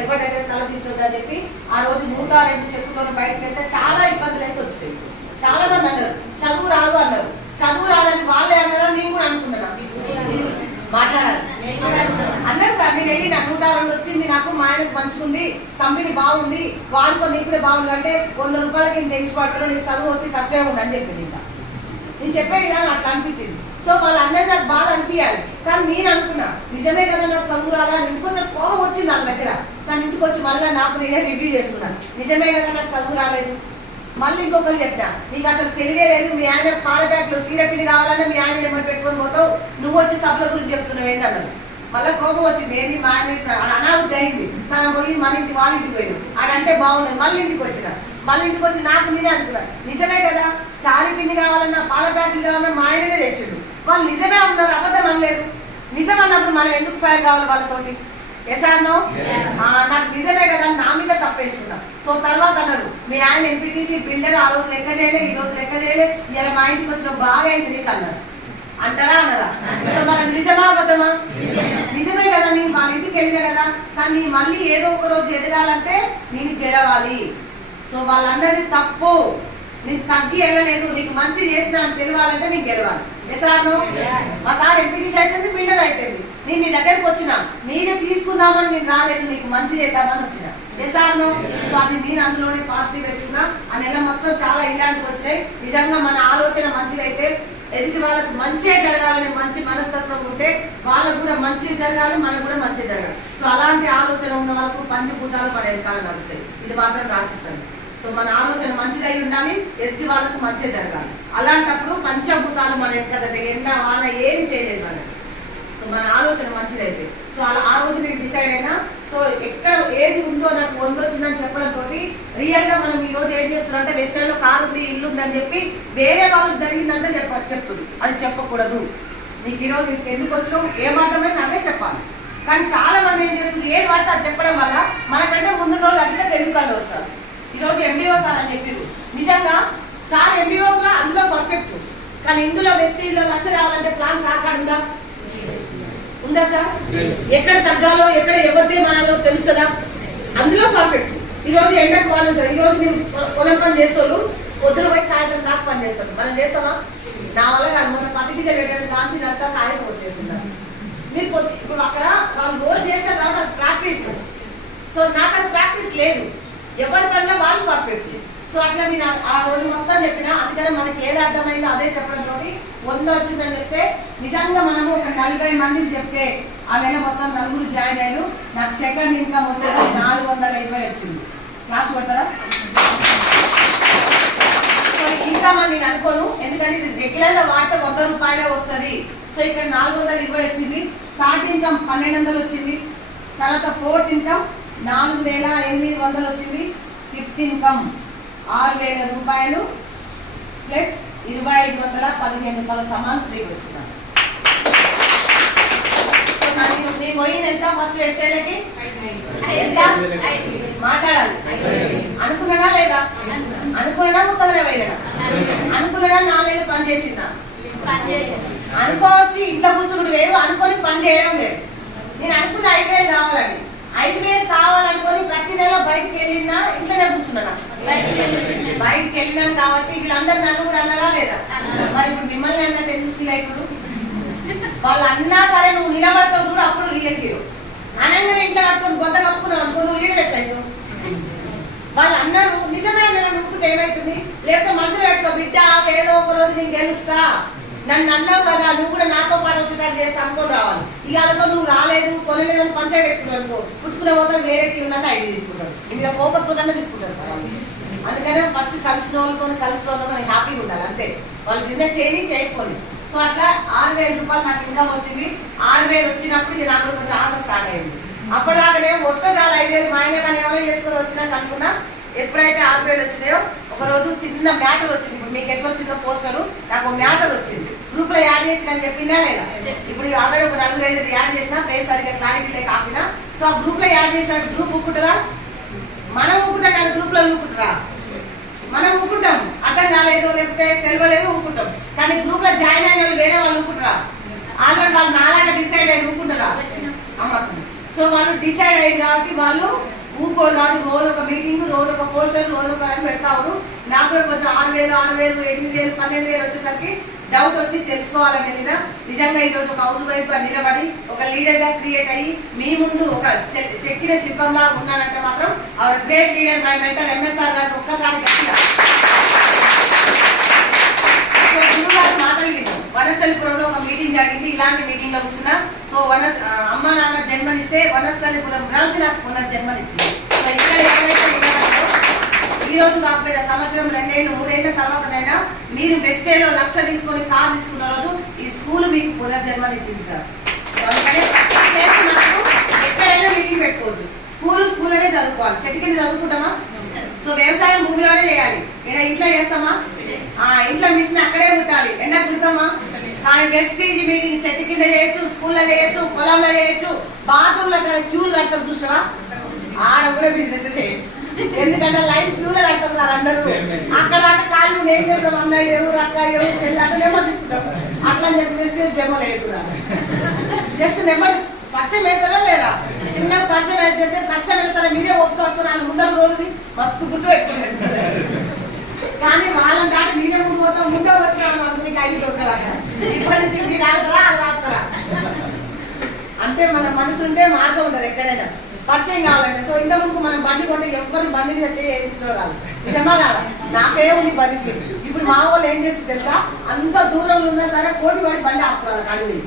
ఎప్పటికైనా తలదించొద్దని చెప్పి ఆ రోజు 102 చెప్పుకొని బయటకు వెళ్తే చాలా ఇబ్బందులు అయితే వచ్చినాయి. చాలా మంది అన్నారు చదువు రాదు అన్నారు. చదువు రాదని వాళ్ళే అన్నారా? నేను కూడా అనుకున్నాను. మాట్లాడాలి అన్నారు సార్. నేను వెళ్ళి 102 వచ్చింది, నాకు మా ఆయనకు మంచుకుంది, కంపెనీ బాగుంది, వాడుకో నీకు కూడా బాగుంది అంటే 100 రూపాయలకి నేను తెచ్చి పడతాను, నీకు చదువు వస్తే కష్టమే ఉంది అని చెప్పింది. ఇంకా నేను చెప్పే విధానం అట్లా అనిపించింది. సో వాళ్ళు అందరూ నాకు బాధ అనిపించాలి. కానీ నేను అనుకున్నా నిజమే కదా నాకు చదువు రాదా అని. ఇంటికి వచ్చిన కోపం వచ్చింది నా దగ్గర. కానీ ఇంటికి వచ్చి మళ్ళీ నాకు నేనే రివ్యూ చేసుకున్నాను. నిజమే కదా నాకు చదువు రాలేదు. మళ్ళీ ఇంకొకరు చెప్పినా నీకు అసలు తెలివే లేదు, మీ ఆయన పాల ప్యాకెట్లు సీరపిండి కావాలంటే మీ ఆయన ఏమని పెట్టుకొని పోతావు, నువ్వు వచ్చి సభల గురించి చెప్తున్నావు ఏంటన్నారు. మళ్ళీ కోపం వచ్చింది. ఏంది మా ఆయన ఆడ అనావృద్ధి అయింది. తను పోయి మన ఇంటి వాళ్ళ ఇంటికి పోయినాం, ఆడంటే బాగుండదు. మళ్ళీ ఇంటికి వచ్చిన, మళ్ళీ ఇంటికి వచ్చి నాకు నేనే అనుకున్నాను నిజమే కదా సారీ పిండి కావాలన్నా పాల ప్యాకెట్లు కావాలన్నా మా ఆయననే తెచ్చిండు. వాళ్ళు నిజమే ఉన్నారు, అబద్ధం అనలేదు. నిజం అన్నప్పుడు మనం ఎందుకు ఫైర్ కావాలి వాళ్ళతోటి? ఎసానో నాకు నిజమే కదా నా మీద తప్పేసుకున్నా. సో తర్వాత అన్నారు మీ ఆయన ఎంపీటీసీ బిల్డర్, ఆ రోజు లెక్క చేయలే, ఈ రోజు లెక్క చేయలే, ఇలా మా ఇంటికి వచ్చిన బాగా అయింది నీకు అన్నారు. అంటారా అన్నారా? సో మనది నిజమా అబద్ధమా? నిజమే కదా. నేను వాళ్ళ ఇంటికి వెళ్ళినా కదా, కానీ మళ్ళీ ఏదో ఒక రోజు ఎదగాలంటే నేను గెలవాలి. సో వాళ్ళన్నది తప్పు, నీకు తగ్గి వెళ్ళలేదు, నీకు మంచి చేసిన అని తెలియాలంటే నీకు గెలవాలి. ఎసానో మా సార్ ఎంపీటీసీ అయిపోయింది, బిల్డర్ అయిపోయింది. నేను నీ దగ్గరకు వచ్చిన, నేనే తీసుకుందామని నేను రాలేదు, నీకు మంచి చేద్దామని వచ్చిన. ఎసానో సో అది నేను అందులోనే పాజిటివ్ పెట్టుకున్నా. ఆ నెల మొత్తం చాలా ఇలాంటివి వచ్చినాయి. నిజంగా మన ఆలోచన మంచిదైతే ఎదుటి వాళ్ళకి మంచిగా జరగాలని మంచి మనస్తత్వం ఉంటే వాళ్ళకు కూడా మంచి జరగాలి, మనకు కూడా మంచి జరగాలి. సో అలాంటి ఆలోచన ఉన్న వాళ్ళకు పంచభూతాలు మన వెనకాల నడుస్తాయి. ఇది మాత్రం రాసిస్తాను. సో మన ఆలోచన మంచిదై ఉండాలి, ఎదుటి వాళ్ళకు మంచి జరగాలి. అలాంటప్పుడు పంచభూతాలు మన వెనకాల ఎండ వాన ఏం చేయలేదు వాళ్ళకి. సో మన ఆలోచన మంచిదైతే సో అలా ఆ రోజు నేను డిసైడ్ అయినా. సో ఎక్కడ ఏది ఉందో నాకు వందొచ్చిందని చెప్పడంతో రియల్ గా మనం ఈ రోజు ఏం చేస్తున్నాం అంటే వెస్టర్న్ లో కారు ఉంది, ఇల్లు ఉందని చెప్పి వేరే వాళ్ళకి జరిగిందంటే చెప్తుంది. అది చెప్పకూడదు. నీకు ఈ రోజు ఎందుకు వచ్చినావు, ఏమర్థమైంది అదే చెప్పాలి. కానీ చాలా మంది ఏం చేస్తున్నారు, ఏది పడితే అది చెప్పడం వల్ల మనకంటే ముందు రోజులు అధిక తెలుగు కళ్ళు వస్తారు. ఈ రోజు ఎండిఓ సార్ అని చెప్పారు. నిజంగా సార్ ఎండిఓ అందులో పర్ఫెక్ట్, కానీ ఇందులో వెస్టీల్లో లక్ష రావాలంటే ప్లాన్ సాకాడుందా? ఉందా సార్? ఎక్కడ తగ్గాలో ఎక్కడ ఎవరితే మనలో తెలుస్తుందా? అందులో పర్ఫెక్ట్. ఈ రోజు ఎండకు వాళ్ళు సార్, ఈ రోజు మేము పొలం పని చేసేవాళ్ళు పొద్దున పోయి సాయంత్రం దాకా పని చేస్తాం. మనం చేస్తామా? నా వల్ల కాదు. మన 10 గిజలు పెట్టడానికి కాంచి నడుస్తారు, ఆయాసం వచ్చేస్తున్నారు. మీరు ఇప్పుడు అక్కడ వాళ్ళు రోజు చేస్తారు కాబట్టి అది ప్రాక్టీస్. సో నాకు అది ప్రాక్టీస్ లేదు. ఎవరి పనిలో వాళ్ళు పర్ఫెక్ట్. సో అట్లా నేను ఆ రోజు మొత్తం చెప్పిన. అందుకని మనకి ఏది అర్థమైందో అదే చెప్పడంతో 100 వచ్చిందని చెప్తే నిజంగా మనము ఒక 40 మందికి చెప్తే ఆ నెల మొత్తం 4 జాయిన్ అయ్యారు. నాకు సెకండ్ ఇన్కమ్ వచ్చేసి 420 వచ్చింది. క్లాస్ కొడతారా? ఇన్కమ్ అని నేను అనుకోను, ఎందుకంటే ఇది రెగ్యులర్ గా వాడితే 100 రూపాయలే వస్తుంది. సో ఇక్కడ 420 వచ్చింది. థర్డ్ ఇన్కమ్ 1200 వచ్చింది. తర్వాత ఫోర్త్ ఇన్కమ్ 4800 వచ్చింది. ఫిఫ్త్ ఇన్కమ్ 6000 రూపాయలు ప్లస్ 2515 రూపాయల సమాన్ ఫ్రీ వచ్చింది. నేను పోయింది ఎంత ఫస్ట్ వేసేళ్ళకి మాట్లాడాలి. అనుకున్నానా లేదా? అనుకున్నా 30,000 అనుకున్నా 4 ఏళ్ళు పని చేసిందా? అనుకోవచ్చు ఇంట్లో కూర్చుని వేరు, అనుకొని పని చేయడం లేదు. నేను అనుకున్న 5,000 కావాలని, 5,000 కావాలనుకొని ప్రతి నెల బయటకు వెళ్ళినా ఇంట్లోనే కూర్చున్నా. బయటకు వెళ్ళినాను కాబట్టి వీళ్ళందరూ నన్ను కూడా అన్నారా లేదా? మరి ఇప్పుడు మిమ్మల్ని అన్నట్టు ఎందుకు ఫీల్ అవుతారు? వాళ్ళు అన్నా సరే నువ్వు నిలబడతావు చూడు, అప్పుడు రియల్ హీరో. అనగానే ఇంట్లో కట్టుకొని బొద్ద కప్పుకున్నావు అనుకో, నువ్వు రియల్ ఎట్లయితావు? వాళ్ళు అన్నారు నిజమే అన్నారు అనుకుంటే ఏమవుతుంది? లేకపోతే మనసులో పెట్టుకో, బిడ్డ ఏదో ఒక రోజు నేను గెలుస్తా, నన్ను అన్నావు కదా, నువ్వు కూడా నాతో పాటు వచ్చేటట్టు చేస్తా అనుకోని రావాలి. ఇక అనుకో నువ్వు రాలేదు, కొనలేదని పంచాయతీ పెట్టుకున్నావు అనుకో, పుట్టుకునే పోతాను వేరే టీం ఉన్నట్టు ఐడి తీసుకుంటాడు. ఇంకా కోపంతోనే తీసుకుంటారు కదా. అందుకనే ఫస్ట్ కలిసిన వాళ్ళతో కలిసిన వాళ్ళు మనకి హ్యాపీగా ఉండాలి అంతే. వాళ్ళు బిజినెస్ చేయకపోండి. సో అట్లా 6,000 రూపాయలు నాకు ఇన్కమ్ వచ్చింది. 6,000 వచ్చినప్పుడు ఇది నాకు కొంచెం ఆశ స్టార్ట్ అయింది. అప్పటిదాకానే వస్తే చాలా 5,000 మా ఆయన కానీ ఎవరో చేసుకొని వచ్చినాక అనుకున్నా. ఎప్పుడైతే 6,000 వచ్చినాయో ఒక రోజు చిన్న మ్యాటర్ వచ్చింది. ఇప్పుడు మీకు ఎట్లా వచ్చిందో పోస్టర్, నాకు మ్యాటర్ వచ్చింది. గ్రూప్ లో యాడ్ చేసిన అని చెప్పినా లేదా? ఇప్పుడు ఆల్రెడీ ఒక 4-5 యాడ్ చేసినా, ఫేస్ సరిగ్గా క్లారిటీ లేక ఆపినా. సో ఆ గ్రూప్ లో యాడ్ చేసాడు. గ్రూప్ ఊపుకుంటారా? మనం ఊపుకుంటాం కానీ గ్రూప్ లో ఊపుకుంటారా? మనం ఊపుకుంటాం. అర్థం కాలేదు లేకపోతే తెలియలేదు ఊపుకుంటాం. కానీ గ్రూప్ లో జాయిన్ అయిన వాళ్ళు వేరే వాళ్ళు ఊపుకుంటారా? ఆల్రెడీ వాళ్ళు నాలాగా డిసైడ్ అయ్యి ఊపుకుంటారా? సో వాళ్ళు డిసైడ్ అయ్యారు కాబట్టి వాళ్ళు ఊరుకోరు కాబట్టి రోజు ఒక మీటింగ్, రోజు ఒక పోస్టర్, రోజు ఒక పెడతారు. నాకు కూడా కొంచెం 6,000, 6,000, 8,000, 12,000 వచ్చేసరికి డౌట్ వచ్చి తెలుసుకోవాలని వెళ్ళిన. నిజంగా ఈరోజు ఒక హౌస్ వైఫ్ గా నిలబడి ఒక లీడర్ గా క్రియేట్ అయ్యి మీ ముందు ఒక చెక్కిన శిల్పంలా ఉన్నానంటే మాత్రం hour great leader my mentor MSR గారికి ఒక్కసారి మాటలు విన్నాం. వనస్థలిపురంలో ఒక మీటింగ్ జరిగింది. ఇలాంటి మీటింగ్ లో కూర్చున్నా. సో అమ్మ నాన్న జన్మనిస్తే వనస్థలిపురం బ్రాంచ్ నాకు పునర్జన్మనిచ్చింది. సో ఇక్కడ ఎవరైతే ఈ రోజు కాకపోయినా సంవత్సరం 2 ఏళ్ళు 3 ఏళ్ల తర్వాతనైనా మీరు బెస్ట్ ఏలో 1,00,000 తీసుకొని కార్ తీసుకున్న రోజు ఈ స్కూల్ మీకు పునర్జన్మనిచ్చింది సార్. ఎక్కడైనా మీటింగ్ పెట్టుకోవచ్చు. స్కూల్ అనే చదువుకోవాలి. చెట్టు కింద చదువుకుంటామా? సో వ్యవసాయం భూమిలోనే చేయాలి. ఇక్కడ ఇంట్లో చేస్తామా? ఇంట్లో మిషన్ అక్కడే కుట్టాలి. ఎండ కుడతామా? కానీ వెస్టీజ్ మీటింగ్ చెట్టు కింద చేయొచ్చు, స్కూల్లో చేయొచ్చు, పొలంలో చేయొచ్చు, బాత్రూమ్ లో క్యూలు కడతారు చూసావా? ఆడ కూడా బిజినెస్ చేయొచ్చు. ఎందుకంటే లైన్ క్యూలో కడతారు సార్ అందరూ. అక్కడ ఖాళీ ఏం చేస్తాం? అన్న ఎవరు అక్క ఎవరు చెల్లి అక్కడ నెంబర్ తీసుకుంటాం. అట్లా అని చెప్పి వెస్టేజ్ డెమో లేదు. జస్ట్ నెంబర్ పరిచయం అవుతారా లేదా? చిన్న పరిచయం అయితే చేస్తే కష్టం వెళ్తారా? మీరే ఒప్పుకొడుతున్నారు. ముందర రోజు మస్తు గుర్తు పెట్టుకున్నారు. కానీ వాళ్ళని దాటి నేనే ముందు పోతాం. ముందే వచ్చినామని అనుకుని ఖాళీ దొరకదు అక్కడ. ఇప్పటి నుంచి మీరు ఆగుతారా అది ఆగుతారా? అంటే మన మనసు ఉంటే మార్గం ఉండదు ఎక్కడైనా. పరిచయం కావాలంటే. సో ఇంత ముందుకు మనం బండి కొంటే ఎవరు బండి మీద చేయాలి కాదు. నిజమా కాదా? నాకే ఉంది బండి. ఇప్పుడు మా వాళ్ళు ఏం చేస్తుంది తెలుసా? అంత దూరంలో ఉన్నా సరే కోటి పడి బండి ఆపుతున్నారు. అడిగి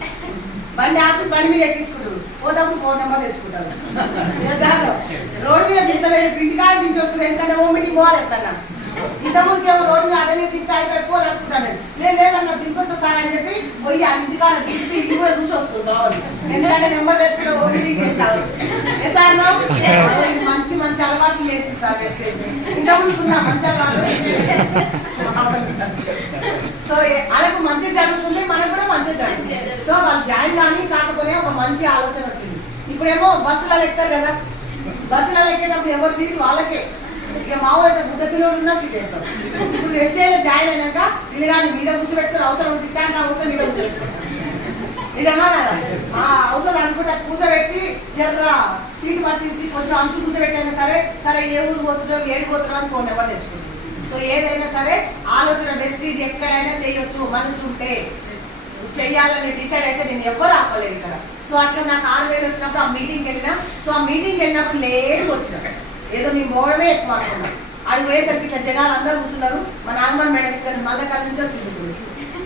బండి ఆపి బండి మీద ఎక్కించుకుంటారు. పోతాప్పుడు ఫోన్ నెంబర్ తెచ్చుకుంటారు. రోడ్డు మీద దించలేదు, ఇంటికాడ దించి వస్తుంది. ఎందుకంటే ఓ మీటింగ్ పోవాలి ఎప్పుడన్నా. ఇంతకుముందుకు ఏమో రోడ్డు మీద అటవీ దించి అయిపోయి పోరాడుకుంటాను. లేదన్నా దింపొస్తా సార్ అని చెప్పి పోయి ఆ ఇంటికాడ దించి ఇంటి కూడా చూసి వస్తుంది బాగుంది. ఎందుకంటే నెంబర్ తెచ్చుకుంటే ఓ మీటింగ్ చేస్తారు. సార్ మంచి మంచి అలవాట్లు నేర్పిస్తారు. ఇంతకుముందుకున్నా మంచి అలవాట్లు. సో వాళ్ళకు మంచి జరుగుతుంది, మనకు కూడా మంచి జరుగుతుంది. సో వాళ్ళు జాయిన్ కానీ కాకపోతే ఒక మంచి ఆలోచన వచ్చింది. ఇప్పుడేమో బస్సులలో ఎక్కుతారు కదా. బస్సులలో ఎక్కేటప్పుడు ఎవరు సీట్ వాళ్ళకే. ఇక మామూలు బుద్ధ పిల్లలు ఉన్నా సీట్ వేస్తారు. ఇప్పుడు ఎస్టీలో జాయిన్ అయినాక వీళ్ళు కానీ మీద కూర్చోబెట్టుకుని అవసరం ఉంటుంది. అవసరం మీద కూర్చోబెట్టుకుంటారు. నిజమా కదా? ఆ అవసరం అనుకుంటా కూర్చోబెట్టి జర్ర సీటు పట్టించి కొంచెం అంచు కూర్చోబెట్టైనా సరే సరే ఏ ఊరు పోతున్నాం ఏడు పోతున్నాం అని ఫోన్ నెంబర్ తెచ్చుకుంటాం. సో ఏదైనా సరే ఆలోచన వెస్టీజ్ ఎక్కడైనా చేయొచ్చు. మనసు ఉంటే చెయ్యాలని డిసైడ్ అయితే నేను ఎవ్వరు ఆపలేదు ఇక్కడ. సో అట్లా నాకు 6,000 వచ్చినప్పుడు ఆ మీటింగ్కి వెళ్ళినా. సో ఆ మీటింగ్కి వెళ్ళినప్పుడు లేట్గా వచ్చిన. ఏదో నీ మోడమే ఎక్కువ అనుకున్నా. అది పోయేసరికి ఇట్లా జనాలు అందరూ కూర్చున్నారు. మా నాన్నమ్మ మేడం ఇక్కడ మళ్ళీ కలిసి వచ్చింది.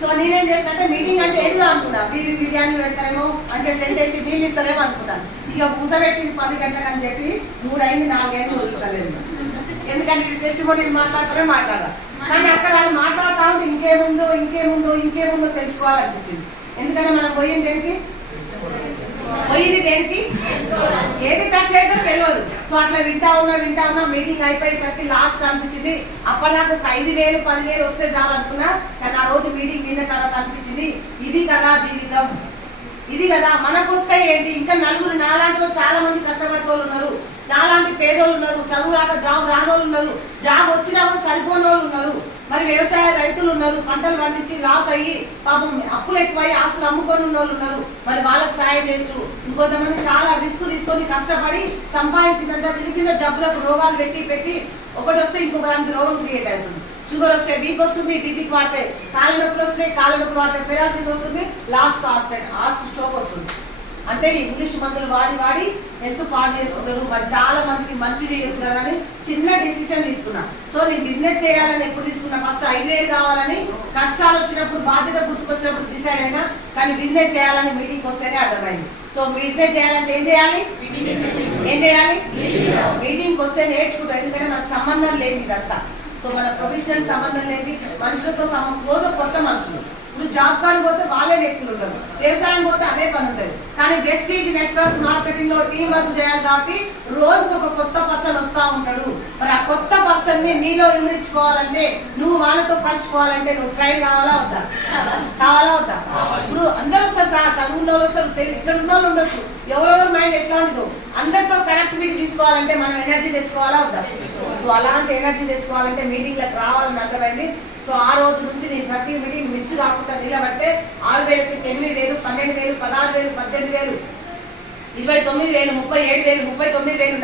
సో నేనేం చేసినట్టే మీటింగ్ అంటే ఏంటో అనుకున్నా. బిర్యానీ పెడతారేమో అని చెప్పి టెంట్ వేసి బిల్లు ఇస్తారేమో అనుకున్నాను. ఇక కూసబెట్టి 10 గంటలకు అని చెప్పి 3 అయింది 4 అయింది వదులుతలేదు. ఎందుకంటే టెస్టిమోనీ మాట్లాడతారే మాట్లాడాలి. కానీ అక్కడ వాళ్ళు మాట్లాడుతూ ఉంటే ఇంకేముందో తెలుసుకోవాలనిపించింది. ఎందుకంటే మనం పోయింది దేనికి? ఏది టచ్ అయితే తెలియదు. సో అట్లా వింటా ఉన్నా మీటింగ్ అయిపోయేసరికి లాస్ట్ అనిపించింది. అప్పటిదాకా ఒక 5,000 10,000 వస్తే చాలు అనుకున్నా. కానీ ఆ రోజు మీటింగ్ విన్న తర్వాత అనిపించింది ఇది కదా జీవితం, ఇది కదా మనకు వస్తే ఏంటి. ఇంకా నలుగురు నాలాంటి వాళ్ళు చాలా మంది కష్టపడుతూ ఉన్నారు. నాలాంటి పేదోళ్ళు ఉన్నారు. చదువు రాక జాబ్ రానోళ్ళు ఉన్నారు. జాబ్ వచ్చినప్పుడు సరిపోని వాళ్ళు ఉన్నారు. మరి వ్యవసాయ రైతులు ఉన్నారు. పంటలు పండించి లాస్ అయ్యి పాపం అప్పులు ఎక్కువై ఆస్తులు అమ్ముకొని ఉన్న వాళ్ళు ఉన్నారు. మరి వాళ్ళకి సాయం చేయొచ్చు. ఇంకొంతమంది చాలా రిస్క్ తీసుకొని కష్టపడి సంపాదించినంత చిన్న జబ్బులకు రోగాలు పెట్టి ఒకటి వస్తే ఇంకొక దానికి రోగం క్రియేట్ అవుతుంది. షుగర్ వస్తే బీపీ వస్తుంది, బీపీకి వాడితే కాళ్ళ నొప్పులు వస్తున్నాయి, కాళ్ళ నొప్పులు వాడితే ఫెరాలసిస్ వస్తుంది, లాస్ట్ స్ట్రోక్ వస్తుంది. అంటే ఇంగ్లీష్ మందులు వాడి హెల్త్ పాడు చేసుకుంటారు. మరి చాలా మందికి మంచి చేయొచ్చు కదా అని చిన్న డిసిషన్ తీసుకున్నా. సో నేను బిజినెస్ చేయాలని ఎప్పుడు తీసుకున్నా? ఫస్ట్ 5,000 కావాలని కష్టాలు వచ్చినప్పుడు బాధ్యత గుర్తుకొచ్చినప్పుడు డిసైడ్ అయినా. కానీ బిజినెస్ చేయాలని మీటింగ్కి వస్తేనే అర్థమైంది. సో బిజినెస్ చేయాలంటే ఏం చేయాలి? మీటింగ్కి వస్తే నేర్చుకుంటాం. ఎందుకంటే మనకు సంబంధం లేదు ఇదంతా. సో మన ప్రొఫెషనల్ సంబంధం లేదు, మనుషులతో రోజు కొత్త మనుషులు. నువ్వు జాబ్ కార్డు పోతే వాళ్ళే వ్యక్తులు ఉంటారు, వ్యవసాయం పోతే అదే పని ఉంటుంది. కానీ వెస్టీజ్ నెట్వర్క్ మార్కెటింగ్ లో టీం వర్క్ చేయాలి కాబట్టి రోజుకు ఒక కొత్త పర్సన్ వస్తూ ఉంటాడు. మరి ఆ కొత్త పర్సన్ ని నీలో ఇమిడించుకోవాలంటే, నువ్వు వాళ్ళతో పంచుకోవాలంటే నువ్వు ట్రైన్ కావాలా వద్దా? కావాలా వద్దా? ఇప్పుడు అందరూ వస్తారు సార్, చదువులో వస్తారు, ఇక్కడ ఉన్న వాళ్ళు ఉండొచ్చు, ఎవరెవరి మైండ్ ఎట్లాంటిదో అందరితో కనెక్టివిటీ తీసుకోవాలంటే మనం ఎనర్జీ తెచ్చుకోవాలా వద్దా? సో అలాంటి ఎనర్జీ తెచ్చుకోవాలంటే మీటింగ్లకు రావాలని అర్థమైంది. సో ఆ రోజు నుంచి నేను ప్రతి మీటింగ్ మిస్ కాకుండా నిలబడితే 6,000 వచ్చి 8,000, 12,000, 16,000, 18,000, 29,000, 37,000, 39,000, 42,000, 49,000,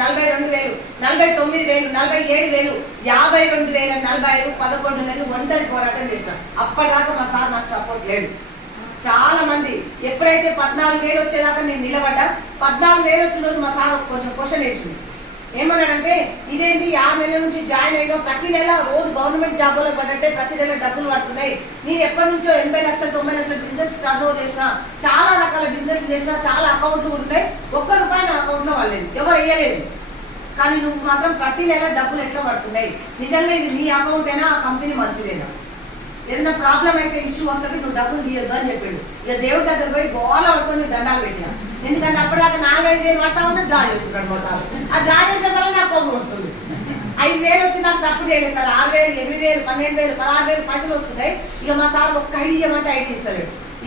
47,000, 52,000, 45, 11 నెలలు ఒంటరి పోరాటం చేసిన. అప్పటిదాకా మా సార్ నాకు సపోర్ట్ లేడు. చాలా మంది ఎప్పుడైతే 14,000 వచ్చేదాకా నేను నిలబడ్డా, 14,000 వచ్చిన రోజు మా సార్ కొంచెం క్వశ్చన్ వేసింది. ఏమన్నాడంటే, ఇదేంటి 6 నెలల నుంచి జాయిన్ అయ్యో, ప్రతి నెల రోజు గవర్నమెంట్ జాబ్లో పడ్డంటే ప్రతి నెల డబ్బులు పడుతున్నాయి, నేను ఎప్పటి నుంచో 80 లక్షలు 90 లక్షల బిజినెస్ టర్న్ ఓవర్ చేసిన, చాలా రకాల బిజినెస్ చేసిన, చాలా అకౌంట్లు ఉన్నాయి, ఒక్క రూపాయి నా అకౌంట్లో వాళ్ళేది, ఎవరు వేయలేదు, కానీ నువ్వు మాత్రం ప్రతి నెల డబ్బులు ఎట్లా పడుతున్నాయి, నిజంగా ఇది నీ అకౌంట్ అయినా ఆ కంపెనీ మంచిదేనా, ఏదైనా ప్రాబ్లం అయితే ఇష్యూ వస్తుంది, నువ్వు డబ్బులు తీయొద్దు అని చెప్పిండు. ఇక దేవుడి దగ్గర పోయి గోల పడుకొని దండాలు పెట్టినా. ఎందుకంటే అప్పటిదాకా 4-5,000 పడతామంటే డ్రా చేస్తున్నాడు మా సార్. ఆ డ్రా చేసిన వల్ల నాకు కోపం వస్తుంది. 5,000 వచ్చి నాకు సపోర్ట్ చేయలేదు సార్. 6,000, 8,000, 12,000, 16,000 పైసలు వస్తున్నాయి. ఇక మా సార్ ఒక్క ఐడి ఇవ్వమంటే ఐడి ఇస్తారు.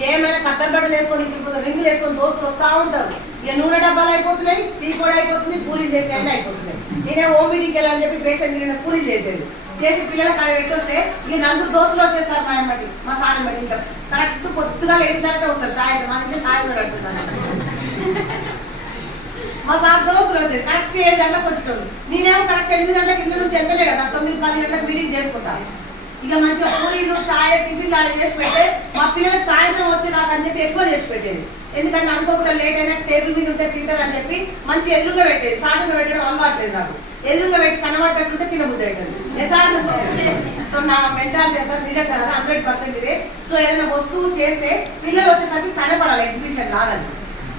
ఏమైనా కత్తర్ బట్టలు వేసుకొని ఇంటికి రింగులు వేసుకొని దోస్తులు వస్తూ ఉంటారు. ఇక నూనె డబ్బాలు అయిపోతున్నాయి, టీ కూడా అయిపోతుంది, పూరీలు చేసేయండి అయిపోతున్నాయి. నేనే ఓమిడికి వెళ్ళాలని చెప్పి పేషెంట్ కింద పూరీలు చేసేది, చేసి పిల్లలు కాడ పెట్టొస్తే ఇక 4 దోస్తులు వచ్చేస్తారు మా అమ్మటి, మా సార్ బట్టి. ఇంకా కరెక్ట్ పొద్దుగా 8 వస్తారు, సాయంత్రం మన ఇంట్లో సాయం కూడా కట్టుకుంటాను. మా సార్ దోస్తులు వచ్చేది కరెక్ట్ 7 గంటలకు వచ్చేటోళ్ళు. నేనేమో కరెక్ట్ 8 గంటలకు ఇంటి నుంచి వెళ్తలే కదా, 9-10 గంటలకు మీటింగ్ చేసుకుంటాను. ఇక మంచిగా పూరీలు చాయ్ టిఫిన్లు ఆడ చేసి పెట్టే మా పిల్లలకు సాయంత్రం వచ్చేదాకా అని చెప్పి ఎక్కువ చేసి పెట్టేది. ఎందుకంటే అనుకోకుండా లేట్ అయినా టేబుల్ మీద ఉంటే తింటారు అని చెప్పి మంచి ఎదురుగా పెట్టేది. సాటుగా పెట్టడం అలవాట్లేదు నాకు, ఎదురుగా పెట్టి కనబడ్డట్టుంటే తినబుద్ధి అవుతుంది సార్. సో నా మెంటాలిటీ సార్ నిజం కదా 100% ఇదే. సో ఏదైనా వస్తువు చేస్తే పిల్లలు వచ్చేసరికి కనపడాలి, ఎగ్జిబిషన్ లాగాలి,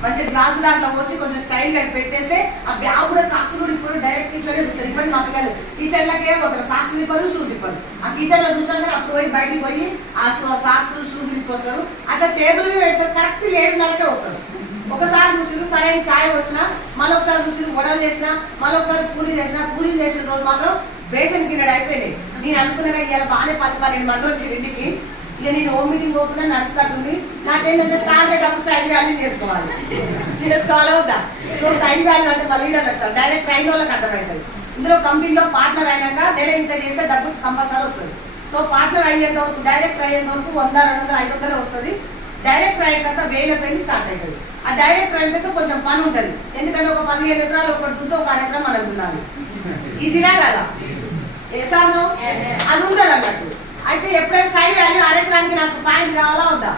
మంచి గ్లాసు దాంట్లో పోసి కొంచెం స్టైల్ గా పెట్టేస్తే ఆ బ్యాగ్ కూడా సాక్స్ కూడా ఇప్పుడు డైరెక్ట్ ఇట్లానే చూస్తారు. ఇప్పుడు మా పిల్లలు టీచర్లకి ఏం పోతారు, సాక్స్ ఇప్పరు, షూస్ ఇప్పరు. ఆ టీచర్లో చూసినాక అప్పుడు పోయి బయటికి పోయి ఆ సాక్స్ షూస్ ఇప్పొస్తారు. అట్లా టేబుల్ మీద పెడతారు, కరెక్ట్ 7:30కే వస్తారు. ఒకసారి చూసిరు సరే ఛాయ్ వచ్చినా, మళ్ళొకసారి చూసిరు వడలు చేసినా, మళ్ళొకసారి పూరీలు చేసినా. పూరీలు చేసిన రోజు మాత్రం బేసన్ గిన్నెడు అయిపోయినాయి. నేను అనుకున్నగా ఇవాళ బాగానే 10-12 మంది వచ్చి ఇంటికి. ఇక నేను హోమ్ మీటింగ్ ఓపెన్ నడుస్తుంది. నాకేంటంటే టార్గెట్ అప్పుడు సైడ్ వాల్యూ చేసుకోవాలా వద్దా? సో సైడ్ వాల్యూ అంటే మళ్ళీ సార్ డైరెక్ట్ ట్రైన్ వాళ్ళకి అర్థమవుతుంది. ఇందులో కంపెనీలో పార్ట్నర్ అయినాక నెల ఇంత చేస్తే డబ్బు కంపల్సరీ వస్తుంది. సో పార్ట్నర్ అయ్యేంత వరకు, డైరెక్టర్ అయ్యేంత వరకు 100, 200, 500 వస్తుంది. డైరెక్టర్ అయిన తర్వాత 1000 స్టార్ట్ అవుతుంది. ఆ డైరెక్టర్ అయిన తర్వాత కొంచెం పని ఉంటుంది. ఎందుకంటే ఒక 15 ఎకరాలు ఒకటి దుంతో ఒక ఎకరం మనకు దున్నాలి. ఈజీనా కదా? ఏసాను అది ఉంటుంది అన్నట్టు. అయితే ఎప్పుడైతే సైడ్ వాల్యూ అరెకరానికి నాకు పాయింట్ కావాలా వద్దా?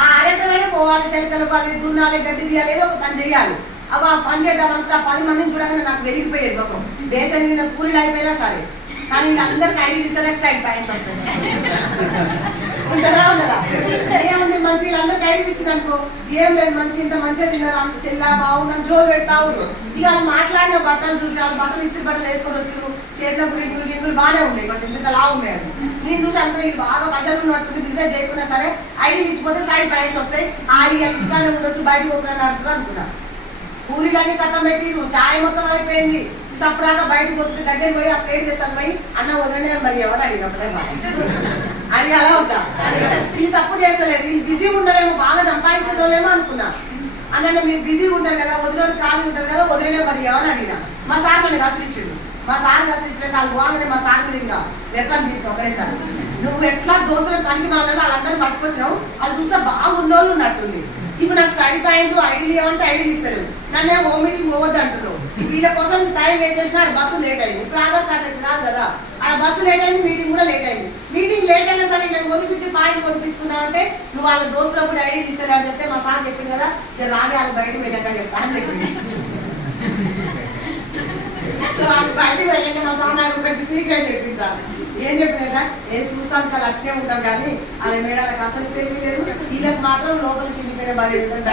ఆ అరెకరమైనా పోవాలి, శలికలు అది దున్నాలి, గడ్డి తీయాలి, ఏదో ఒక పని చేయాలి. అవి ఆ పని చేద్దామంటే ఆ 10 మందిని చూడగానే నాకు వెలిగిపోయేది మొత్తం. బేసన్ మీద పూరీలు అయిపోయినా సరే, కానీ అందరికి ఐడి ఇస్తే సైడ్ పాయింట్ వస్తుంది. ఉంటుందా ఉండదా? ఏముంది మంచి వీళ్ళందరికీ ఐడి ఇచ్చిననుకో, ఏం లేదు మంచి ఇంత మంచిగా తిన్నారు, చెల్లా బాగుందని జోలు పెడతా ఊరు. ఇక వాళ్ళు మాట్లాడిన బట్టలు చూసి, వాళ్ళు బట్టలు ఇస్త్రీ బట్టలు వేసుకొని వచ్చారు, చేతిలో గింగులు బాగానే ఉన్నాయి, కొంచెం ఇంత లావు ఉన్నాయి. నేను చూసి అంటే ఇది బాగా పైసలు ఉన్నట్టు బిజినెస్ చేయకున్నా సరే ఐడి ఇచ్చిపోతే సైడ్ పాయింట్లు వస్తాయి. ఆ ఇంటికానే ఉండొచ్చు, బయటకు ఓపెన్ నడుస్తుంది అనుకున్నా. పూరీలన్నీ కథం పెట్టి చాయ్ మొత్తం అయిపోయింది. సప్పుడాక బయటకు వస్తే దగ్గర పోయి ఆ ప్లేట్ చేస్తాను పోయి అన్న వదలనే మరి ఎవరు అడిగినప్పుడే అది అలా వద్దా? వీళ్ళు సపోర్ట్ చేస్తలేదు, వీళ్ళు బిజీగా ఉంటారేమో, బాగా సంపాదించడోలేమో అనుకున్నా. అన్న మీరు బిజీగా ఉంటారు కదా, వదిలేని ఖాళీ ఉంటారు కదా, వదిలేనే మరి ఎవరు అడిగినా. మా సార్ నన్ను కసిరించిండు. మా సార్ కసిరించిన కాదు బాగానే మా సార్ మీద ఇంకా వెపన్ తీసిన ఒకటేసారి. నువ్వు ఎట్లా దోశలు పనికి మాలలో వాళ్ళందరూ పట్టుకొచ్చినావు, అది చూస్తే బాగున్నోళ్ళు ఉన్నట్టుంది. ఇప్పుడు నాకు సైడ్ పాయింట్లు ఐడీలు ఏమంటే ఐడీలు ఇస్తారు, నన్నే హోమ్ మీటింగ్ పోవద్దు అంటున్నావు. వీళ్ళ కోసం టైం వేస్ట్ చేసిన ఆడ బస్సు లేట్ అయింది. ఇప్పుడు ఆధార్ కార్డు కాదు కదా, ఆడ బస్సు లేట్ అయింది, మీటింగ్ కూడా లేట్ అయింది. మీటింగ్ లేట్ అయినా సరే నేను కొనిపించి పాయింట్ కొనిపించుకున్నామంటే నువ్వు వాళ్ళ దోస్తులకు కూడా ఐడీలు ఇస్తారు అని చెప్తే మా సార్ చెప్పింది కదా, రాగే వాళ్ళు బయటకు వెళ్ళాక చెప్తా అని చెప్పింది. సో వాళ్ళు బయటకు వెళ్ళాక మా సార్ నాకు ఒకటి సీక్రెట్ చెప్పింది. సార్ ఏం చెప్పినా ఏ చూస్తాను వాళ్ళు అట్నే ఉంటారు, కానీ వాళ్ళ మేడానికి అసలు తెలియలేదు, వీళ్ళకి మాత్రం లోపల చిల్లిపోయిన భార్య ఉంటుంది.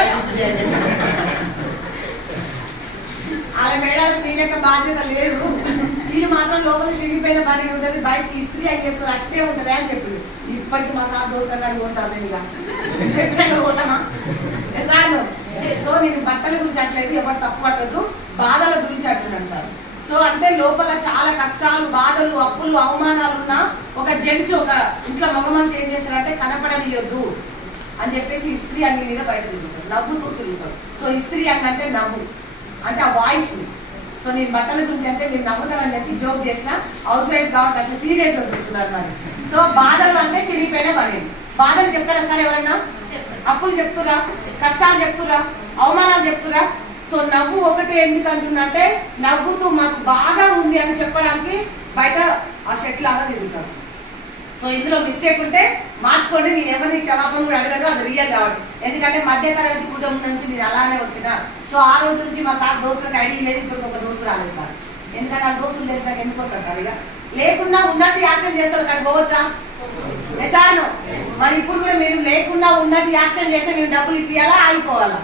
వాళ్ళ మేడానికి మీ యొక్క బాధ్యత లేదు, వీళ్ళు మాత్రం లోపల చిరిగిపోయిన భార్య ఉంటుంది, బయటకి ఇస్త్రీ అని చేసుకుని అట్నే ఉంటుంది అని చెప్పింది. ఇప్పటికి మా సార్ దోస్తాను పోతాను నేను ఇక చెప్పినాక పోతామా సార్. సో నేను బట్టల గురించి అంటలేదు, ఎవరు తప్పు పట్టద్దు, బాధల గురించి అంటున్నాను సార్. సో అంటే లోపల చాలా కష్టాలు, బాధలు, అప్పులు, అవమానాలు ఉన్న ఒక జెంట్స్, ఒక ఇంట్లో మగ మనిషి ఏం చేస్తారంటే కనపడనియొద్దు అని చెప్పేసి ఇస్త్రీ అంగి మీద బయట తిరుగుతారు, నవ్వుతూ తిరుగుతారు. సో ఇస్త్రీ అంగి అంటే నవ్వు, అంటే ఆ వాయిస్ని. సో నేను బట్టల గురించి అంటే మీరు నవ్వుతారని చెప్పి జోక్ చేసిన, హౌస్ వైఫ్ కాబట్టి అట్లా సీరియస్గా చూస్తున్నారు మరి. సో బాధలు అంటే చిరిగిపోయిన పని. బాధలు చెప్తారా సార్ ఎవరైనా? అప్పులు చెప్తురా, కష్టాలు చెప్తురా, అవమానాలు చెప్తురా? సో నవ్వు ఒకటే ఎందుకు అంటున్నంటే నవ్వుతూ మాకు బాగా ఉంది అని చెప్పడానికి బయట ఆ షెట్ లాగా తిరుగుతారు. సో ఇందులో మిస్టేక్ ఉంటే మార్చుకోండి, నేను ఎవరిని క్షమాపణ కూడా అడగదు, అది రియల్ కాబట్టి. ఎందుకంటే మధ్య తరగతి కుటుంబం నుంచి నేను అలానే వచ్చిన. సో ఆ రోజు నుంచి మా సార్ దోస్తులకు ఐడి లేదు, ఇప్పుడు ఒక దోస్తు రాలేదు సార్. ఎందుకంటే ఆ దోస్తులు తెలిసినాక ఎందుకు వస్తారు సార్? ఇక లేకున్నా ఉన్నట్టు యాక్షన్ చేస్తారు, అక్కడ పోవచ్చా సార్? మరి ఇప్పుడు కూడా మీరు లేకుండా ఉన్నట్టు యాక్షన్ చేస్తే మేము డబ్బులు ఇప్పియాలా, ఆగిపోవాలా?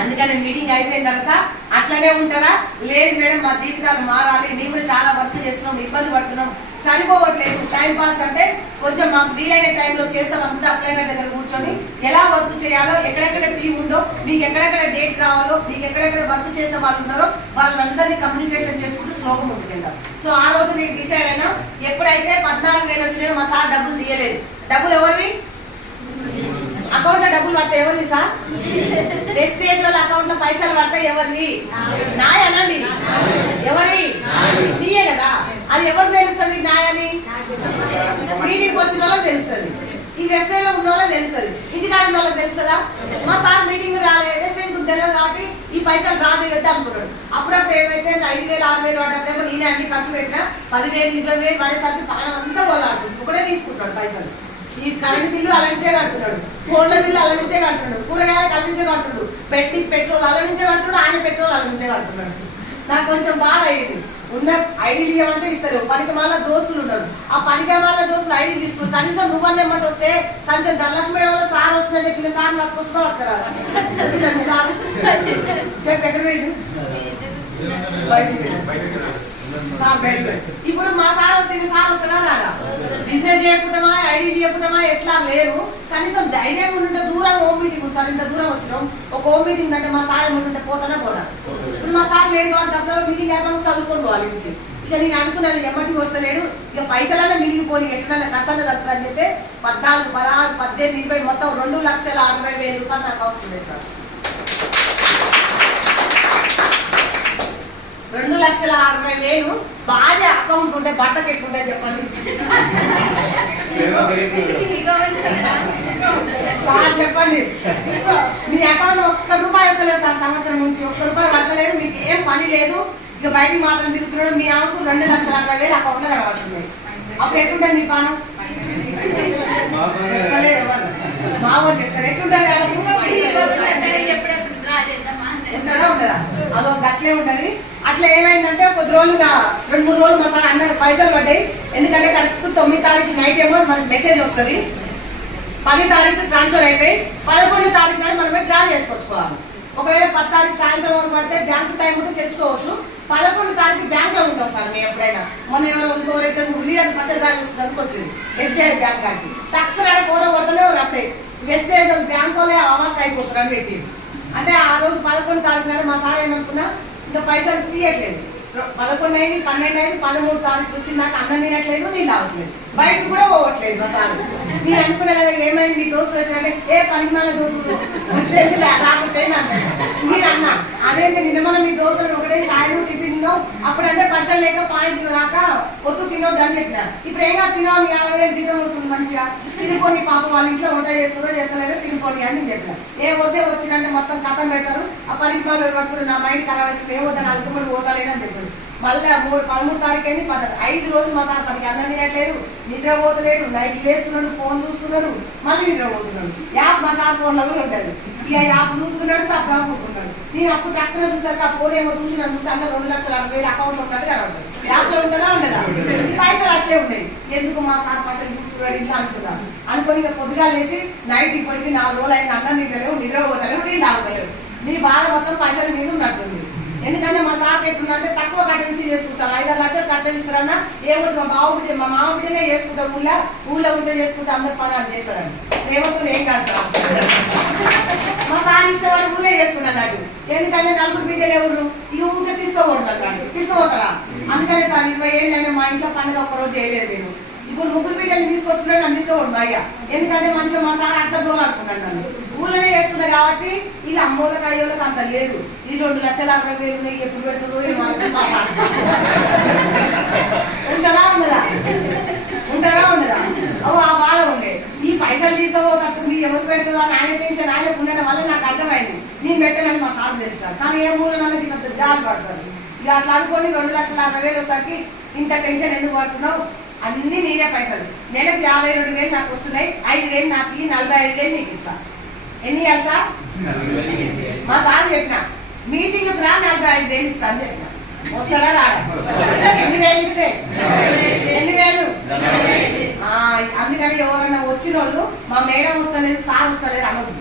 అందుకని మీటింగ్ అయిపోయిన తర్వాత అట్లనే ఉంటారా? లేదు మేడం మా జీవితాలు మారాలి, మేము కూడా చాలా వర్క్ చేస్తున్నాం, ఇబ్బంది పడుతున్నాం, సరిపోవట్లేదు, టైం పాస్ అంటే కొంచెం మాకు వీలైన టైంలో చేస్తామనుకుంటే అప్లైమెంట్ దగ్గర కూర్చొని ఎలా వర్క్ చేయాలో, ఎక్కడెక్కడ టీం ఉందో, మీకు ఎక్కడెక్కడ డేట్ కావాలో, మీకు ఎక్కడెక్కడ వర్క్ చేసే వాళ్ళు ఉన్నారో వాళ్ళందరినీ కమ్యూనికేషన్ చేసుకుంటూ స్లోగా ముందుకెళ్దాం. సో ఆ రోజు నేను డిసైడ్ అయినా, ఎప్పుడైతే 14,000 వచ్చినాయో మా సార్ డబ్బులు తీయలేదు. డబ్బులు ఎవరివి? అకౌంట్ లో డబ్బులు పడతాయి ఎవరివి సార్? వెస్టేజ్ వాళ్ళ అకౌంట్ లో పైసలు పడతాయి ఎవరివి? నాయ అనండి, ఎవరి? నీయే కదా. అది ఎవరు తెలుస్తుంది నాయని? మీటింగ్ వచ్చిన వాళ్ళకి తెలుస్తుంది, ఈ వెస్టేజ్ లో ఉన్న వాళ్ళకి తెలుస్తుంది, ఇంటికాడ ఉన్న వాళ్ళకి తెలుస్తుందా? మా సార్ మీటింగ్ రాలే, వెస్టేజ్ తెలియదు కాబట్టి ఈ పైసలు రాజేయొద్దు అనుకున్నాడు. అప్పుడప్పుడు ఏమైతే 5,000 6,000 పడ్డప్పుడేమో నేనే అన్ని ఖర్చు పెట్టినా 10,000 20,000 పడేసరికి పానం అంతా పోలాడుతుంది, ఒకటే తీసుకుంటాడు పైసలు. ఈ కరెంట్ బిల్లు అలా నుంచే కడుతున్నాడు, ఫోన్ల బిల్లు అలా నుంచే కడుతున్నాడు, కూరగాయలకు అలా నుంచే కడుతున్నాడు, పెట్రోల్ అలా నుంచే కడుతున్నాడు, ఆయన పెట్రోల్ అలా నుంచే కడుతున్నాడు. నాకు కొంచెం బాధ అయ్యింది. ఉన్న ఐడీలు ఇవ్వమంటే ఇస్తారు, పనికి మళ్ళీ దోస్తులు ఉన్నాడు, ఆ పనికి మళ్ళీ దోస్తులు ఐడీలు తీసుకుని కనీసం నువ్వన్నేమంటే వస్తే కనీసం ధనలక్ష్మి మేడం వల్ల సార్ వస్తుందని చెప్పిన సార్ నాకు వస్తా పట్టరా సార్ చెప్పి ఎక్కడ పోయింది సార్ బయట. ఇప్పుడు మా సార్ వస్తే సార్ వస్తాడా రాడా? బిజినెస్ చేయకుంటామా, ఐడి చేయకుంటామా, ఎట్లా లేరు. కనీసం ధైర్యం ఉంటే దూరం హోమ్ మీటింగ్ ఉంది సార్, ఇంత దూరం వచ్చినాం, ఒక హోమ్ మీటింగ్ అంటే మా సార్ ఏమంటుంటే పోతానా పోదా? ఇప్పుడు మా సార్ లేడు కాబట్టి డబ్బులు మీటింగ్ అయిపోయి చదువుకొని పోవాలి ఇంటికి. ఇక నేను అనుకున్నది ఎమ్మటికి వస్తలేడు, ఇక పైసలన్నా మిగిలిపోయి ఎట్లన్నా ఖర్చు తగ్గుతుంది అని చెప్తే 14, 16, 18, 20 మొత్తం 2,60,60,000 రూపాయలు నాకు అవుతుంది సార్. 2,60,60,000 భార్య అకౌంట్ ఉంటే భర్తకి ఎట్లుంటాయి చెప్పండి సార్? చెప్పండి, మీ అకౌంట్ ఒక్క రూపాయి వస్తలేదు సార్, సంవత్సరం నుంచి ఒక్క రూపాయి పడతలేదు, మీకు ఏం పని లేదు, ఇక బయటికి మాత్రం తిరుగుతున్నాడు, మీ ఆమెకు 2,60,60,000 అకౌంట్ లో కనబడుతున్నాయి. అప్పుడు ఎట్లుంటుంది మీ పానం? చెప్పలేదు మా వాళ్ళు చెప్తారు ఎట్లుంటుంది ఉంటుందా ఉండదా? అదో గట్లే ఉంటది. అట్లా ఏమైందంటే కొద్ది రోజులుగా 2-3 రోజులు మా సార్ అన్న పైసలు పడ్డాయి. ఎందుకంటే కరెక్ట్ 9 తారీఖు నైట్ ఏమో మనకి మెసేజ్ వస్తుంది, 10 తారీఖు ట్రాన్స్ఫర్ అయిపోయి 11 తారీఖు నాడు మనమే డ్రా చేసుకొచ్చుకోవాలి. ఒకవేళ 10 తారీఖు సాయంత్రం వరకు పడితే బ్యాంకు టైం ఉంటే తెచ్చుకోవచ్చు, 11 తారీఖు బ్యాంక్ లో ఉంటాం సార్ మేము ఎప్పుడైనా. మొన్న ఇంకోరైతే లీడర్ పైసలు డ్రా చేసుకుంటానికి వచ్చింది ఎస్బీఐ బ్యాంక్ కాడికి, తక్కువ ఫోటో కొడతలే రప్తాయి, వెస్టేజ్ బ్యాంక్ వాళ్ళే అవాక్ అయిపోతారు అని పెట్టింది. అంటే ఆ రోజు 11 తారీఖు నాడు మా సార్ ఏమనుకున్నా ఇంకా పైసలు తీయట్లేదు, 11 అయింది, 12 అయింది, 13 తారీఖు వచ్చింది, నాకు అన్నం తినట్లేదు, నేను తాగట్లేదు, బయటకు కూడా పోవట్లేదు మా సార్. నేను అనుకున్నా కదా ఏమైంది మీ దోస్తులు వచ్చినట్టే, ఏ పనికి మన దోస్తులు రాకుంటే మీరు అన్నా అదేంటి నిన్న మనం మీ దోస్తులు ఒకటే సాయం టిఫిన్ తిన్నావు, అప్పుడంటే పైసలు లేక పాయింట్ రాక పొద్దు తినొద్దు అని చెప్పినారు. ఇప్పుడు ఏం కాదు తినాలి, 50,000 జీతం వస్తుంది మంచిగా, తినిపోని పాప వాళ్ళ ఇంట్లో వంట చేస్తారో చేస్తలేదో తినిపోని అని నేను చెప్పిన. ఏ వద్దే వచ్చినంటే మొత్తం కథం పెడతారు, ఆ పనికి వాళ్ళు పట్టుకుని నా మైండ్ ఖరాబ్ అవుతుంది, ఏ వద్దని అలుకుమని పోతాలేనని చెప్పాడు. మళ్ళీ 13 తారీఖు అయింది, 5 రోజులు మా సార్ సరిగ్గా అన్నం తినట్లేదు, నిద్రపోతలేడు, నైట్ లేస్తున్నాడు, ఫోన్ చూస్తున్నాడు, మళ్ళీ నిద్రపోతున్నాడు. యాప్ మా సార్ ఫోన్లో కూడా ఉంటుంది, ఇక యాప్ చూస్తున్నాడు, సార్ కాకుంటున్నాడు. నేను అప్పుడు టక్కున చూసాక ఆ ఫోన్ ఏమో చూసినాను, చూసి అన్న 2,60,60,000 అకౌంట్ లో ఉన్నట్టు కనబడుతుంది. యాప్ లో ఉంటుందా ఉండదా? పైసలు అట్లే ఉన్నాయి, ఎందుకు మా సార్ పైసలు చూస్తున్నాడు ఇట్లా అనుకున్నాను. అనుకొని పొద్దుగా లేచి నైట్ ఇప్పటికి 4 రోజులు అయింది, అన్నం తినలేవు, నిద్రపోతలేవు, నేను తాగుతలేవు. నీ బాధ మొత్తం పైసల మీద ఉన్నట్టుంది. ఎందుకంటే మా సార్ ఎట్లుందంటే తక్కువ కట్టవించి చేసుకుంటారు, 5-6 లక్షలు కట్టవిస్తారన్నా ఏమో మా మామ బిడ్డనే చేసుకుంటారు, ఊళ్ళో ఉంటే చేసుకుంటే అందరు పనులు చేస్తారండి. ప్రేమతో ఏం కాదు సార్, మా సార్ ఇష్టపడి ఊళ్ళే చేసుకున్నాడు. ఎందుకంటే 4 బిడ్డలు ఎవరు ఈ ఊరికే తీసుకోపోతారా. అందుకనే సార్ 20 ఏళ్ళు అయినా మా ఇంట్లో పండుగ ఒక్కరోజు చేయలేదు నేను. ఇప్పుడు 3 బిడ్డలు తీసుకొచ్చుకున్నాడు నన్ను తీసుకోవడం అయ్యా, ఎందుకంటే మంచిగా మా సార్ అట్లా దూరాడుకున్నాడు. నన్ను ఊళ్ళనే చేస్తున్నా కాబట్టి వీళ్ళు అమ్మోళ్ళకి అయ్యోళ్ళకి అంత లేదు. ఈ 2,60,000 ఉన్నాయి, ఎప్పుడు పెడుతుందో మా సార్ ఉంటుందా ఉండదా ఆ బాధ ఉండే. ఈ పైసలు తీసుకోబోతుంది ఎవరు పెడుతుందో అని ఆయన టెన్షన్ ఆయన ఉండడం వల్ల నాకు అర్థమైంది. నేను పెట్టానని మా సార్ తెలుస్తాను, కానీ ఏ ఊళ్ళో ఇంత జాలి పడతారు. ఇక అట్లా అనుకొని 2,60,000 వచ్చేసరికి ఇంత టెన్షన్ ఎందుకు పడుతున్నావు, అన్ని నీరే పైసలు. నెలకు 52,000 నాకు వస్తున్నాయి, 5,000 నాకు 45,000 నీకు ఇస్తా. ఎన్ని ఇవ్వాలి సార్? మా సార్ చెప్పిన మీటింగ్ రా 45,000 ఇస్తా అని చెప్పిన. వస్తాడా రాడా? ఎన్ని వేలు ఇస్తే 8,000. అందుకని ఎవరైనా వచ్చిన వాళ్ళు మా మేడం వస్తలేదు సార్ వస్తలేదు అనొద్దు.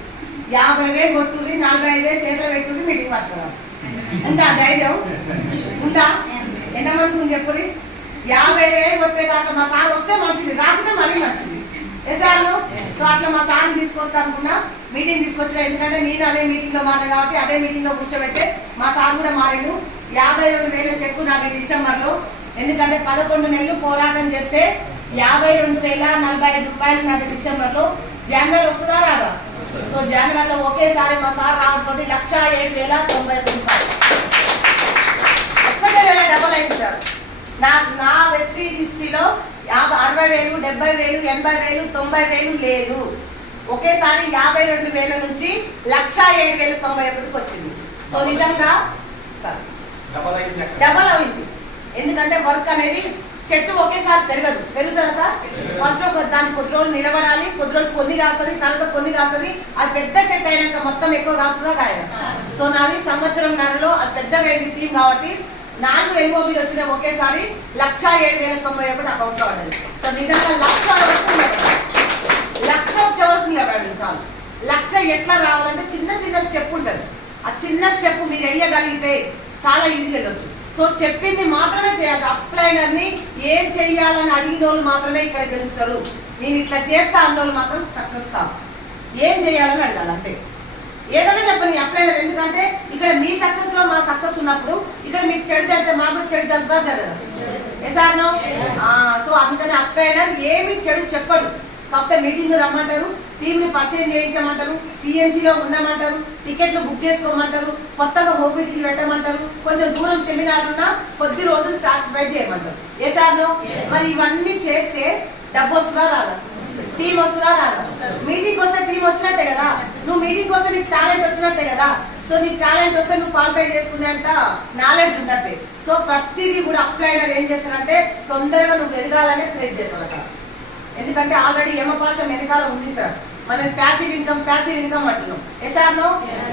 50,000 కొట్టుర్రి, 45,000 చేతిలో పెట్టుర్రి, మీటింగ్ పట్టుకున్నాం. ఉంటా ధైర్యం ఉంటా? ఎంతమందికి చెప్పుర్రి? 50,000 కొట్టేదాకా మా సార్ వస్తే మంచిది, రాకుంటే మరీ మంచిది. వేసాను. సో అట్లా మా సార్ని తీసుకొస్తా అనుకున్నా, మీటింగ్ తీసుకొచ్చిన. ఎందుకంటే నేను అదే మీటింగ్ లో మారిన కాబట్టి అదే మీటింగ్ లో కూర్చోబెట్టే మా సార్ కూడా మారిండు. 52,000 చెక్కు నాకు డిసెంబర్లో. ఎందుకంటే 11 నెలలు పోరాటం చేస్తే 52,045 రూపాయలు నాకు డిసెంబర్లో. జనవరి వస్తుందా రాదా? సో జనవరిలో ఒకేసారి మా సార్ రావడంతో 1,07,091 రూపాయలు ఒక్కటే నెల డబల్ అయింది సార్. నా వెస్టీ హిస్టరీలో 60,000, 70,000, 80,000, 90,000 లేదు. ఒకేసారి 52,000 నుంచి 1,07,091 వచ్చింది. సో నిజంగా సార్ డబల్ అయింది. ఎందుకంటే వర్క్ అనేది చెట్టు ఒకేసారి పెరుగుతుందా సార్? ఫస్ట్ దాన్ని కొద్ది రోజులు నిలబడాలి, కొద్ది రోజులు కొన్ని కాస్తుంది, తర్వాత కొన్ని కాస్తుంది. అది పెద్ద చెట్టు అయినాక మొత్తం ఎక్కువ కాస్తుందా కాయదా? సో నాది సంవత్సరంన్నరలో అది పెద్దగా అయింది టీం కాబట్టి 4 ఎల్ఓబీలు వచ్చినాయి ఒకేసారి. 1,07,091 అకౌంట్ లో పడ్డది. సో నిజంగా 1,00,000 వరకు వచ్చే వరకు నిలబడండి చాలు. 1,00,000 ఎట్లా రావాలంటే చిన్న స్టెప్ ఉంటుంది. ఆ చిన్న స్టెప్ మీరు వేయగలిగితే చాలా ఈజీగా వెళ్ళొచ్చు. సో చెప్పింది మాత్రమే చేయాలి. అప్లైనర్ని ఏం చెయ్యాలని అడిగిన వాళ్ళు మాత్రమే ఇక్కడ గెలుస్తారు. నేను ఇట్లా చేస్తా అన్నోళ్ళు మాత్రం సక్సెస్ కాదు. ఏం చేయాలని అడగాలి అంతే. ఏదైనా చెప్పండి అప్లైనర్. ఎందుకంటే ఇక్కడ మీ సక్సెస్ లో మా సక్సెస్ ఉన్నప్పుడు ఇక్కడ మీకు చెడు జరిగితే మాకు కూడా చెడు జరుగుతా జరగదు. ఎసార్నో? సో అందుకని అప్లైనర్ ఏమి చెడు చెప్పడు. కాకపోతే మీటింగ్ రమ్మంటారు, టీంని పరిచయం చేయించమంటారు, సిఎన్సీలో ఉండమంటారు, టికెట్లు బుక్ చేసుకోమంటారు, కొత్తగా ఓపీటీలు పెట్టమంటారు, కొంచెం దూరం సెమినార్ ఉన్నా కొద్ది రోజులు సాటిస్ఫైడ్ చేయమంటారు. ఎసార్నో? మరి ఇవన్నీ చేస్తే డబ్బు వస్తుందా రాదా? టీం వస్తుందా రాదా? మీటింగ్ వస్తే టీం వచ్చినట్టే కదా. నువ్వు మీటింగ్ వస్తే నీకు టాలెంట్ వచ్చినట్టే కదా. సో నీకు టాలెంట్ వస్తే నువ్వు క్వాలిఫై చేసుకునేంత నాలెడ్జ్ ఉన్నట్టే. సో ప్రతిదీ కూడా అప్లైనర్ ఏం చేస్తారంటే తొందరగా నువ్వు ఎదగాలనే క్రియేట్ చేస్తారు అక్కడ. ఎందుకంటే ఆల్రెడీ యమపాశం వెనకాల ఉంది సార్. మనది ప్యాసివ్ ఇన్కమ్ అంటున్నాం. ఎసార్నో?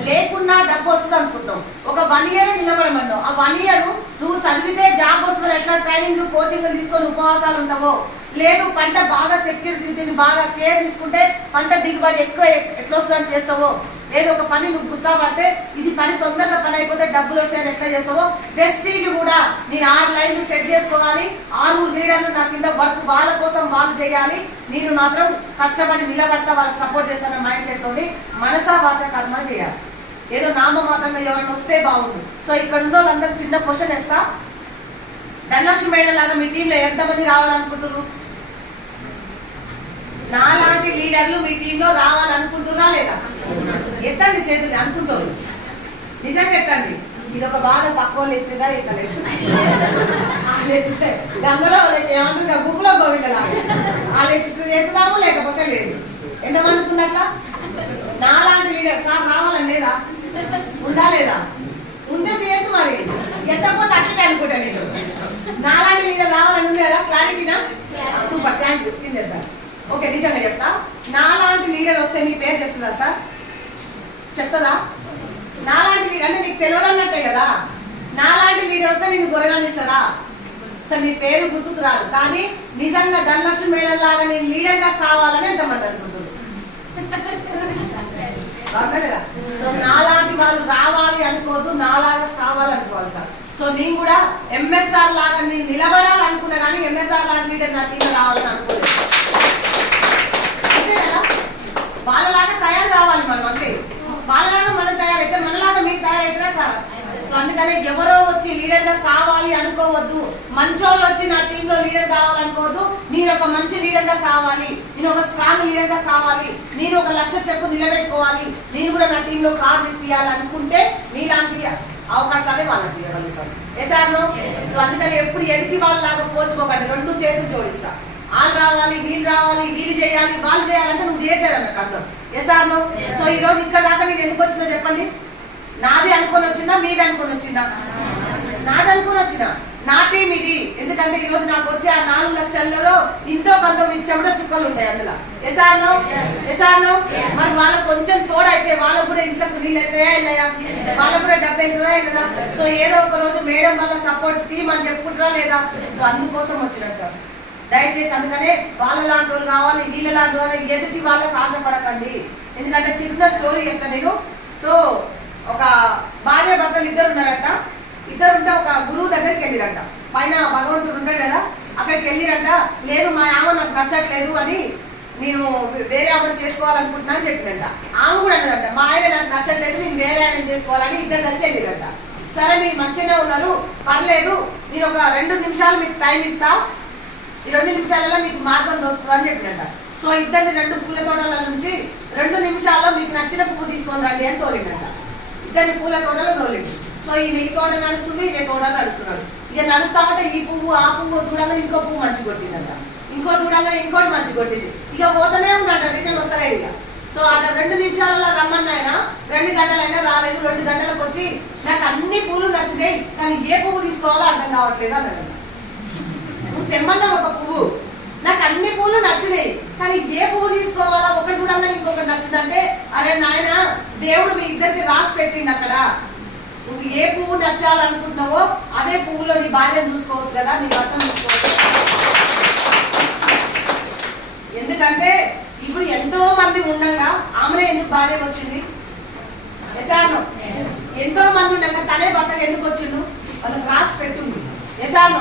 లేకున్నా డబ్బు వస్తుంది అనుకుంటాం. ఒక 1 ఇయర్ నిలబడమన్నావు. ఆ 1 ఇయర్ నువ్వు చదివితే జాబ్ వస్తుంది, ఎట్లా ట్రైనింగ్ కోచింగ్ తీసుకొని ఉపవాసాలు ఉంటావో, లేదు పంట బాగా సెక్యూరిటీ బాగా కేర్ తీసుకుంటే పంట దిగుబడి ఎక్కువ ఎట్లా వస్తుందని చేస్తావో, లేదు ఒక పని నువ్వు గుర్తుపడితే ఇది పని తొందరగా పని అయిపోతే డబ్బులు వస్తాయని ఎట్లా చేస్తావో, వెస్టీజ్ కూడా నేను 6 లైన్లు సెట్ చేసుకోవాలి, 6 లీడర్లు నా కింద వర్క్ వాళ్ళ కోసం వాళ్ళు చేయాలి, నేను మాత్రం కష్టపడి నిలబడతా వాళ్ళకి సపోర్ట్ చేస్తాన మైండ్ సెట్ తోటి మనసా వాచ కర్మ చేయాలి. ఏదో నామ మాత్రంగా ఎవరైనా వస్తే బాగుండు. సో ఇక్కడ ఉన్న వాళ్ళందరూ చిన్న క్వశ్చన్ వేస్తా. ధనలక్ష్మి మేడం లాగా మీ టీంలో ఎంతమంది రావాలనుకుంటున్నారు? నాలాంటి లీడర్లు మీ టీంలో రావాలనుకుంటున్నా లేదా? ఎత్తండి చేతులు అనుకుంటారు. నిజంగా ఎత్తండి. ఇది ఒక బాధ పక్క వాళ్ళు ఎత్తుగా ఎత్తలేదు. గంగలో ఏమంటున్నా బుక్లో గోవిందలా వాళ్ళు ఎత్తుదాము లేకపోతే లేదు. ఎంతమందికి ఉంది అట్లా? నాలాంటి లీడర్ సార్ రావాలని లేదా? ఉందా లేదా? ఉంటే చేయొద్దు మరి, ఎత్తకపోతే అట్లే అనుకుంటా నేను. నాలాంటి లీడర్ రావాలని ఉంది కదా? క్లారిటీనా? Super, thank you. చేద్దాం. ఓకే, నిజంగా చెప్తా. నాలాంటి లీడర్ వస్తే మీ పేరు చెప్తుందా సార్? చెప్తుందా? నాలాంటి లీడర్ అంటే నీకు తెలియదన్నట్టే కదా. నాలాంటి లీడర్ వస్తే నేను గొరగానిస్తారా? సార్ మీ పేరు గుర్తుకు రాదు, కానీ నిజంగా ధనలక్ష్మి మేడం లాగా నేను లీడర్గా కావాలని ఎంతమంది అనుకుంటున్నారు? సో నాలాంటి వాళ్ళు రావాలి అనుకోవద్దు, నాలాగా కావాలనుకోవాలి సార్. సో నేను కూడా ఎంఎస్ఆర్ లాగా నేను నిలబడాలనుకున్నా కానీ ఎంఎస్ఆర్ లాంటి లీడర్ నా టీంలో రావాలని అనుకోలేదు. అంతే కదా, వాళ్ళలాగా తయారు కావాలి మనం, అంతే. వాళ్ళలాగా మనం తయారైతే మనలాగా మీరు తయారైతే కాదు. సో అందుకనే ఎవరో వచ్చి లీడర్ గా కావాలి అనుకోవద్దు, మంచోళ్ళు వచ్చి నా టీంలో లీడర్ కావాలనుకోవద్దు. నేను ఒక మంచి లీడర్ గా కావాలి, నేను ఒక స్ట్రాంగ్ లీడర్ గా కావాలి, నేను ఒక లక్ష చెప్పు నిలబెట్టుకోవాలి, నేను కూడా నా టీంలో కారు నింపియాలి అనుకుంటే మీలాంటి అవకాశాలే వాళ్ళకి ఇవ్వగలుగుతాం. ఎసార్నో? సో అందుకని ఎప్పుడు ఎదుటి వాళ్ళలాగా పోల్చుకోకండి, రెండు చేతులు జోడిస్తా. వాళ్ళు రావాలి, వీళ్ళు రావాలి, వీళ్ళు చేయాలి, వాళ్ళు చేయాలంటే నువ్వు చేయట్లేదు అన్నట్టు అర్థం. ఎసార్నో? సో ఈ రోజు ఇక్కడ దాకా నేను ఎందుకు వచ్చినా చెప్పండి? నాది అనుకొని వచ్చినా, మీది అనుకొని వచ్చిందా? నాది అనుకొని వచ్చిన. నా టీం ఇది. ఎందుకంటే ఈ రోజు నాకు వచ్చే ఆ 4 లక్షలలో ఇంతో కొంత చెమట చుక్కలు ఉంటాయి అందులో. ఎసార్నో? ఎసార్నో? మరి వాళ్ళకు కొంచెం తోడైతే వాళ్ళకు కూడా ఇంట్లోకి నీళ్ళు అవుతాయా వెళ్ళాయా? వాళ్ళకు కూడా డబ్బు అవుతుందా వెళ్ళదా? సో ఏదో ఒక రోజు మేడం వల్ల సపోర్ట్ టీం అని చెప్పుకుంటారా లేదా? సో అందుకోసం వచ్చినా సార్. దయచేసి అందుకనే వాళ్ళ లాంటి వాళ్ళు కావాలి, వీళ్ళ లాంటి వాళ్ళు ఎదుటి వాళ్ళకి ఆశపడకండి. ఎందుకంటే చిన్న స్టోరీ చెప్తా నేను. సో ఒక భార్య భర్తలు ఇద్దరు ఉన్నారట. ఇద్దరుంటే ఒక గురువు దగ్గరికి వెళ్ళిరంట. పైన భగవంతుడు ఉంటాడు కదా, అక్కడికి వెళ్ళిరంట. లేదు మా ఆమె నాకు నచ్చట్లేదు అని, నేను వేరే ఆమె చేసుకోవాలనుకుంటున్నా అని చెప్పిందంట. ఆమె కూడా అన్నదంట, మా ఆయన నాకు నచ్చట్లేదు, నేను వేరే ఆయన చేసుకోవాలని. ఇద్దరు కలిసి వెళ్ళిరంట. సరే మీరు మంచిగానే ఉన్నారు, పర్లేదు, నేను ఒక 2 నిమిషాలు మీకు టైం ఇస్తా, ఈ 2 నిమిషాలలో మీకు మార్గం దొరుకుతుంది అని చెప్పిందంట. సో ఇద్దరిని 2 పూల తోటల నుంచి 2 నిమిషాల్లో మీకు నచ్చిన పువ్వు తీసుకొని రండి అని తోలిందంట. ఇద్దరిని పూల తోటలో తోలిండు. సో ఈమె ఈ తోట నడుస్తుంది, ఇదే తోట నడుస్తున్నాడు. ఇక నడుస్తామంటే ఈ పువ్వు ఆ పువ్వు చూడగానే ఇంకో పువ్వు మంచి కొట్టిందంట, ఇంకో చూడగానే ఇంకోటి మంచి కొట్టింది. ఇక పోతూనే ఉన్నాడు, రిటర్న్ వస్తారా ఇక. సో అట్లా 2 నిమిషాలలో రమ్మని ఆయన 2 గంటలైనా రాలేదు. 2 గంటలకు వచ్చి నాకు అన్ని పూలు నచ్చినాయి కానీ ఏ పువ్వు తీసుకోవాలో అర్థం కావట్లేదు అన్నాడు. నువ్వు తెమ్మన్నా ఒక పువ్వు, నాకు అన్ని పూలు నచ్చినాయి కానీ ఏ పువ్వు తీసుకోవాలా, ఒకటి చూడంగానే ఇంకొకటి నచ్చిందంటే, అరే నాయన దేవుడు మీ ఇద్దరికి రాసి పెట్టిండు అక్కడ, నువ్వు ఏ పువ్వు నచ్చాలనుకుంటున్నావో అదే పువ్వులో నీ భార్యను చూసుకోవచ్చు కదా, నీ భర్తను చూసుకోవచ్చు. ఎందుకంటే ఇప్పుడు ఎంతో మంది ఉండగా ఆమెనే ఎందుకు భార్య వచ్చింది? ఎసార్నో? ఎంతో మంది ఉండగా తనే భర్తకు ఎందుకు వచ్చిండు? వాళ్ళకి రాసి పెట్టుంది. ఎసార్నో?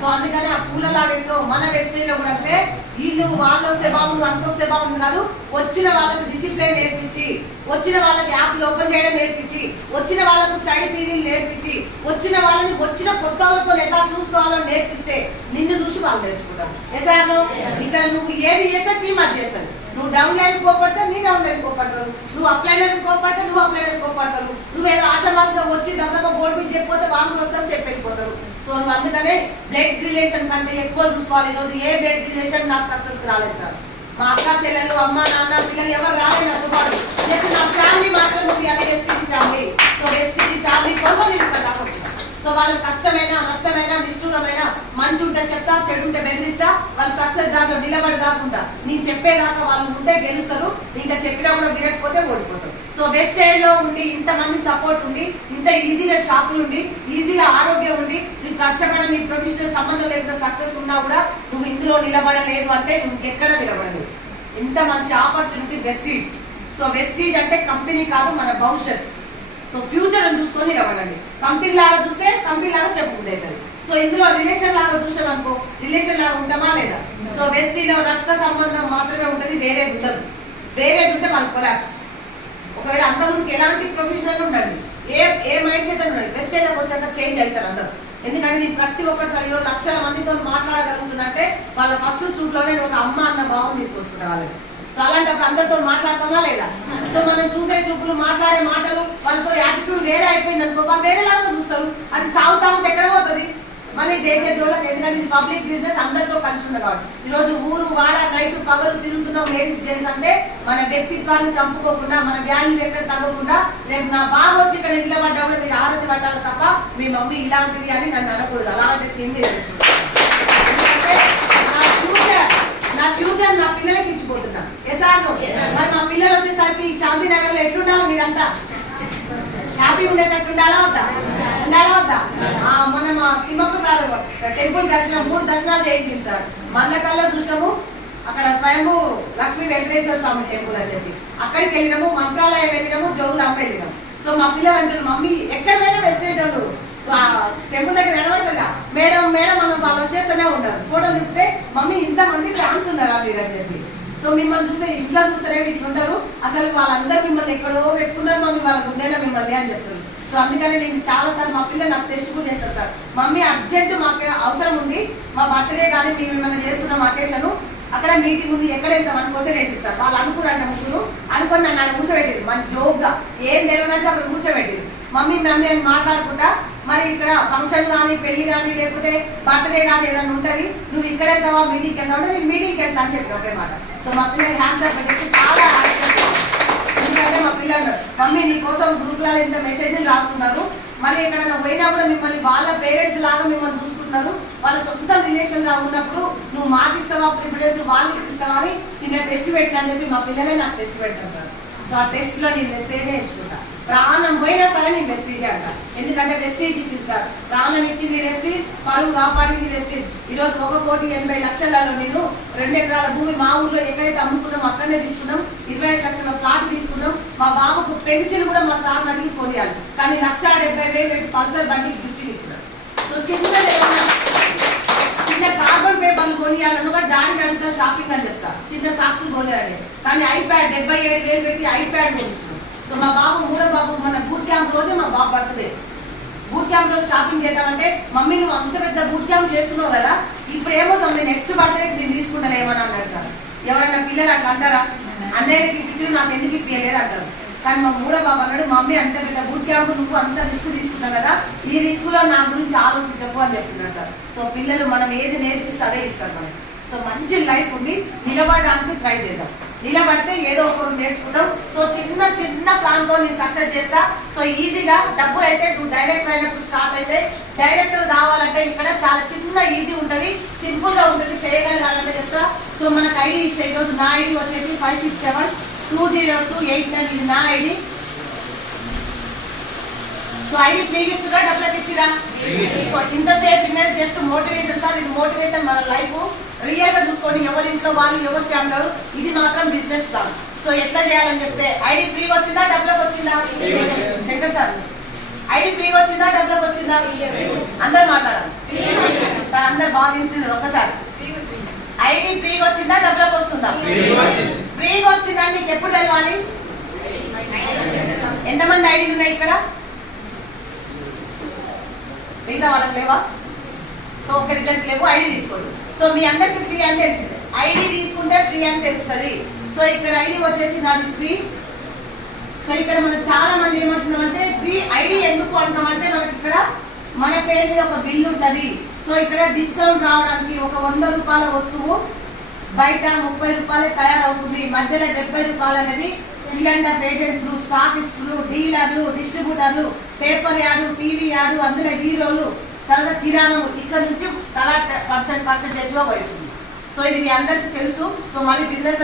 సో అందుకని ఆ పూలలాగెట్లో మన వెస్ట్రీలో కూడా అంటే వీళ్ళు వాళ్ళు వస్తే బాగుండు, అంత వస్తే బాగుండు కాదు. వచ్చిన వాళ్ళకు డిసిప్లిన్ నేర్పించి, వచ్చిన వాళ్ళకి యాప్లు ఓపెన్ చేయడం నేర్పించి, వచ్చిన వాళ్ళకు స్టడీ టీవీలు నేర్పించి, వచ్చిన వాళ్ళని వచ్చిన కొత్త వాళ్ళతో ఎట్లా చూసుకోవాలో నేర్పిస్తే నిన్ను చూసి వాళ్ళు నేర్చుకుంటారు. ఎసార్నో? ఇక్కడ నువ్వు ఏది చేస్తే టీమ్ అది చేస్తారు. నువ్వు డౌన్ లైన్ కోపడితే నీ డౌన్ లైన్ కోపడతారు, నువ్వు అప్లైనర్ కోపడితే నువ్వు అప్లైనర్ కోపడతారు, నువ్వు ఏదో ఆశామాసంగా వచ్చి దగ్గర బోర్డు మీద చెప్పిపోతే వాళ్ళు వస్తారు చెప్పెళ్ళిపోతారు. సో నువ్వు అందుకనే బ్లడ్ రిలేషన్ కంటే ఎక్కువ చూసుకోవాలి. ఈరోజు ఏ బ్లడ్ రిలేషన్ నాకు సక్సెస్ రాలేదు సార్. మా అక్క చెల్లెలు, అమ్మ నాన్న పిల్లలు ఎవరు రాలేదు నాతో పాటు. జస్ట్ నా ఫ్యామిలీ మాత్రం ఉంది, అది Vestige family. So Vestige family కోసం నేను ఇక్కడ దాకా వచ్చిన. సో వాళ్ళు కష్టమైన నష్టమైన నిష్ఠూరమైన మంచి ఉంటే చెప్తా, చెడు ఉంటే బెదిరిస్తా, వాళ్ళు సక్సెస్ దాంట్లో నిలబడి దాకుంటా. నేను చెప్పేదాకా వాళ్ళు ఉంటే గెలుస్తారు, ఇంకా చెప్పినా కూడా వినకపోతే ఓడిపోతారు. సో వెస్ట్ లో ఉండి ఇంతమంది సపోర్ట్ ఉండి, ఇంత ఈజీగా షాపులు ఉండి, ఈజీగా ఆరోగ్యం ఉండి, నువ్వు కష్టపడ నీ ప్రొఫెషనల్ సంబంధం లేకుండా సక్సెస్ ఉన్నా కూడా నువ్వు ఇందులో నిలబడలేదు అంటే నువ్వు ఎక్కడ నిలబడలేదు. ఇంత మంచి ఆపర్చునిటీ వెస్టీజ్. సో వెస్టీజ్ అంటే కంపెనీ కాదు, మన భవిష్యత్. సో ఫ్యూచర్ అని చూసుకొని నిలబడండి. కంపెనీ లాగా చూస్తే కంపెనీ లాగా చెప్పుకుంది అవుతుంది. సో ఇందులో రిలేషన్ లాగా చూసాం అనుకో, రిలేషన్ లాగా ఉంటామా లేదా? సో వెస్టీలో రక్త సంబంధం మాత్రమే ఉంటుంది, వేరేది ఉండదు. వేరేది ఉంటే మన కొలాప్స్. ఒకవేళ అంతమందికి ఎలాంటి ప్రొఫెషనల్ ఉండండి, ఏ మైండ్ సెట్ అని ఉండండి, వెస్ట్ ఏరియాకి వచ్చాక చేంజ్ అవుతారు అందరూ. ఎందుకంటే నేను ప్రతి ఒక్కరితో లక్షల మందితో మాట్లాడగలుగుతున్నట్టే వాళ్ళ ఫస్ట్ చూపులోనే ఒక అమ్మ అన్న భావం తీసుకొచ్చుకుంటా వాళ్ళకి. సో అలాంటప్పుడు అందరితో మాట్లాడతామా లేదా? సో మనం చూసే చూపులు, మాట్లాడే మాటలు, వాళ్ళతో యాటిట్యూడ్ వేరే అయిపోయింది అనుకో, వాళ్ళు వేరేలాగా చూస్తారు. అది సాగుతా ఉంటే ఎక్కడ పోతుంది? మళ్ళీ డేంజర్ జోన్లకు. ఎందుకంటే ఇది పబ్లిక్ బిజినెస్, అందరితో కలిసి ఉంది కాబట్టి. ఈరోజు ఊరు వాడ నైట్ పగలు తిరుగుతున్నాం లేడీస్ జెంట్స్ అంటే మన వ్యక్తిత్వాన్ని చంపుకోకుండా, మన వాల్యూ ఎక్కడ తగ్గకుండా, రేపు నా బాబు వచ్చి ఇక్కడ నిలబడ్డప్పుడు మీరు ఆరతి పట్టాలి తప్ప మీ మమ్మీ ఇలాంటిది అని నన్ను అనకూడదు. అలాంటి కింది నా ఫ్యూచర్ నా పిల్లలకి ఇచ్చిపోతున్నా. ఎసార్నో? మరి మా పిల్లలు వచ్చేసరికి శాంతినగర్ లో ఎట్లుండాలి? మీరంతా హ్యాపీ ఉండేటట్టు ఉండాలా వద్దా? ఉండాలా వద్దా? మొన్న మా తిమ్మప్ప సార్ టెంపుల్ దర్శనం 3 దర్శనాలు చేయించింది సార్. మల్లకల్లో చూసాము, అక్కడ స్వయంభూ లక్ష్మీ వెంకటేశ్వర స్వామి టెంపుల్ అని చెప్పి అక్కడికి వెళ్ళినాము, మంత్రాలయం వెళ్ళినాము, జోగులాంబ వెళ్ళినాము. సో మా పిల్లలు అంటారు మమ్మీ ఎక్కడ పోయినా వెస్టేజ్ వాళ్ళు టెంపుల్ దగ్గర నిలబడతారుగా మేడం మేడం మనం వాళ్ళు వచ్చేస్తూనే ఉంటారు. ఫోటో దిగితే మమ్మీ ఇంతమంది ఫ్యాన్స్ ఉన్నారా మీరు అని చెప్పి. సో మిమ్మల్ని చూస్తే ఇంట్లో చూస్తారే ఇట్లా ఉంటారు, అసలు వాళ్ళందరూ మిమ్మల్ని ఎక్కడో పెట్టుకున్నారు మమ్మీ వాళ్ళ గుండెలో మిమ్మల్ని అని చెప్తారు. సో అందుకని నేను చాలాసార్లు మా పిల్లలు నాకు టెస్ట్ కూడా చేస్తారు సార్, మమ్మీ అర్జెంట్ మాకు అవసరం ఉంది, మా బర్త్డే కానీ మేము ఏమైనా చేస్తున్నాం అకేషన్, అక్కడ మీటింగ్ ఉంది ఎక్కడ వెళ్తాం అని క్వశ్చన్ వేసిస్తారు. వాళ్ళు అనుకురంట ముగ్గురు అనుకొని నన్ను అక్కడ కూర్చోబెట్టారు, మన జోక్గా ఏం తెలియనట్టు అక్కడ కూర్చోబెట్టారు. మమ్మీ మమ్మీ అని మాట్లాడుకుంటా మరి ఇక్కడ ఫంక్షన్ కానీ పెళ్లి కానీ లేకపోతే బర్త్డే కానీ ఏదైనా ఉంటుంది, నువ్వు ఇక్కడ వెళ్తావా మీటింగ్కి వెళ్తావు అంటే నేను మీటింగ్కి వెళ్తా అని చెప్పి ఒకే మాట. సో మా పిల్లలు హ్యాండ్స్ అప్ చెప్పి చాలా ఎందుకంటే మా పిల్లలు మమ్మీ నీ కోసం గ్రూప్లలో ఇంత మెసేజ్లు రాస్తున్నారు, మళ్ళీ ఎక్కడైనా పోయినా కూడా మిమ్మల్ని వాళ్ళ పేరెంట్స్ లాగా మిమ్మల్ని చూసుకుంటున్నారు, వాళ్ళ సొంత రిలేషన్ లా ఉన్నప్పుడు నువ్వు మాకు ఇస్తావా ప్రిఫరెన్స్ వాళ్ళకి ఇస్తావా అని చిన్న టెస్ట్ పెట్టినా అని చెప్పి మా పిల్లలే నాకు టెస్ట్ పెట్టాను సార్. సో ఆ టెస్ట్లో నేను వెస్టేజే ఎంచుకుంటా, ప్రాణం పోయినా సరే నేను వెస్టేజే అంట. ఎందుకంటే వెస్టేజ్ ఇచ్చింది సార్, ప్రాణం ఇచ్చింది వెస్టేజ్, పరువు కాపాడింది వెస్టేజ్. ఈరోజు 1,80,00,000 నేను 2 ఎకరాల భూమి మా ఊర్లో ఎక్కడైతే అమ్ముకున్నాం అక్కడనే తీసుకున్నాం, 25 లక్షల ఫ్లాట్ తీసుకున్నాం. మా బాబుకు పెన్సిల్ కూడా మా సార్ అడిగి కొనియాలి, కానీ 1,70,000 పెట్టి పల్సర్ బండికి గిఫ్ట్ ఇచ్చినాం. సో చిన్న కార్బన్ పేపర్లు కొనియాలను కూడా డాడీని అడుగుతా షాపింగ్ అని చెప్తా, చిన్న సాక్స్ కొనియాలి, కానీ ఐప్యాడ్ 77,000 పెట్టి ఐప్యాడ్ కొనిచ్చినాం. సో మా బాబు 3వ బాబు మన బూట్ క్యాంప్ రోజే మా బాబు బర్త్డే, బూట్ క్యాంప్ రోజు షాపింగ్ చేద్దామంటే మమ్మీ నువ్వు అంత పెద్ద బూట్ క్యాంప్ చేస్తున్నావు కదా, ఇప్పుడు ఏమవుతుంది నెక్స్ట్ బర్త్డే నేను తీసుకుంటాను ఏమని అన్నారు సార్. ఎవరైనా పిల్లలు అట్లా అంటారా, అన్నయ్యకి ఇప్పించిన నాకు ఎందుకు ఇప్పించలేరు అంటారు. కానీ మా 3వ బాబు అన్నాడు మమ్మీ అంత పెద్ద బూట్ క్యాంప్ నువ్వు అంత రిస్క్ తీసుకున్నావు కదా, ఈ రిస్క్ లో నా గురించి ఆలోచించకు అని చెప్తున్నారు సార్. సో పిల్లలు మనం ఏది నేర్పిస్తే అదే ఇస్తారు మనకి. సో మంచి లైఫ్ ఉంది, నిలబడడానికి ట్రై చేద్దాం, నిలబడితే ఏదో ఒకరు నేర్చుకుంటాం. సో చిన్న చిన్న ప్లాన్తో నేను సక్సెస్ చేస్తా. సో ఈజీగా డబ్బు అయితే నువ్వు డైరెక్టర్ అయినప్పుడు స్టార్ట్ అయితే, డైరెక్టర్ కావాలంటే ఇక్కడ చాలా చిన్న ఈజీ ఉంటుంది, సింపుల్ గా ఉంటుంది, చేయగలగాలంటే చెప్తా. సో మనకు ఐడి ఇస్తే ఈరోజు నా ఐడి వచ్చేసి 56720289, ఇది నా ఐడి. సో ఐడి ఫ్రీ ఇస్తున్నా డబ్బులకు ఇచ్చిరా. సో ఇంతసేపు ఇన్నది జస్ట్ మోటివేషన్ సార్, ఇది మోటివేషన్ మన లైఫ్ రియల్ గా చూసుకోండి, ఎవరి ఇంట్లో వాళ్ళు ఎవరు ఫ్యామిలీ, ఇది మాత్రం బిజినెస్ ప్లాన్. సో ఎట్లా చేయాలని చెప్తే ఐడి ఫ్రీగా వచ్చిందా డబ్బులకు వచ్చిందా శంకర్ సార్, ఐడి ఫ్రీగా వచ్చిందా డబ్బులకు వచ్చిందా అందరు మాట్లాడాలి సార్, అందరు బాగా వింటున్నారు ఒకసారి. ఐడి ఫ్రీగా వచ్చిందా డబ్బులకు వస్తుందా? ఫ్రీగా వచ్చిందా నీకు ఎప్పుడు తెలవాలి? ఎంతమంది ఐడీలు ఉన్నాయి ఇక్కడ? మిగతా వాళ్ళకి లేవా? సో ఒకరిద్దరికి లేవు, ఐడి తీసుకోండి. సో మీ అందరికి ఫ్రీ అని తెలిసింది, ఐడి తీసుకుంటే ఫ్రీ అని తెలుస్తుంది. సో ఇక్కడ ఐడి వచ్చేసి నాది ఫ్రీ. సో ఇక్కడ మనం చాలా మంది ఏమంటున్నాం అంటే ఫ్రీ ఐడి ఎందుకు అంటున్నాం అంటే మనకి ఇక్కడ మన పేరు మీద ఒక బిల్ ఉంటుంది. సో ఇక్కడ డిస్కౌంట్ రావడానికి ఒక 100 రూపాయల వస్తువు బయట 30 రూపాయలే తయారవుతుంది, మధ్యలో 70 రూపాయలు అనేది సిఎండ్ఎఫ్ ఏజెంట్స్లు, స్టాకిస్టులు, డీలర్లు, డిస్ట్రిబ్యూటర్లు, పేపర్ యాడ్, టీవీ యాడ్, అందులో హీరోలు, తర్వాత కిరాణం, ఇక్కడ నుంచి తలా పర్సెంటేజ్ గా వస్తుంది. సో ఇది మీ అందరికి తెలుసు. సో మళ్ళీ బిజినెస్